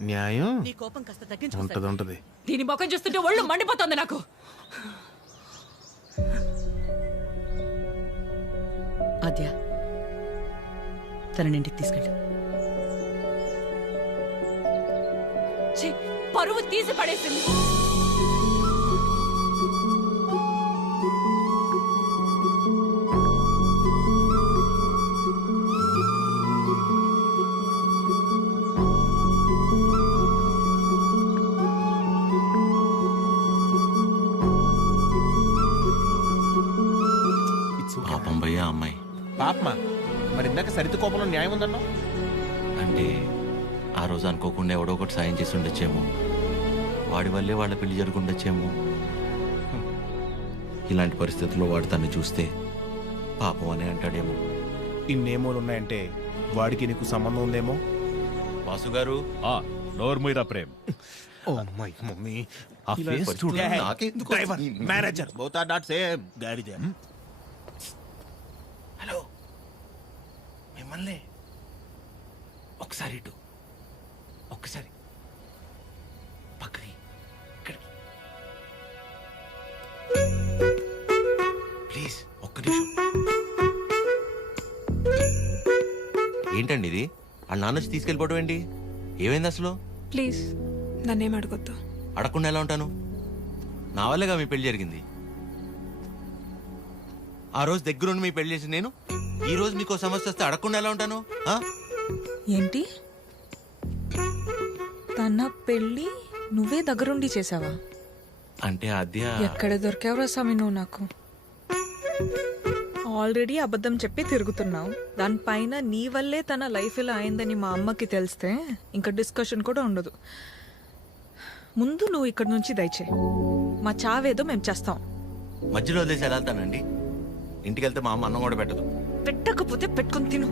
న్యాయం నీ కోపం కాస్త తగ్గించుకుంటా. ఉంటది. దీని ముఖం చూస్తుంటే ఒళ్ళు మండిపోతుంది నాకు. ఆద్య, తనని ఇంటికి తీసుకెళ్ళు. పరువు తీసి పడేసింది. పాపం భయ్యా అమ్మాయి. పాపమా? మరి ఇందాక సరిత కోపంలో న్యాయం ఉందన్నా? అంటే ఆ రోజు అనుకోకుండా ఎవడో ఒకటి సాయం చేసి ఉండొచ్చేమో. వాడి వల్లే వాళ్ళ పెళ్లి జరుగుండొచ్చేమో. ఇలాంటి పరిస్థితుల్లో వాడు తను చూస్తే పాపం అని అంటాడేమో. ఇన్నేమోలు ఉన్నాయంటే వాడికి నీకు సంబంధం ఉందేమో. వాసు గారు, నోర్మీరా ప్రేమ్. ఓ మై మమ్మీ, ఆ ఫేస్ చూడు. నాకెందుకు driver, manager both are not same. గాడిదే. హలో, మిమ్మల్ని ఒకసారి ఇటు, ఒక్కసారి పక్కకి, ఇక్కడికి ప్లీజ్, ఒక్క నిమిషం. ఏంటండి ఇది? వాళ్ళ నాన్న వచ్చి తీసుకెళ్ళిపోవడం ఏంటి? ఏమైంది అసలు? ప్లీజ్ నన్నేం అడగొద్దు. అడగకుండా ఎలా ఉంటాను? నా వల్లేగా మీ పెళ్లి జరిగింది. ఆ రోజు దగ్గరుండి మీ పెళ్లి చేసి నేను ఈ రోజు మీకు సమస్య వస్తే అడగకుండా ఎలా ఉంటాను? ఏంటి? తన పెళ్ళి నువ్వే దగ్గరుండి చేసావా? అంటే అద్య ఎక్కడ దొరికావురా స్వామి నువ్వు నాకు? ఆల్రెడీ అబద్ధం చెప్పి తిరుగుతున్నావు. దానిపైన నీ వల్లే తన లైఫ్ ఇలా అయిందని మా అమ్మకి తెలిస్తే ఇంకా డిస్కషన్ కూడా ఉండదు. ముందు నువ్వు ఇక్కడ నుంచి దయచే. మా చావేదో మేము చేస్తాం. మధ్యలో వదిలేసి ఎలా వెళ్తానండి? ఇంటికి వెళ్తే మా అమ్మ అన్నం కూడా పెట్టదు. పెట్టకపోతే పెట్టుకుని తిను.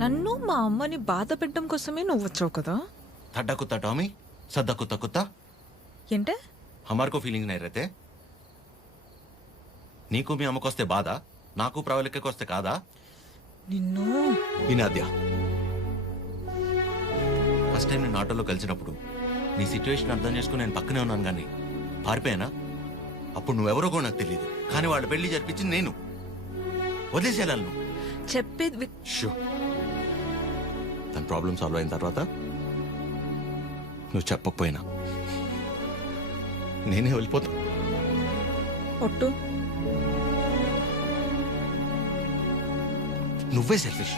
నన్ను మా అమ్మని బాధ పెట్టడం కోసమే నువ్వు వచ్చావు కదా. थड्डा कुत्ता टॉमी, सद्दा कुत्ता कुत्ता। ఏంటే? हमारे को फीलिंग नहीं रहते। నీకు మీ అమ్మకొస్తే బాధ, నాకు ప్రవళికకొస్తే కాదా? నిన్ను వినాద్య, ఫస్ట్ టైం నేను ఆటోలో కలిసినప్పుడు నీ సిచ్యువేషన్ అర్థం చేసుకుని నేను పక్కనే ఉన్నాను, కానీ పారిపోయానా? అప్పుడు నువ్వెవరో కూడా నాకు తెలియదు, కానీ వాళ్ళ పెళ్లి జరిపించింది నేను. వదిలేసేయాలను చెప్పేది. తన ప్రాబ్లం సాల్వ్ అయిన తర్వాత నువ్వు చెప్పకపోయినా నేనే వెళ్ళిపోతా. ఒట్టు. నువ్వే సెల్ఫిష్,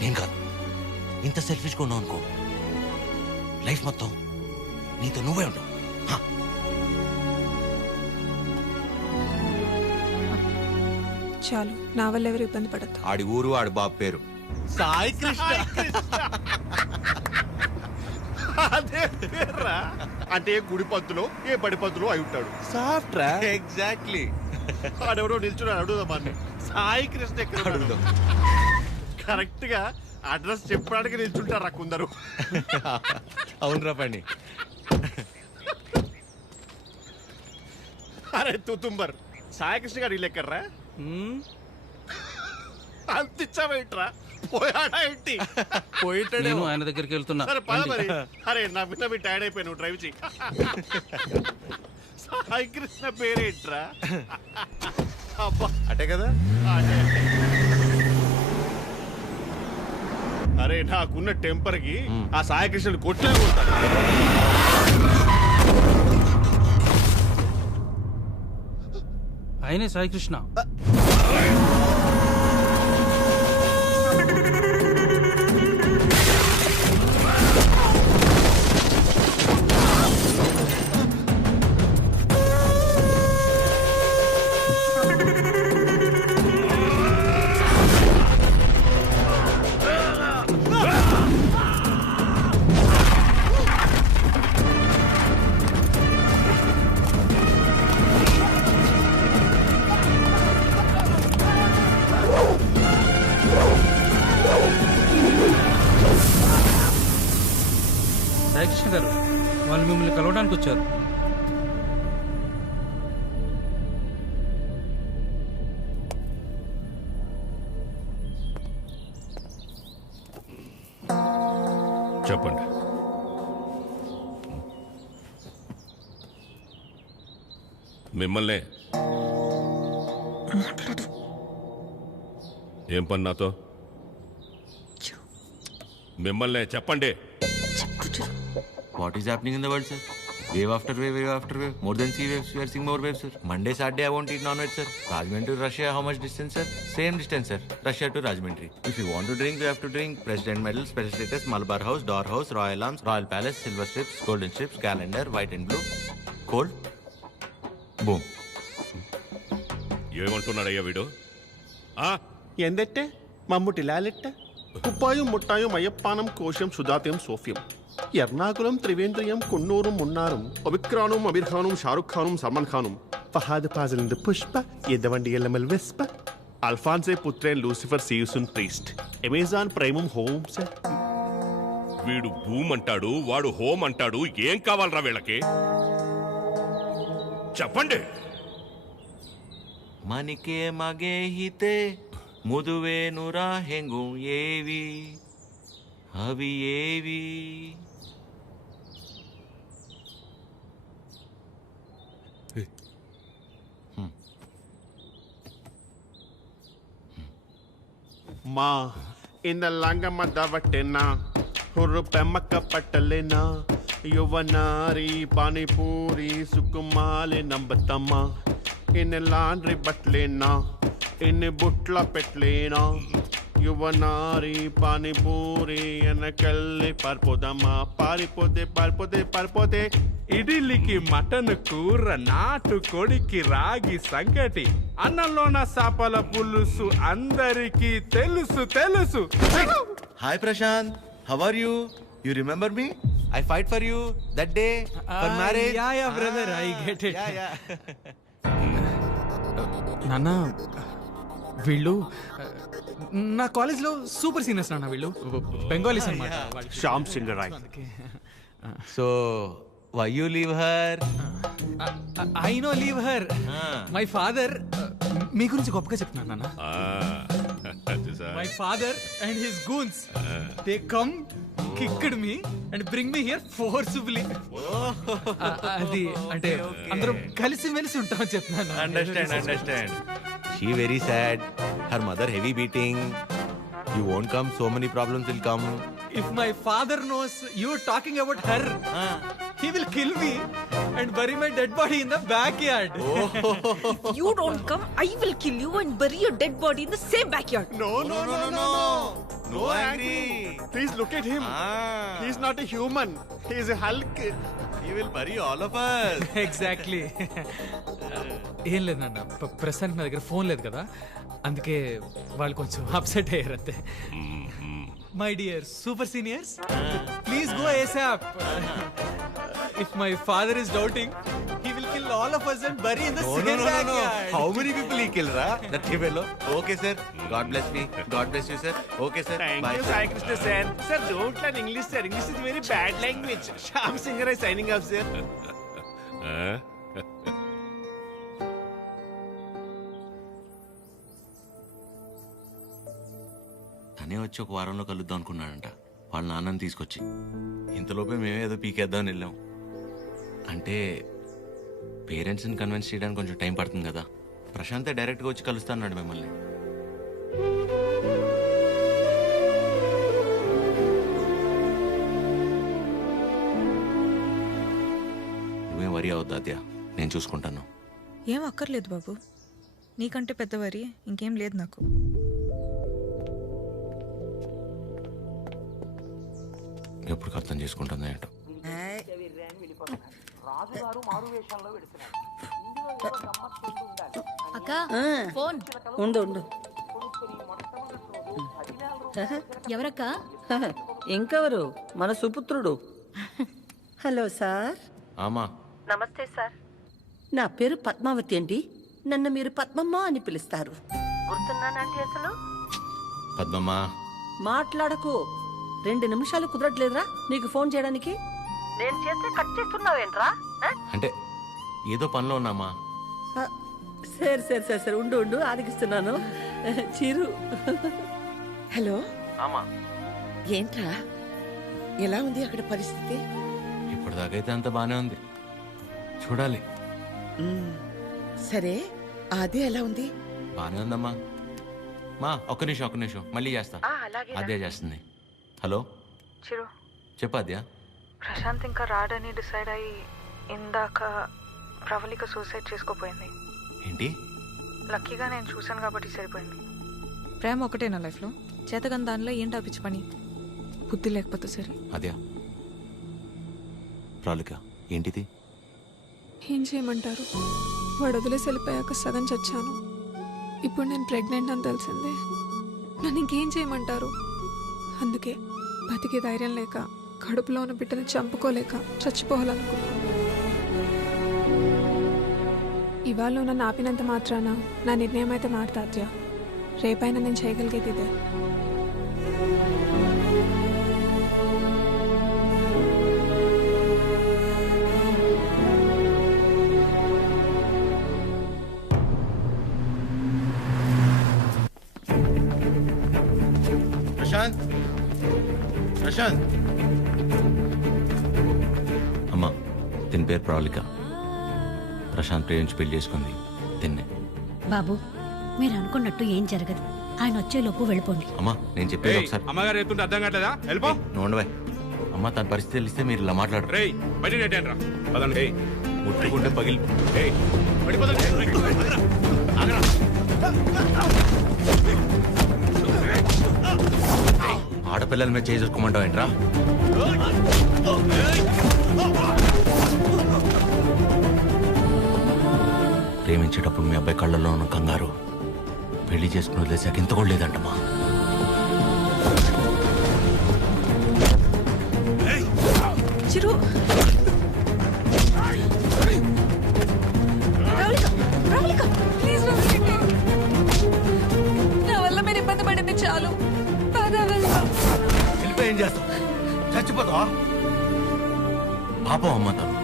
నేను కాదు. ఇంత సెల్ఫిష్గా ఉన్నావు అనుకో, లైఫ్ మొత్తం నీతో నువ్వే ఉండవు. చాలు, నా వల్ల ఎవరు ఇబ్బంది పడద్దు. ఆడి ఊరు, ఆడి బాబు పేరు సాయి కృష్ణ. అదే పేర్రా. అంటే గుడి పంతులు ఏ బడి పంతులు అయి ఉంటాడు. సాఫ్ట్ రా. ఎగ్జాక్ట్లీ. ఆడెవరో నిల్చున్నాడు, అడుగుదామని. సాయి కృష్ణ ఎక్కడ అడుగుదాం. కరెక్ట్ గా అడ్రస్ చెప్పడానికి నిల్చుంటారా కొందరు. అవునరా పండి. అరే తుంబర్, సాయి కృష్ణ గారు ఇల్లు ఎక్కడ్రా? అంతిచ్చావేంట్రా? పోయాడా ఏంటి? నేను ఆయన దగ్గరికి వెళ్తున్నా. సరే పద మరి. అరే నవ్వి టైర్డ్ అయిపోయి నువ్వు డ్రైవ్ చెయ్యి. సాయి కృష్ణ పేరేంట్రా? అబ్బా అటే కదా. అరే నాకున్న టెంపర్ కి ఆ సాయి కృష్ణుడు కొట్లే కొడతాడు. ఆయనే సాయి కృష్ణ. సాయికృష్ణ గారు వాళ్ళు మిమ్మల్ని కలవడానికి వచ్చారు. చెప్పండి. మిమ్మల్నే. ఏం పని నాతో? మిమ్మల్నే చెప్పండి. What is happening in the world, sir? Wave after wave, wave after wave. More than sea waves, we are seeing more waves, sir. Monday, Saturday, I won't eat non-veg, sir. Rajahmundry to Russia, how much distance, sir? Same distance, sir. Russia to Rajahmundry. If you want to drink, you have to drink. President Medal, Special Status, Malabar House, Door House, Royal Arms, Royal Palace, Silver Strips, Golden Strips, Calendar, White and Blue. Cold. Boom. ఏమంటున్నాడయ్యా వీడు? ఎందెట్టే మమ్ముటి లాలెట్ట కుప్పాయం ముట్టాయం అయ్యప్పానం కోశం సుజాత్యం సోఫ్యం ఎర్నాకులం త్రివేంద్రియం కున్నూరం మున్నారం ఒబిక్రానుం అబిర్ఖానుం షారుఖ్ ఖానుం సల్మాన్ ఖానుం ఫహాద్ పాజలింద పుష్ప ఎద్దవండి ఎల్లమల్ వెస్ప అల్ఫాన్సే పుత్రేన్ లూసిఫర్ సీయుసున్ ప్రీస్ట్ అమెజాన్ ప్రైమం హోమ్స్. వీడు భూమ్ అంటాడు, వాడు హోమ్ అంటాడు. ఏం కావాలరా వీళ్ళకి? చెప్పండి. ಮನಿಕೆ ಮಗೆ ಹಿತೆ ಮುದುವೇನುರ ಹೆಂಗು ಏವಿ ಅವಿ ಏವಿ. మా ఇంద లంగమ్మ దవట్టెనా ಹುರ್ರು ಪೆಮ್ಮಕ್ಕ ಪಟ್ಟಲೆನ ಯುವನಾರಿ ಪಾನಿಪೂರಿ ಸುಕುಮಾಲೆ ನಂಬತಮ್ಮ ಇನ್ನು ಲಾಂಡ್ರಿ ಬಟ್ಲೇನ ಇನ್ನು ಬುಟ್ಲ ಪೆಟ್ಲೇನ యువనారి పానీపూరి వెనకల్లి పారిపోదమ్మా పారిపోతే పారిపోతే పారిపోతే ఇడ్లీకి మటన్ కూర, నాటు కొడికి రాగి సంగటి, అన్నంలోన సాపల పులుసు అందరికీ తెలుసు తెలుసు. Hi Prashant, how are you? You remember me? I fight for you that day for marriage. Yeah, brother, I get it. Yeah. నాన్న వీళ్ళు నా కాలేజ్లో సూపర్ సీనియర్స్ నాన్న. వీళ్ళు బెంగాలీస్ అన్నమాట. Shyam Singh Roy. So why you leave her? I know leave her. My father మీ గురించి గొప్పగా చెప్తున్నాను నాన్న. My father and his goons, they come, kicked me and bring me here forcibly. అది అంటే అందరం కలిసి మెలిసి ఉంటామని చెప్తున్నాను. Understand. She very sad. Her mother heavy beating. You won't come, so many problems will come. If my father knows you're talking about her, he will kill me and bury my dead body in the backyard. If you don't come, I will kill you and bury your dead body in the same backyard. No, angry. Please look at him. He's not a human. He's a Hulk. He will bury all of us. Exactly. ఏం లేదు నాన్న, ప్రస్తుతానికి నా దగ్గర phone లేదు కదా, అందుకే వాళ్ళు కొంచెం అప్సెట్ అయ్యారు అంతే. My dear super seniors, please go ASAP. If my father is doubting, he will kill all of us and bury in the same backyard. How many people he kill, ra? That fellow. Okay, sir. God bless me. God bless you, sir. Okay, sir. Thank Bye, you, sir. Sai Krishna sir. Sir, don't learn English, sir. English is very bad language. Shyam Singh is signing off, sir. తనే వచ్చి ఒక వారంలో కలుద్దాం అనుకున్నాడంట వాళ్ళ నాన్నని తీసుకొచ్చి. ఇంతలోపే మేమే ఏదో పీకేద్దామని వెళ్ళాం. అంటే పేరెంట్స్ని కన్విన్స్ చేయడానికి కొంచెం టైం పడుతుంది కదా. ప్రశాంతే డైరెక్ట్గా వచ్చి కలుస్తా అన్నాడు మిమ్మల్ని. నువ్వేం వరి అవద్దు ఆద్య, నేను చూసుకుంటాను. ఏం అక్కర్లేదు బాబు, నీకంటే పెద్దవారి ఇంకేం లేదు నాకు. ఎప్పుడు అర్థం చేసుకుంటుందో ఏంటో. అక్క ఫోన్ ఉండు ఉండు. ఎవరక్క? ఇంకెవరు, మన సుపుత్రుడు. Hello sir. ఆమా. నమస్తే సార్. నా పేరు పద్మావతి అండి. నన్ను మీరు పద్మమ్మ అని పిలుస్తారు. గుర్తున్నానండి అసలు? పద్మమ్మ. మాట్లాడకు. 2 నిమిషాలు కుదరట్లేదురా నీకు ఫోన్ చేయడానికి? నేను చేస్తే కట్ చేస్తున్నావేంట్రా? అంటే ఏదో పనిలో ఉన్నామా. సరే సరే సరే సరే ఉండు ఉండు ఆదిగిస్తున్నాను. చిరు. హలో. ఆమా. ఏంట్రా, ఎలా ఉంది అక్కడ పరిస్థితి? ఇప్పటిదాకైతే అంత బానే ఉంది, చూడాలి. సరే, అదే ఎలా ఉంది? బానే ఉందమ్మా. మా ఒక్క నిమిషం మళ్ళీ చేస్తా. అదే చేస్తుంది. హలో చిరు, చెప్పు అద్యా. ప్రశాంత్ ఇంకా రాడని డిసైడ్ అయ్యి ఇందాక ప్రవళిక సూసైడ్ చేసుకోపోయింది. ఏంటి? లక్కీగా నేను చూశాను కాబట్టి సరిపోయింది. ప్రేమ ఒకటే నా లైఫ్లో, చేతగాని దానిలో ఏంటా పిచ్చి పని? బుద్ధి లేకపోతే సరే. అద్యా ప్రాలిక ఏంటిది? ఏం చేయమంటారు, వాడు వదిలేసి వెళ్ళిపోయాక సగం చచ్చాను. ఇప్పుడు నేను ప్రెగ్నెంట్ అని తెలిసిందే. నన్ను ఇంకేం చేయమంటారు? అందుకే బతికే ధైర్యం లేక, కడుపులో ఉన్న బిడ్డను చంపుకోలేక చచ్చిపోవాలనుకున్నాను. ఇవాళ నన్ను ఆపినంత మాత్రాన నా నిర్ణయం అయితే మారుతాద్యా. రేపైనా నేను చేయగలిగేది ఇదే. ప్రశాంత్, ప్రశాంత్. అమ్మా, దీని పేరు ప్రాలిక. ప్రశాంత్ ప్రేమించి పెళ్లి చేసుకుంది తిన్నే. బాబు, మీరు అనుకున్నట్టు ఏం జరగదు. ఆయన వచ్చేలోపు వెళ్ళిపోండి. అమ్మా, నేను చెప్పేది ఒకసారి. అమ్మగారు చెప్తుంటే అర్థం కావట్లేదా? వెళ్ళిపో. నోండవే అమ్మ, తన పరిస్థితి తెలిస్తే మీరు ఇలా మాట్లాడరు. ముట్టుకుంటే పగిలి. ఆడపిల్లల మీద చేసుకోమంటావు ఏంట్రా? ప్రేమించేటప్పుడు మీ అబ్బాయి కళ్ళల్లో ఉన్న కంగారు పెళ్లి చేసుకుని వదిలేసాక ఇంత కూడా లేదంటమ్మా. చిరు, నా వల్ల మీరు ఇబ్బంది పడింది చాలు. వెళ్ళిపోయి ఏం చేస్తావు? చచ్చిపోతావా? పాపం అమ్మ, తను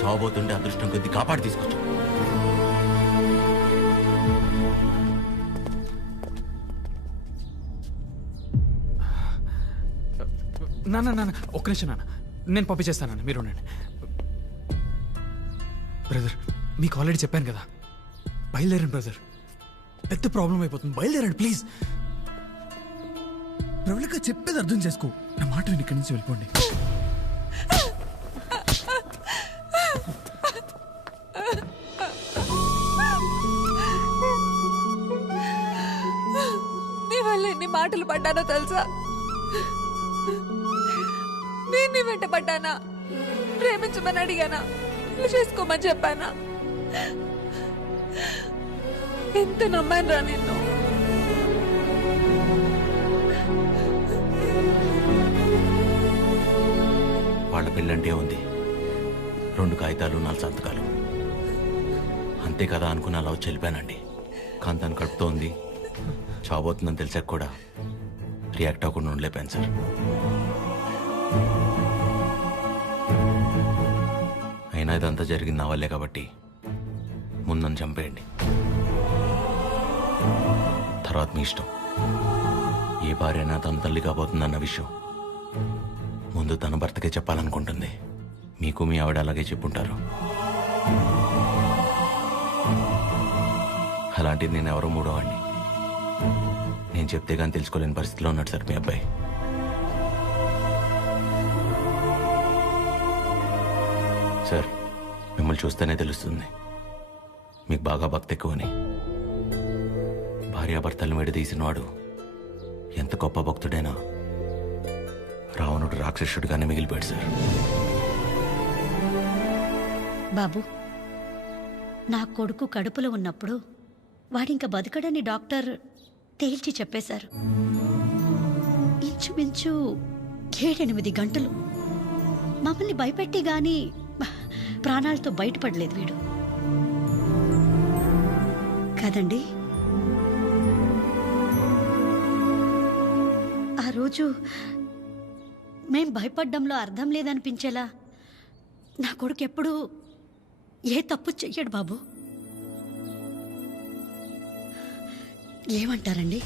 చావబోతుంటే అదృష్టం కొద్ది కాపాడి తీసుకొచ్చు. నాన్న ఒక్క నిమిషం నాన్న, నేను పంపించేస్తాను. మీరు ఉండండి. బ్రదర్, మీకు ఆల్రెడీ చెప్పాను కదా, బయలుదేరండి బ్రదర్. పెద్ద ప్రాబ్లం అయిపోతుంది, బయలుదేరండి ప్లీజ్. ప్రవళిక చెప్పేది అర్థం చేసుకో. నా మాట విని ఇక్కడి నుంచి వెళ్ళిపోండి. నీ వల్ల ఎన్ని మాటలు పడ్డానో తెలుసా? నేను నీ వెంట పడ్డానా? ప్రేమించమని అడిగానా? చేసుకోమని చెప్పానా? ఎంత నమ్మాను రా నిన్ను. వాళ్ళ పెళ్ళంటే ఉంది, 2 కాగితాలు 4 సంతకాలు అంతే కదా అనుకుని అలా వచ్చి వెళ్ళిపోయానండి. కానీ తను కడుపుతో ఉంది, చావబోతుందని తెలిసాక కూడా రియాక్ట్ అవ్వకుండా ఉండలేపాను సార్. అయినా ఇదంతా జరిగింది నా వల్లే కాబట్టి ముందు నన్ను చంపేయండి, తర్వాత మీ ఇష్టం. ఏ భార్యనా తన తల్లి కాబోతుందన్న విషయం ముందు తన భర్తకే చెప్పాలనుకుంటుంది. మీకు మీ ఆవిడ అలాగే చెప్పుంటారు. అలాంటిది నేను ఎవరో మూడో వాడిని. నేను చెప్తే కానీ తెలుసుకోలేని పరిస్థితిలో ఉన్నాడు సార్ మీ అబ్బాయి. సార్ మిమ్మల్ని చూస్తేనే తెలుస్తుంది మీకు బాగా భక్తి ఎక్కువని. భార్యాభర్తలను విడదీసినవాడు ఎంత గొప్ప భక్తుడైనా రావణుడు రాక్షసుడిగానే మిగిలిపోయాడు సార్. బాబు, నా కొడుకు కడుపులో ఉన్నప్పుడు వాడింక బతకడని డాక్టర్ తేల్చి చెప్పేశారు. ఇంచుమించు 7-8 గంటలు మమ్మల్ని భయపెట్టి గాని ప్రాణాలతో బయటపడలేదు వీడు కదండి. ఆ రోజు మేం భయపడ్డంలో అర్థం లేదనిపించేలా నా కొడుకు ఎప్పుడూ ఏ తప్పు చెయ్యడు బాబు. ఏమంటారండి?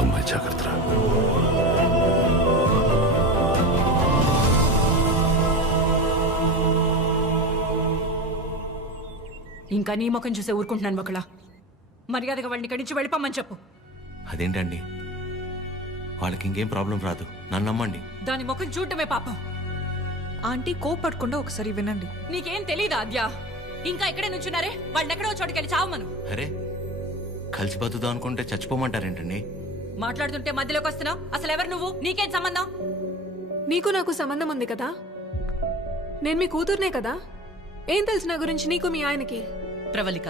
అమ్మాయి జాగ్రత్త. ఇంకా నీ ముఖం చూసే ఊరుకుంటున్నాను ఒకళ్ళ. మర్యాదగా వాడిని ఇక్కడి నుంచి వెళ్ళిపోమని చెప్పు. అదేంటండి, వాళ్ళకి ఇంకేం ప్రాబ్లం రాదు, నన్ను నమ్మండి. దాని ముఖం చూడటమే పాపం. ఆంటీ కోపడకుండా ఒకసారి వినండి. నీకేం తెలీదా అద్యా? ఇంకా ఇక్కడే నుంచున్నారే, వాళ్ళని ఎక్కడో చోటుకెళ్ళి చావమను. అరే కలిసి బతుకుదాం అనుకుంటే చచ్చిపోమంటారేంటండి? మాట్లాడుతుంటే మధ్యలోకి వస్తున్నావు. అసలు ఎవరు నువ్వు? నీకేం సంబంధం? నీకు నాకు సంబంధం ఉంది కదా. నేను మీ కూతుర్నే కదా. ఏం తెలుసు నా గురించి నీకు మీ ఆయనకి? ప్రవళిక,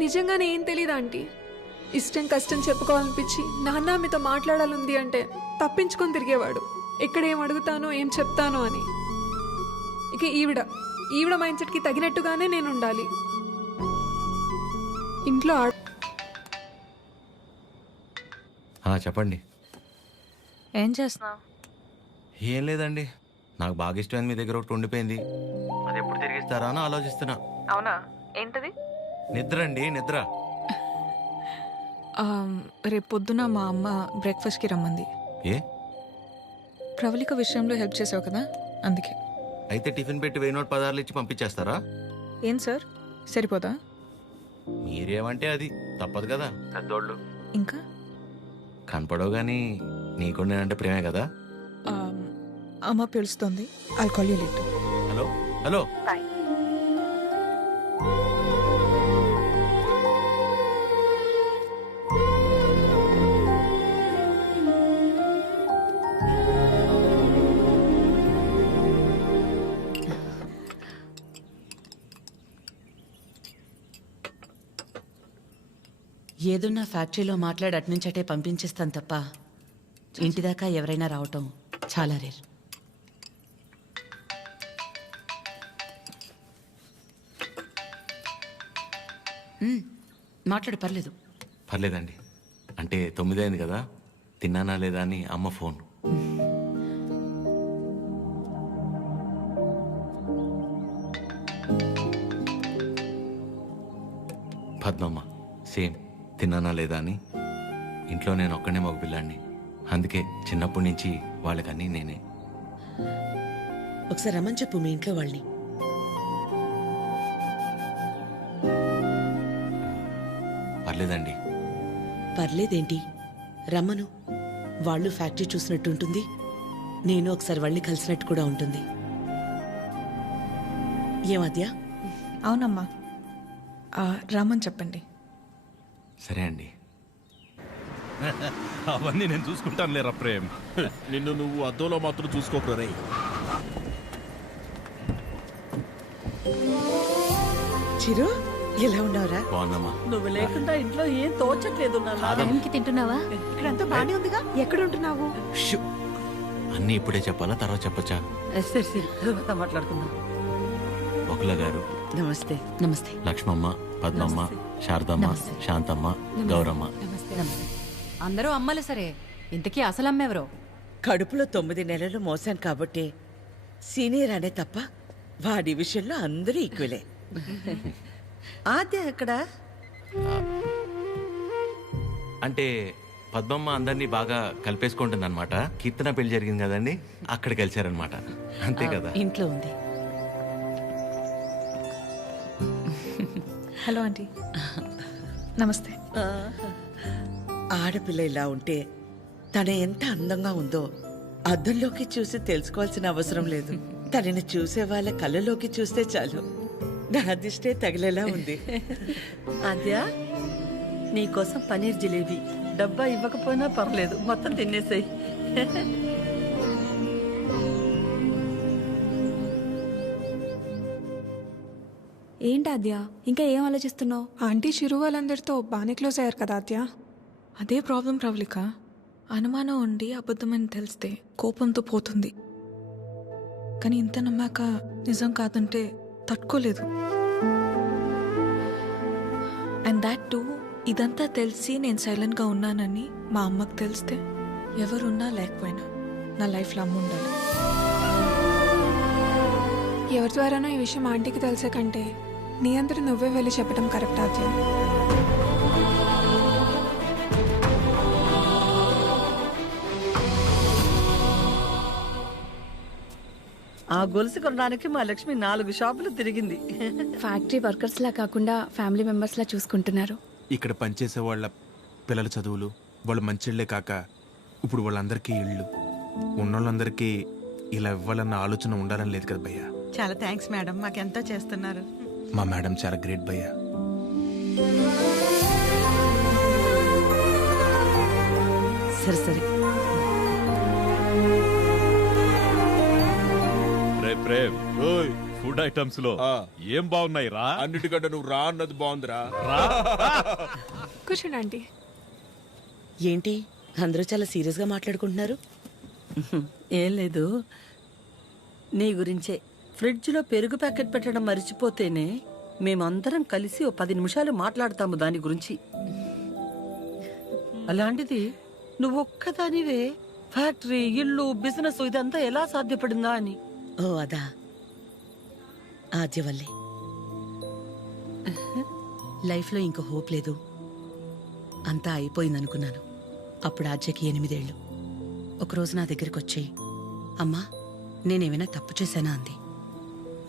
నిజంగానే ఏం తెలీదా ఆంటీ? ఇష్టం కష్టం చెప్పుకోవాలనిపించి నాన్న మీతో మాట్లాడాలంది అంటే తప్పించుకొని తిరిగేవాడు. ఎక్కడ ఏం అడుగుతానో ఏం చెప్తానో అని. ఇక ఈవిడ మైండ్ సెట్కి తగినట్టుగానే నేను ఉండాలి. ఇంట్లో చెప్పండి. ఏం చేస్తున్నావు? ఏం లేదండి, నాకు బాగా ఇష్టమైంది మీ దగ్గర ఒకటి ఉండిపోయింది. అది ఎప్పుడు తిరిగిస్తారా అని ఆలోచిస్తున్నా. అవునా? ఏంటది? నిద్ర అండి, నిద్ర. రేపు పొద్దున మా అమ్మ బ్రేక్ఫాస్ట్కి రమ్మంది. ఏ? ప్రవళిక విషయంలో హెల్ప్ చేసావు కదా, అందుకే. అయితే టిఫిన్ పెట్టి 1000 నోట్ 10 ఇచ్చి పంపించేస్తారా? ఏం సార్, సరిపోదా? మీరేమంటే అది తప్పదు కదా, పెద్దోళ్ళు. ఇంకా కనపడవు కానీ నీకు నేనంటే ప్రేమే కదా. అమ్మ పిలుస్తుంది. I'll call you later. Hello hello. ఏదున్నా ఫ్యాక్టరీలో మాట్లాడి అట్నుంచటే పంపించేస్తాను తప్ప ఇంటిదాకా ఎవరైనా రావటం చాలా రేర్. మాట్లాడు, పర్లేదు. పర్లేదండి, అంటే 9 అయింది కదా, తిన్నానా లేదా అని అమ్మ ఫోన్. పద్మమ్మ సేమ్, తిన్నానా లేదా అని. ఇంట్లో నేను ఒక్కనే మగపిల్లాడిని, అందుకే చిన్నప్పటి నుంచి వాళ్ళకన్నీ నేనే. ఒకసారి రమ్మని చెప్పు మీ ఇంట్లో వాళ్ళని. పర్లేదండి. పర్లేదేంటి, రమ్మను. వాళ్ళు ఫ్యాక్టరీ చూసినట్టు ఉంటుంది, నేను ఒకసారి వాళ్ళని కలిసినట్టు కూడా ఉంటుంది. ఏమద్యా? అవునమ్మా, రమ్మని చెప్పండి. సరే అండి. అవన్నీ నేను చూసుకుంటాను లేరా ప్రేమ్. నిన్ను నువ్వు అద్దంలో మాత్రం చూసుకోకు రే. చిరు, ఎలా ఉన్నావురా? బాగున్నామా? నువ్వు లేకుండా ఇంట్లో ఏం తోచట్లేదు. టైంకి తింటున్నావా? ఇక్కడంతా బానే ఉందిగా. ఎక్కడ ఉంటున్నావు? అన్నీ ఇప్పుడే చెప్పాలా, తర్వాత చెప్పచ్చా? సరే సరే, తర్వాత మాట్లాడుకుందాం. బకుల గారు, నమస్తే. నమస్తే. లక్ష్మమ్మ, పద్మమ్మ, శారదమ్మ, శాంతమ్మ, గౌరమ్మ. అందరూ అమ్మలు సరే, ఇంతకీ అసలు అమ్మెవరో? కడుపులో 9 నెలలు మోసాను కాబట్టి సీనియర్ అనే తప్ప వాడి విషయంలో అందరూ ఈక్వలే. ఆద్య ఎక్కడ? అంటే పద్మమ్మ అందరినీ బాగా కలిపేసుకుంటుంది అనమాట. కీర్తన పెళ్లి జరిగింది కదండి, అక్కడ కలిశారనమాట. అంతే కదా? ఇంట్లో ఉంది. Hello aunty. నమస్తే. ఆడపిల్ల ఇలా ఉంటే తన ఎంత అందంగా ఉందో అద్దంలోకి చూసి తెలుసుకోవాల్సిన అవసరం లేదు. తనని చూసే వాళ్ళ కళ్ళలోకి చూస్తే చాలు నా దిష్టే తగిలేలా ఉంది. ఆద్య, నీకోసం పనీర్ జిలేబీ. డబ్బా ఇవ్వకపోయినా పర్లేదు, మొత్తం తినేసాయి. ఏంటి ఆద్య, ఇంకా ఏం ఆలోచిస్తున్నావు? ఆంటీ చిరు వాళ్ళందరితో బాగానే క్లోజ్ అయ్యారు కదా ఆద్య. అదే ప్రాబ్లం ప్రవళిక. అనుమానం ఉండి అబద్ధమని తెలిస్తే కోపంతో పోతుంది. కానీ ఇంత నమ్మాక నిజం కాదంటే తట్టుకోలేదు. అండ్ దాట్ టూ, ఇదంతా తెలిసి నేను సైలెంట్గా ఉన్నానని మా అమ్మకు తెలిస్తే ఎవరున్నా లేకపోయినా నా లైఫ్లో అమ్మ ఉండాలి. ఎవరి ద్వారానో ఈ విషయం ఆంటీకి తెలిసే కంటే నీ అందరూ నువ్వే వెళ్ళి చెప్పడం కరెక్ట్ ఆద్య. ఆ గొలుసు కొనడానికి మా లక్ష్మి 4 షాపులు తిరిగింది. ఫ్యాక్టరీ వర్కర్స్ లా కాకుండా ఫ్యామిలీ మెంబర్స్ లా చూసుకుంటున్నారు. ఇక్కడ పనిచేసే వాళ్ళ పిల్లల చదువులు, వాళ్ళు మంచిళ్లే కాక ఇప్పుడు వాళ్ళందరికీ ఇళ్ళు, ఉన్నోళ్ళందరికీ ఇలా ఇవ్వాలన్న ఆలోచన ఉండాలని లేదు కదా భయ్యా. చాలా థ్యాంక్స్ మేడం, మాకెంతో చేస్తున్నారు. మా మేడం చాలా గ్రేట్ భయ్యా. సరే సరే. ప్రేమ్, ఫుడ్ ఐటమ్స్ లో ఏం బాగున్నాయి రా? అన్నిటికంటే నువ్వు రా అన్నది బాగుందిరా. కూర్చోండి ఆంటీ. ఏంటి అందరూ చాలా సీరియస్గా మాట్లాడుకుంటున్నారు? ఏం లేదు, నీ గురించే. ఫ్రిడ్జ్లో పెరుగు ప్యాకెట్ పెట్టడం మర్చిపోతేనే మేమందరం కలిసి 10 నిమిషాలు మాట్లాడతాము దాని గురించి. అలాంటిది నువ్వు ఒక్కదానివే ఫ్యాక్టరీ, ఇల్లు, బిజినెస్ ఇదంతా ఎలా సాధ్యపడిందా అని. ఓ అదా, ఆద్య వల్లే. లైఫ్లో ఇంక హోప్ లేదు, అంతా అయిపోయిందనుకున్నాను. అప్పుడు ఆద్యకి 8 ఏళ్ళు. ఒకరోజు నా దగ్గరికి వచ్చి, అమ్మా నేనేమైనా తప్పు చేశానా అంది.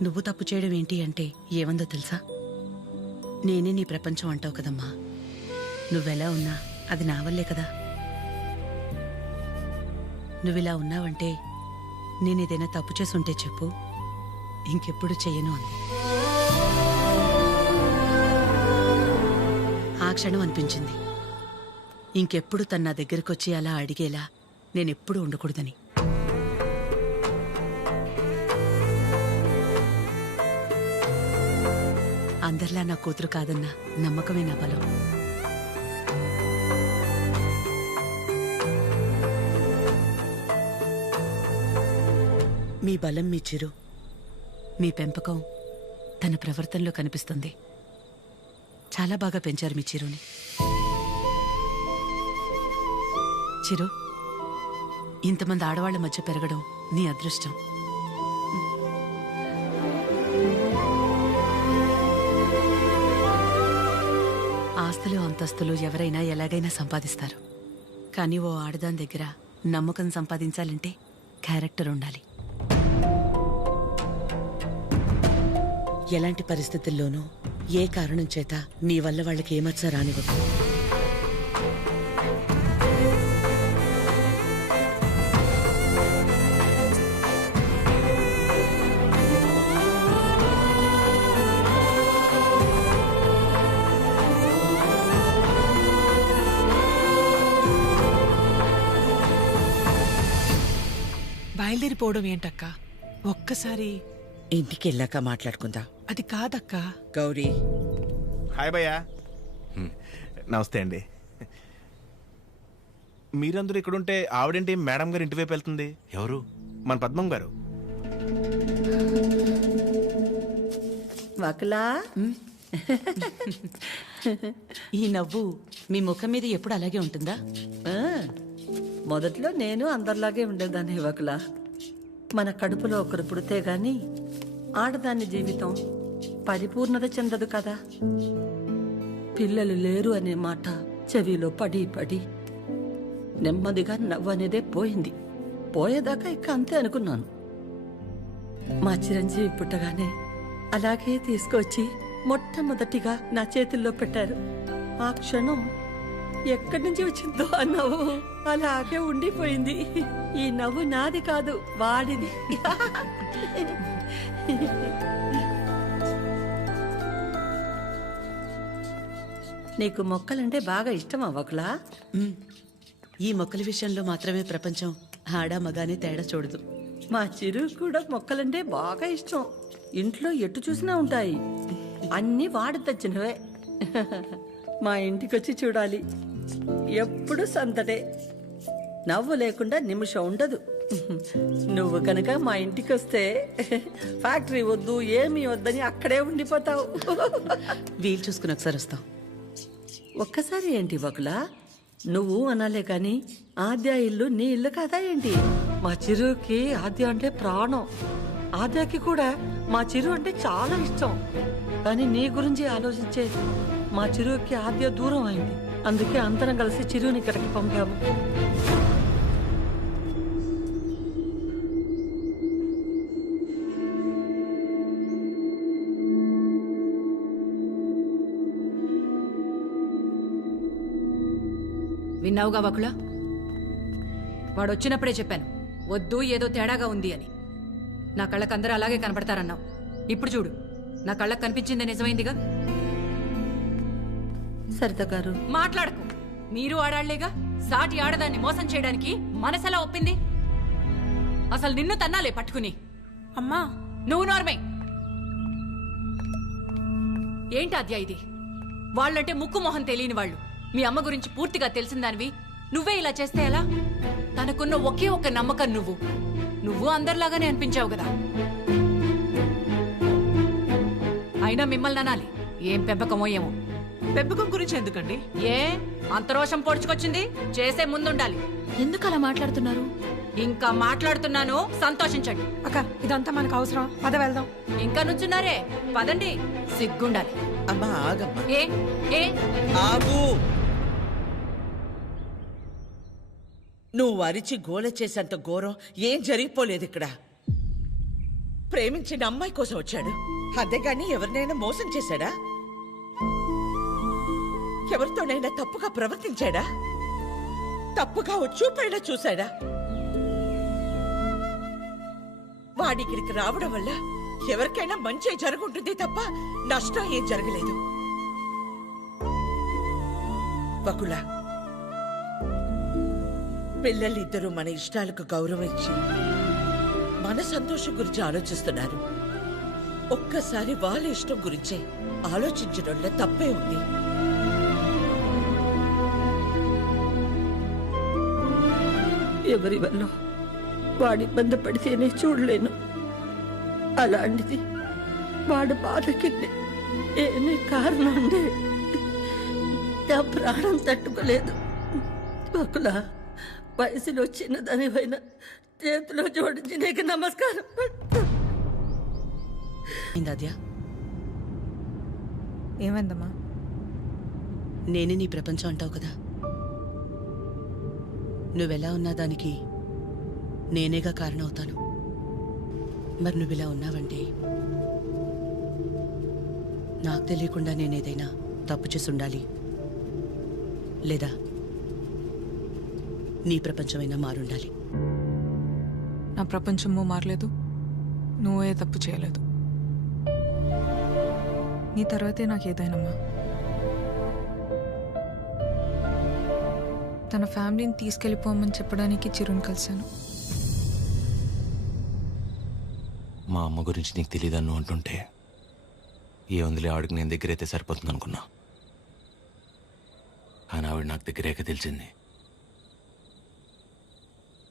నువ్వు తప్పు చేయడం ఏంటి అంటే ఏమందో తెలుసా? నేనే నీ ప్రపంచం అంటావు కదమ్మా, నువ్వెలా ఉన్నా అది నా వల్లే కదా. నువ్విలా ఉన్నావంటే నేనేదైనా తప్పు చేసుంటే చెప్పు, ఇంకెప్పుడు చెయ్యను అంది. ఆ క్షణం అనిపించింది ఇంకెప్పుడు తన నా దగ్గరకు వచ్చి అలా అడిగేలా నేనెప్పుడు ఉండకూడదని. అందరిలా నా కూతురు కాదన్న నమ్మకమే నా బలం. మీ బలం మీ చిరు, మీ పెంపకం తన ప్రవర్తనలో కనిపిస్తుంది. చాలా బాగా పెంచారు మీ చిరుని. చిరు, ఇంతమంది ఆడవాళ్ల మధ్య పెరగడం నీ అదృష్టం. ఆస్తులు అంతస్తులు ఎవరైనా ఎలాగైనా సంపాదిస్తారు, కానీ ఓ ఆడదాని దగ్గర నమ్మకం సంపాదించాలంటే క్యారెక్టర్ ఉండాలి. ఎలాంటి పరిస్థితుల్లోనూ ఏ కారణం చేత నీ వల్ల వాళ్ళకి ఏమచ్చ రానివ్వదు. బయలుదేరిపోవడం ఏంటక్క? ఒక్కసారి ఇంటికి వెళ్ళాక మాట్లాడుకుందాం. అది కాదక్క. గౌరీ, హాయ్ భయ్యా. నమస్తే అండి. మీరందరూ ఇక్కడుంటే ఆవిడేంటి మేడం గారు ఇంటి వైపు వెళ్తుంది? ఎవరు? మన పద్మం గారు. వకులా ఈ నవ్వు మీ ముఖం మీద ఎప్పుడు అలాగే ఉంటుందా? ఆ, మొదట్లో నేను అందరిలాగే ఉండేదాన్ని వకులా. మన కడుపులో ఒకరు పుడితే గాని ఆడదాని జీవితం పరిపూర్ణత చెందదు కదా. పిల్లలు లేరు అనే మాట చెవిలో పడి పడి నెమ్మదిగా నవ్వు అనేదే పోయింది. పోయేదాకా ఇక అంతే అనుకున్నాను. మా చిరంజీవి పుట్టగానే అలాగే తీసుకొచ్చి మొట్టమొదటిగా నా చేతుల్లో పెట్టారు. ఆ క్షణం ఎక్కడి నుంచి వచ్చిందో ఆ నవ్వు అలాగే ఉండిపోయింది. ఈ నవ్వు నాది కాదు, వాడిది. నీకు మొక్కలంటే బాగా ఇష్టమా వకులా? ఈ మొక్కల విషయంలో మాత్రమే ప్రపంచం ఆడా మగానే తేడా చూడదు. మా చిరు కూడా మొక్కలంటే బాగా ఇష్టం. ఇంట్లో ఎటు చూసినా ఉంటాయి. అన్నీ వాడి తెచ్చినవే. మా ఇంటికొచ్చి చూడాలి. ఎప్పుడు సందడే. నవ్వు లేకుండా నిమిషం ఉండదు. నువ్వు కనుక మా ఇంటికి వస్తే ఫ్యాక్టరీ వద్దు ఏమీ వద్దని అక్కడే ఉండిపోతావు. వీలు చూసుకుని ఒకసారి వస్తాం. ఒక్కసారి ఏంటి వకులా? నువ్వు అనాలే కాని ఆద్య ఇల్లు నీ ఇల్లు కాదా ఏంటి? మా చిరుకి ఆద్య అంటే ప్రాణం. ఆద్యకి కూడా మా చిరు అంటే చాలా ఇష్టం. కానీ నీ గురించి ఆలోచించే మా చిరుకి ఆద్య దూరం అయింది. అందుకే అందరం కలిసి చిరుని ఇక్కడికి పంపాము. విన్నావుగా వకులా? వాడు వచ్చినప్పుడే చెప్పాను వద్దు, ఏదో తేడాగా ఉంది అని. నా కళ్ళకు అందరూ అలాగే కనపడతారన్నావు. ఇప్పుడు చూడు, నా కళ్ళకు కనిపించింది నిజమైందిగా. సరిత గారు మాట్లాడకు. మీరు ఆడాళ్లేగా. సాటి ఆడదాన్ని మోసం చేయడానికి మనసెలా ఒప్పింది? అసలు నిన్ను తన్నాలే పట్టుకుని. అమ్మా నువ్వు నార్మే. ఏంటి అద్యా ఇది? వాళ్ళంటే ముక్కు మొహం తెలియని వాళ్ళు. మీ అమ్మ గురించి పూర్తిగా తెలిసిందానివి నువ్వే ఇలా చేస్తే ఎలా? తనకున్న ఒకే ఒక్క నమ్మకం నువ్వు అందరిలాగానే అనిపించావు కదా. అయినా మిమ్మల్ని అనాలి. ఏం పెంపకమో ఏమో. పెంపకం గురించి ఎందుకండి? ఏ అంత రోషం పొడుచుకొచ్చింది? చేసే ముందుండాలి. ఎందుకు అలా మాట్లాడుతున్నారు? ఇంకా మాట్లాడుతున్నాను, సంతోషించండి. అక్క ఇదంతా మనకు అవసరం. పద వెళ్దాం. ఇంకా నుంచున్నారే, పదండి. సిగ్గుండాలి. అమ్మా ఆగమ్మా. ఏ ఏ ఆగు. నువ్వు అరిచి గోల చేసేంత ఘోరం ఏం జరిగిపోలేదు ఇక్కడ. ప్రేమించిన అమ్మాయి కోసం వచ్చాడు, అంతేగాని ఎవరినైనా మోసం చేశాడా? ఎవరితోనైనా తప్పుగా ప్రవర్తించాడా? తప్పుగా చూపైనా చూశాడా? వాడికిడికి రావడం వల్ల ఎవరికైనా మంచి జరుగుంటుంది తప్ప నష్టం ఏం జరగలేదు. వకులా, పిల్లలిద్దరూ మన ఇష్టాలకు గౌరవం ఇచ్చి మన సంతోషం గురించి ఆలోచిస్తున్నారు. ఒక్కసారి వాళ్ళ ఇష్టం గురించే ఆలోచించడంలో తప్పే ఉంది. ఎవరి వల్ల వాడు ఇబ్బంది పడితేనే చూడలేను. అలాంటిది వాడు బాధకి ఏమీ కారణం ఉండే నా ప్రాణం తట్టుకోలేదు. ఒకలా వయసులో చిన్నదానివైనా చేతిలో జోడించి నీకు నమస్కారం. ఏమైందమ్మా? నేనే నీ ప్రపంచం అంటావు కదా. నువ్వెలా ఉన్నా దానికి నేనేగా కారణమవుతాను. మరి నువ్విలా ఉన్నావంటే నాకు తెలియకుండా నేనేదైనా తప్పు చేసి ఉండాలి, లేదా నీ ప్రపంచమైనా మారుండాలి. నా ప్రపంచము మారలేదు, నువ్వే తప్పు చేయలేదు. నీ తర్వాతే నాకు ఏదైనమ్మా. తన ఫ్యామిలీని తీసుకెళ్ళిపోమని చెప్పడానికి చిరుని కలిశాను. మా అమ్మ గురించి నీకు తెలియదన్ను అంటుంటే ఏ ఉందిలే, ఆవిడకి నేను దగ్గరైతే సరిపోతుంది అనుకున్నా. కానీ ఆవిడ నాకు దగ్గరేక తెలిసింది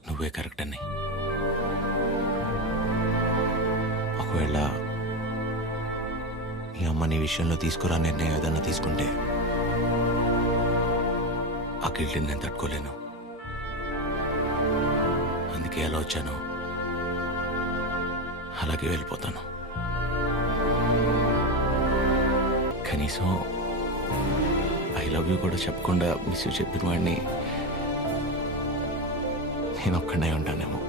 నువ్వే కరెక్ట్ అని. ఒకవేళ ఈ అమ్మ నీ విషయంలో తీసుకురా నిర్ణయం ఏదన్నా తీసుకుంటే ఆ గిల్ట్ని నేను తట్టుకోలేను. అందుకే ఎలా వచ్చాను అలాగే వెళ్ళిపోతాను. కనీసం ఐ లవ్ యూ కూడా చెప్పకుండా మిస్ యూ చెప్పిన వాడిని నేను ఒక్కడే ఉంటానేమో.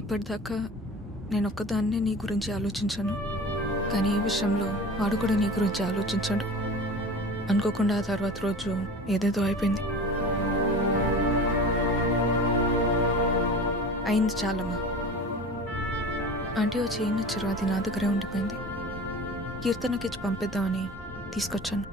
ఇప్పటిదాకా నేను ఒక్కదాన్నే నీ గురించి ఆలోచించాను, కానీ ఈ విషయంలో వాడు కూడా నీ గురించి ఆలోచించాడు. అనుకోకుండా ఆ తర్వాత రోజు ఏదేదో అయిపోయింది. అయింది చాలమ్మా. ఆంటీ వచ్చి ఏం ఇచ్చారు, అది నా దగ్గరే ఉండిపోయింది. కీర్తనకి ఇచ్చి పంపిద్దామని తీసుకొచ్చాను.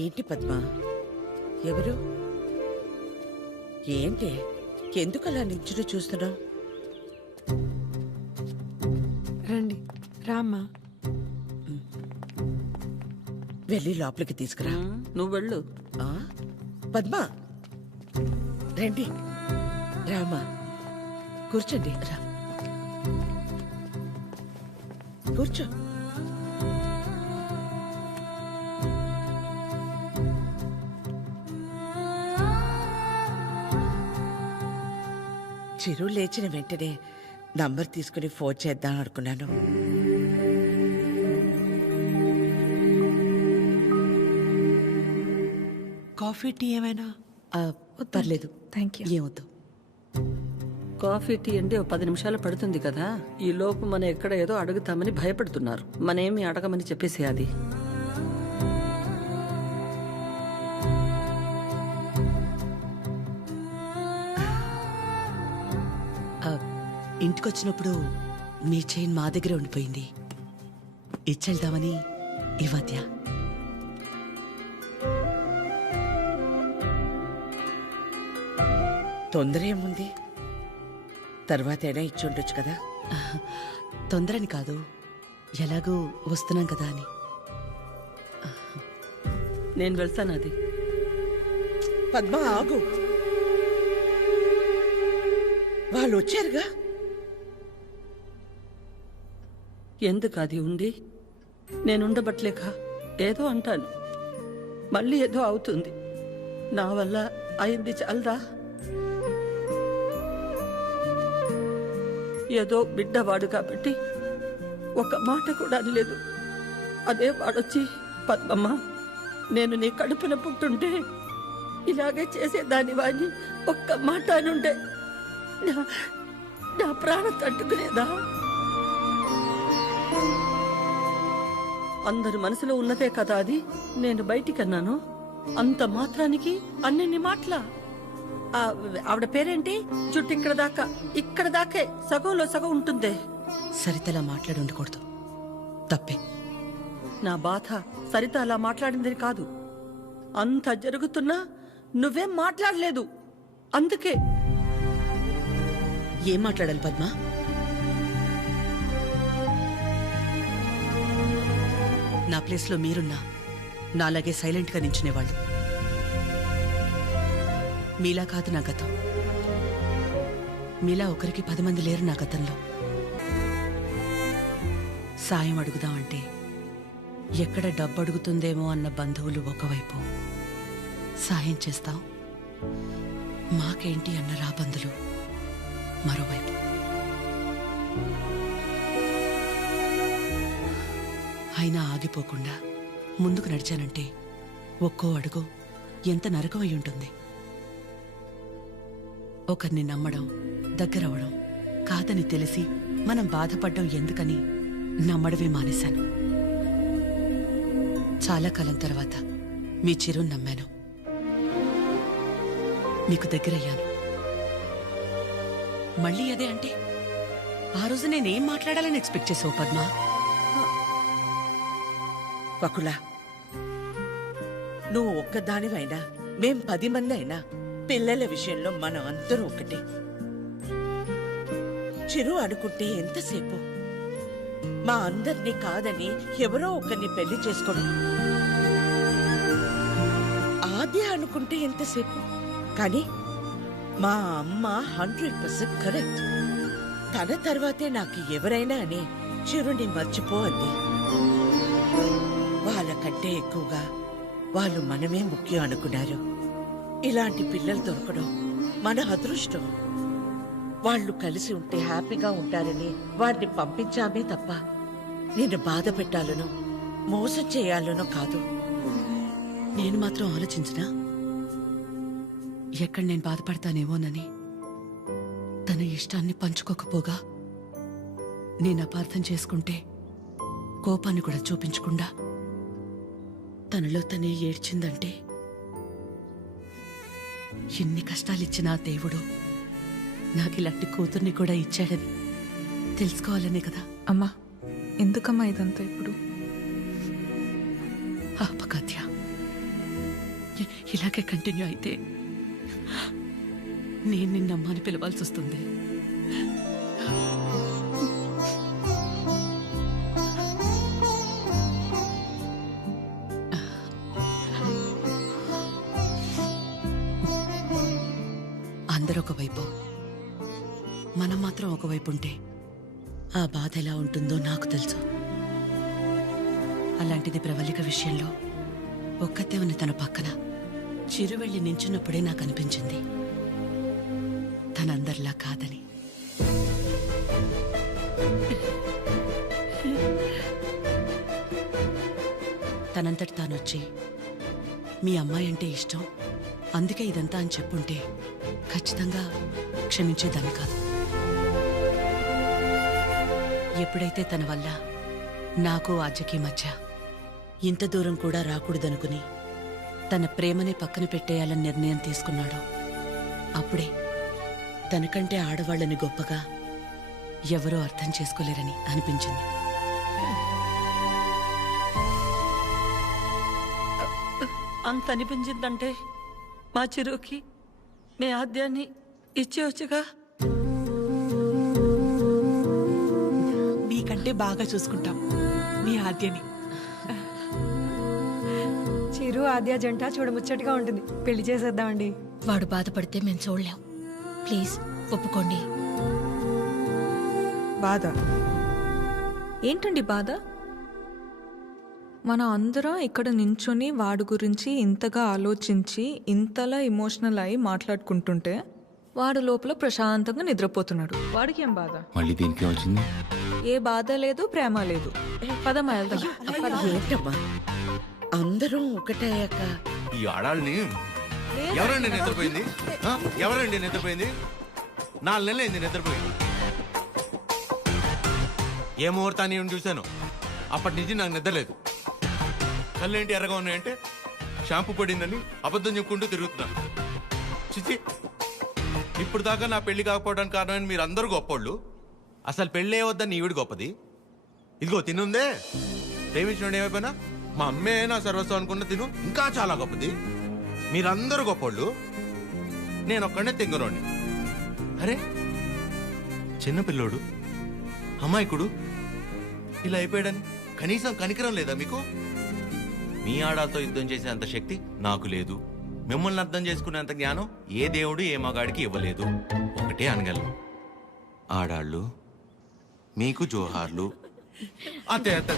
ఏంటి పద్మ? ఎవరు? ఏంటి? ఎందుకు అలా నించుని చూస్తున్నావు? రండి రామ్మా. వెళ్ళి లోపలికి తీసుకురా. నువ్వు వెళ్ళు. పద్మ రండి, రామా కూర్చోండి. రా కూర్చో. చిరు లేచిన వెంటనే నంబర్ తీసుకుని ఫోన్ చేద్దాం అనుకున్నాను. కాఫీ టీ ఏమైనా? పర్లేదు, థ్యాంక్ యూ. ఏమొద్దు. కాఫీ టీ అంటే 10 నిమిషాలు పడుతుంది కదా. ఈ లోపు మనం ఎక్కడ ఏదో అడుగుతామని భయపడుతున్నారు. మనేమి అడగమని చెప్పేసి అది. ఇంటికొచ్చినప్పుడు మీ చైన్ మా దగ్గర ఉండిపోయింది, ఇచ్చెళ్దామని ఈ మధ్య. తొందర ఏముంది, తర్వాత అయినా ఇచ్చి ఉండొచ్చు కదా. తొందరని కాదు, ఎలాగూ వస్తున్నాం కదా అని. నేను వెళ్తాను. అది పద్మ ఆగు, వాళ్ళు వచ్చారుగా. ఎందుకు అది ఉండి నేనుండబట్లేక ఏదో అంటాను, మళ్ళీ ఏదో అవుతుంది. నా వల్ల అయింది చాలదా? ఏదో బిడ్డవాడు కాబట్టి ఒక మాట కూడా అనలేదు. అదే వాడొచ్చి పద్మమ్మ నేను నీ కడుపున పుట్టుంటే ఇలాగే చేసేదాని వాడిని ఒక్క మాట అనుంటే నా ప్రాణం తట్టుకునేదా? అందరి మనసులో ఉన్నదే కదా అది. నేను బయటికన్నాను, అంత మాత్రానికి అన్ని మాటలా? ఆవిడ పేరేంటి? చుట్టూ ఇక్కడ దాకే సగంలో సగం ఉంటుందే. సరితలా మాట్లాడి ఉండకూడదు, తప్పే. నా బాధ సరిత అలా మాట్లాడిందని కాదు, అంత జరుగుతున్నా నువ్వేం మాట్లాడలేదు. అందుకే. ఏం మాట్లాడాలి పద్మ? నా ప్లేస్లో మీరున్నా నాలాగే సైలెంట్గా నించునేవాళ్ళు. మీలా కాదు నా గతం. మీలా ఒకరికి 10 మంది లేరు నా గతంలో. సాయం అడుగుదామంటే ఎక్కడ డబ్బు అడుగుతుందేమో అన్న బంధువులు ఒకవైపు, సాయం చేస్తాం మాకేంటి అన్న రాబందులు మరోవైపు. అయినా ఆగిపోకుండా ముందుకు నడిచానంటే ఒక్కో అడుగు ఎంత నరకం అయి ఉంటుంది. ఒకరిని నమ్మడం, దగ్గరవడం కాదని తెలిసి మనం బాధపడ్డం ఎందుకని నమ్మడమే మానేశాను. చాలా కాలం తర్వాత మీ చిరుని నమ్మాను, మీకు దగ్గరయ్యాను. మళ్ళీ అదే అంటే ఆ రోజు నేనేం మాట్లాడాలని ఎక్స్పెక్ట్ చేసావు పద్మ? వకులా, నువ్వు ఒక్కదానివైనా మేం 10 మంది అయినా పిల్లల విషయంలో మనం అందరూ ఒకటే. చిరు అనుకుంటే ఎంతసేపు? మా అందరినీ కాదని ఎవరో ఒకరిని పెళ్లి చేసుకోవడం. ఆద్య అనుకుంటే ఎంతసేపు? కానీ మా అమ్మ 100% కరెక్ట్. తన తర్వాతే నాకు ఎవరైనా అని చిరుని మర్చిపో అంది. వాళ్ళకంటే ఎక్కువగా వాళ్ళు మనమే ముఖ్యం అనుకున్నారు. ఇలాంటి పిల్లలు దొరకడం మన అదృష్టం. వాళ్ళు కలిసి ఉంటే హ్యాపీగా ఉంటారని వాడిని పంపించామే తప్ప నిన్ను బాధ పెట్టాలనో మోసం చేయాలనో కాదు. నేను మాత్రం ఆలోచించినా ఎక్కడ నేను బాధపడతానేమోనని. తన ఇష్టాన్ని పంచుకోకపోగా నేను అపార్థం చేసుకుంటే కోపాన్ని కూడా చూపించకుండా తనలో తనే ఏడ్చిందంటే ఎన్ని కష్టాలిచ్చినా దేవుడు నాకు ఇలాంటి కూతుర్ని కూడా ఇచ్చాడని తెలుసుకోవాలనే కదా. అమ్మా ఎందుకమ్మా ఇదంతా ఇప్పుడు? ఆపకాత్య, ఇలాగే కంటిన్యూ అయితే నేను నిన్నమ్మని పిలవాల్సి వస్తుంది. అందరూ ఒకవైపు, మనం మాత్రం ఒకవైపు ఉంటే ఆ బాధ ఎలా ఉంటుందో నాకు తెలుసు. అలాంటిది ప్రవళిక విషయంలో ఒక్కతే ఉన్న తన పక్కన చిరు వెళ్ళి నించున్నప్పుడే నాకు అనిపించింది తనందరిలా కాదని. తనంతటి తానొచ్చి మీ అమ్మాయి అంటే ఇష్టం అందుకే ఇదంతా అని చెప్పుంటే ఖచ్చితంగా క్షమించేదాన్ని కాదు. ఎప్పుడైతే తన వల్ల నాకు ఆద్యకి మధ్య ఇంత దూరం కూడా రాకూడదనుకుని తన ప్రేమని పక్కన పెట్టేయాలని నిర్ణయం తీసుకున్నాడో అప్పుడే తనకంటే ఆడవాళ్ళని గొప్పగా ఎవరో అర్థం చేసుకోలేరని అనిపించింది. అంత అనిపించిందంటే మా చిరుకి మీ ఆద్యాన్ని ఇచ్చేవచ్చుగా. మీకంటే బాగా చూసుకుంటాం మీ ఆద్యని. చిరు ఆద్య జంట చూడముచ్చటగా ఉంటుంది. పెళ్లి చేసేద్దామండి. వాడు బాధపడితే మేము చూడలేం. ప్లీజ్ ఒప్పుకోండి. బాధ ఏంటండి బాధ? మన అందరం ఇక్కడ నించుని వాడి గురించి ఇంతగా ఆలోచించి ఇంతలా ఎమోషనల్ అయి మాట్లాడుకుంటుంటే వాడు లోపల ప్రశాంతంగా నిద్రపోతున్నాడు. వాడికి ఏం బాధ? మళ్ళీ దీనికి వచ్చింది. ఏ బాధ లేదు, ప్రేమ లేదు. పదమ్మా వెళ్దాం. ఏంటమ్మా అందరం ఒకటయ్యాక ఈ ఆడాళ్ళని ఎవరండి నిద్రపోయింది? ఆ? ఎవరండి నిద్రపోయింది? 4 నెలలు అయింది నిద్రపోయింది. ఏ ముహూర్తాన్ని చూశాను అప్పటి నుంచి నాకు నిద్రలేదు. కళ్ళేంటి ఎర్రగా ఉన్నాయంటే షాంపూ పడిందని అబద్ధం చెప్పుకుంటూ తిరుగుతున్నా. చిచి, ఇప్పుడు దాకా నా పెళ్లి కాకపోవడానికి కారణమైన మీరు అందరూ గొప్పోళ్ళు. అసలు పెళ్ళే వద్దని ఈవిడ గొప్పది. ఇదిగో తినుందే, ప్రేమించినోడు ఏమైపోయినా మా అమ్మే నా సర్వస్వం అనుకున్న తిను ఇంకా చాలా గొప్పది. మీరందరూ గొప్పోళ్ళు, నేను ఒక్కడే తెంగరోని. అరే చిన్నపిల్లోడు అమాయకుడు ఇలా అయిపోయాడని కనీసం కనికరం లేదా మీకు? మీ ఆడాలతో యుద్ధం చేసే అంత శక్తి నాకు లేదు. మిమ్మల్ని అర్థం చేసుకునేంత జ్ఞానం ఏ దేవుడు ఏ మగాడికి ఇవ్వలేదు. ఒకటే అనగలను, ఆడాళ్ళు మీకు జోహార్లు. అతే అంటే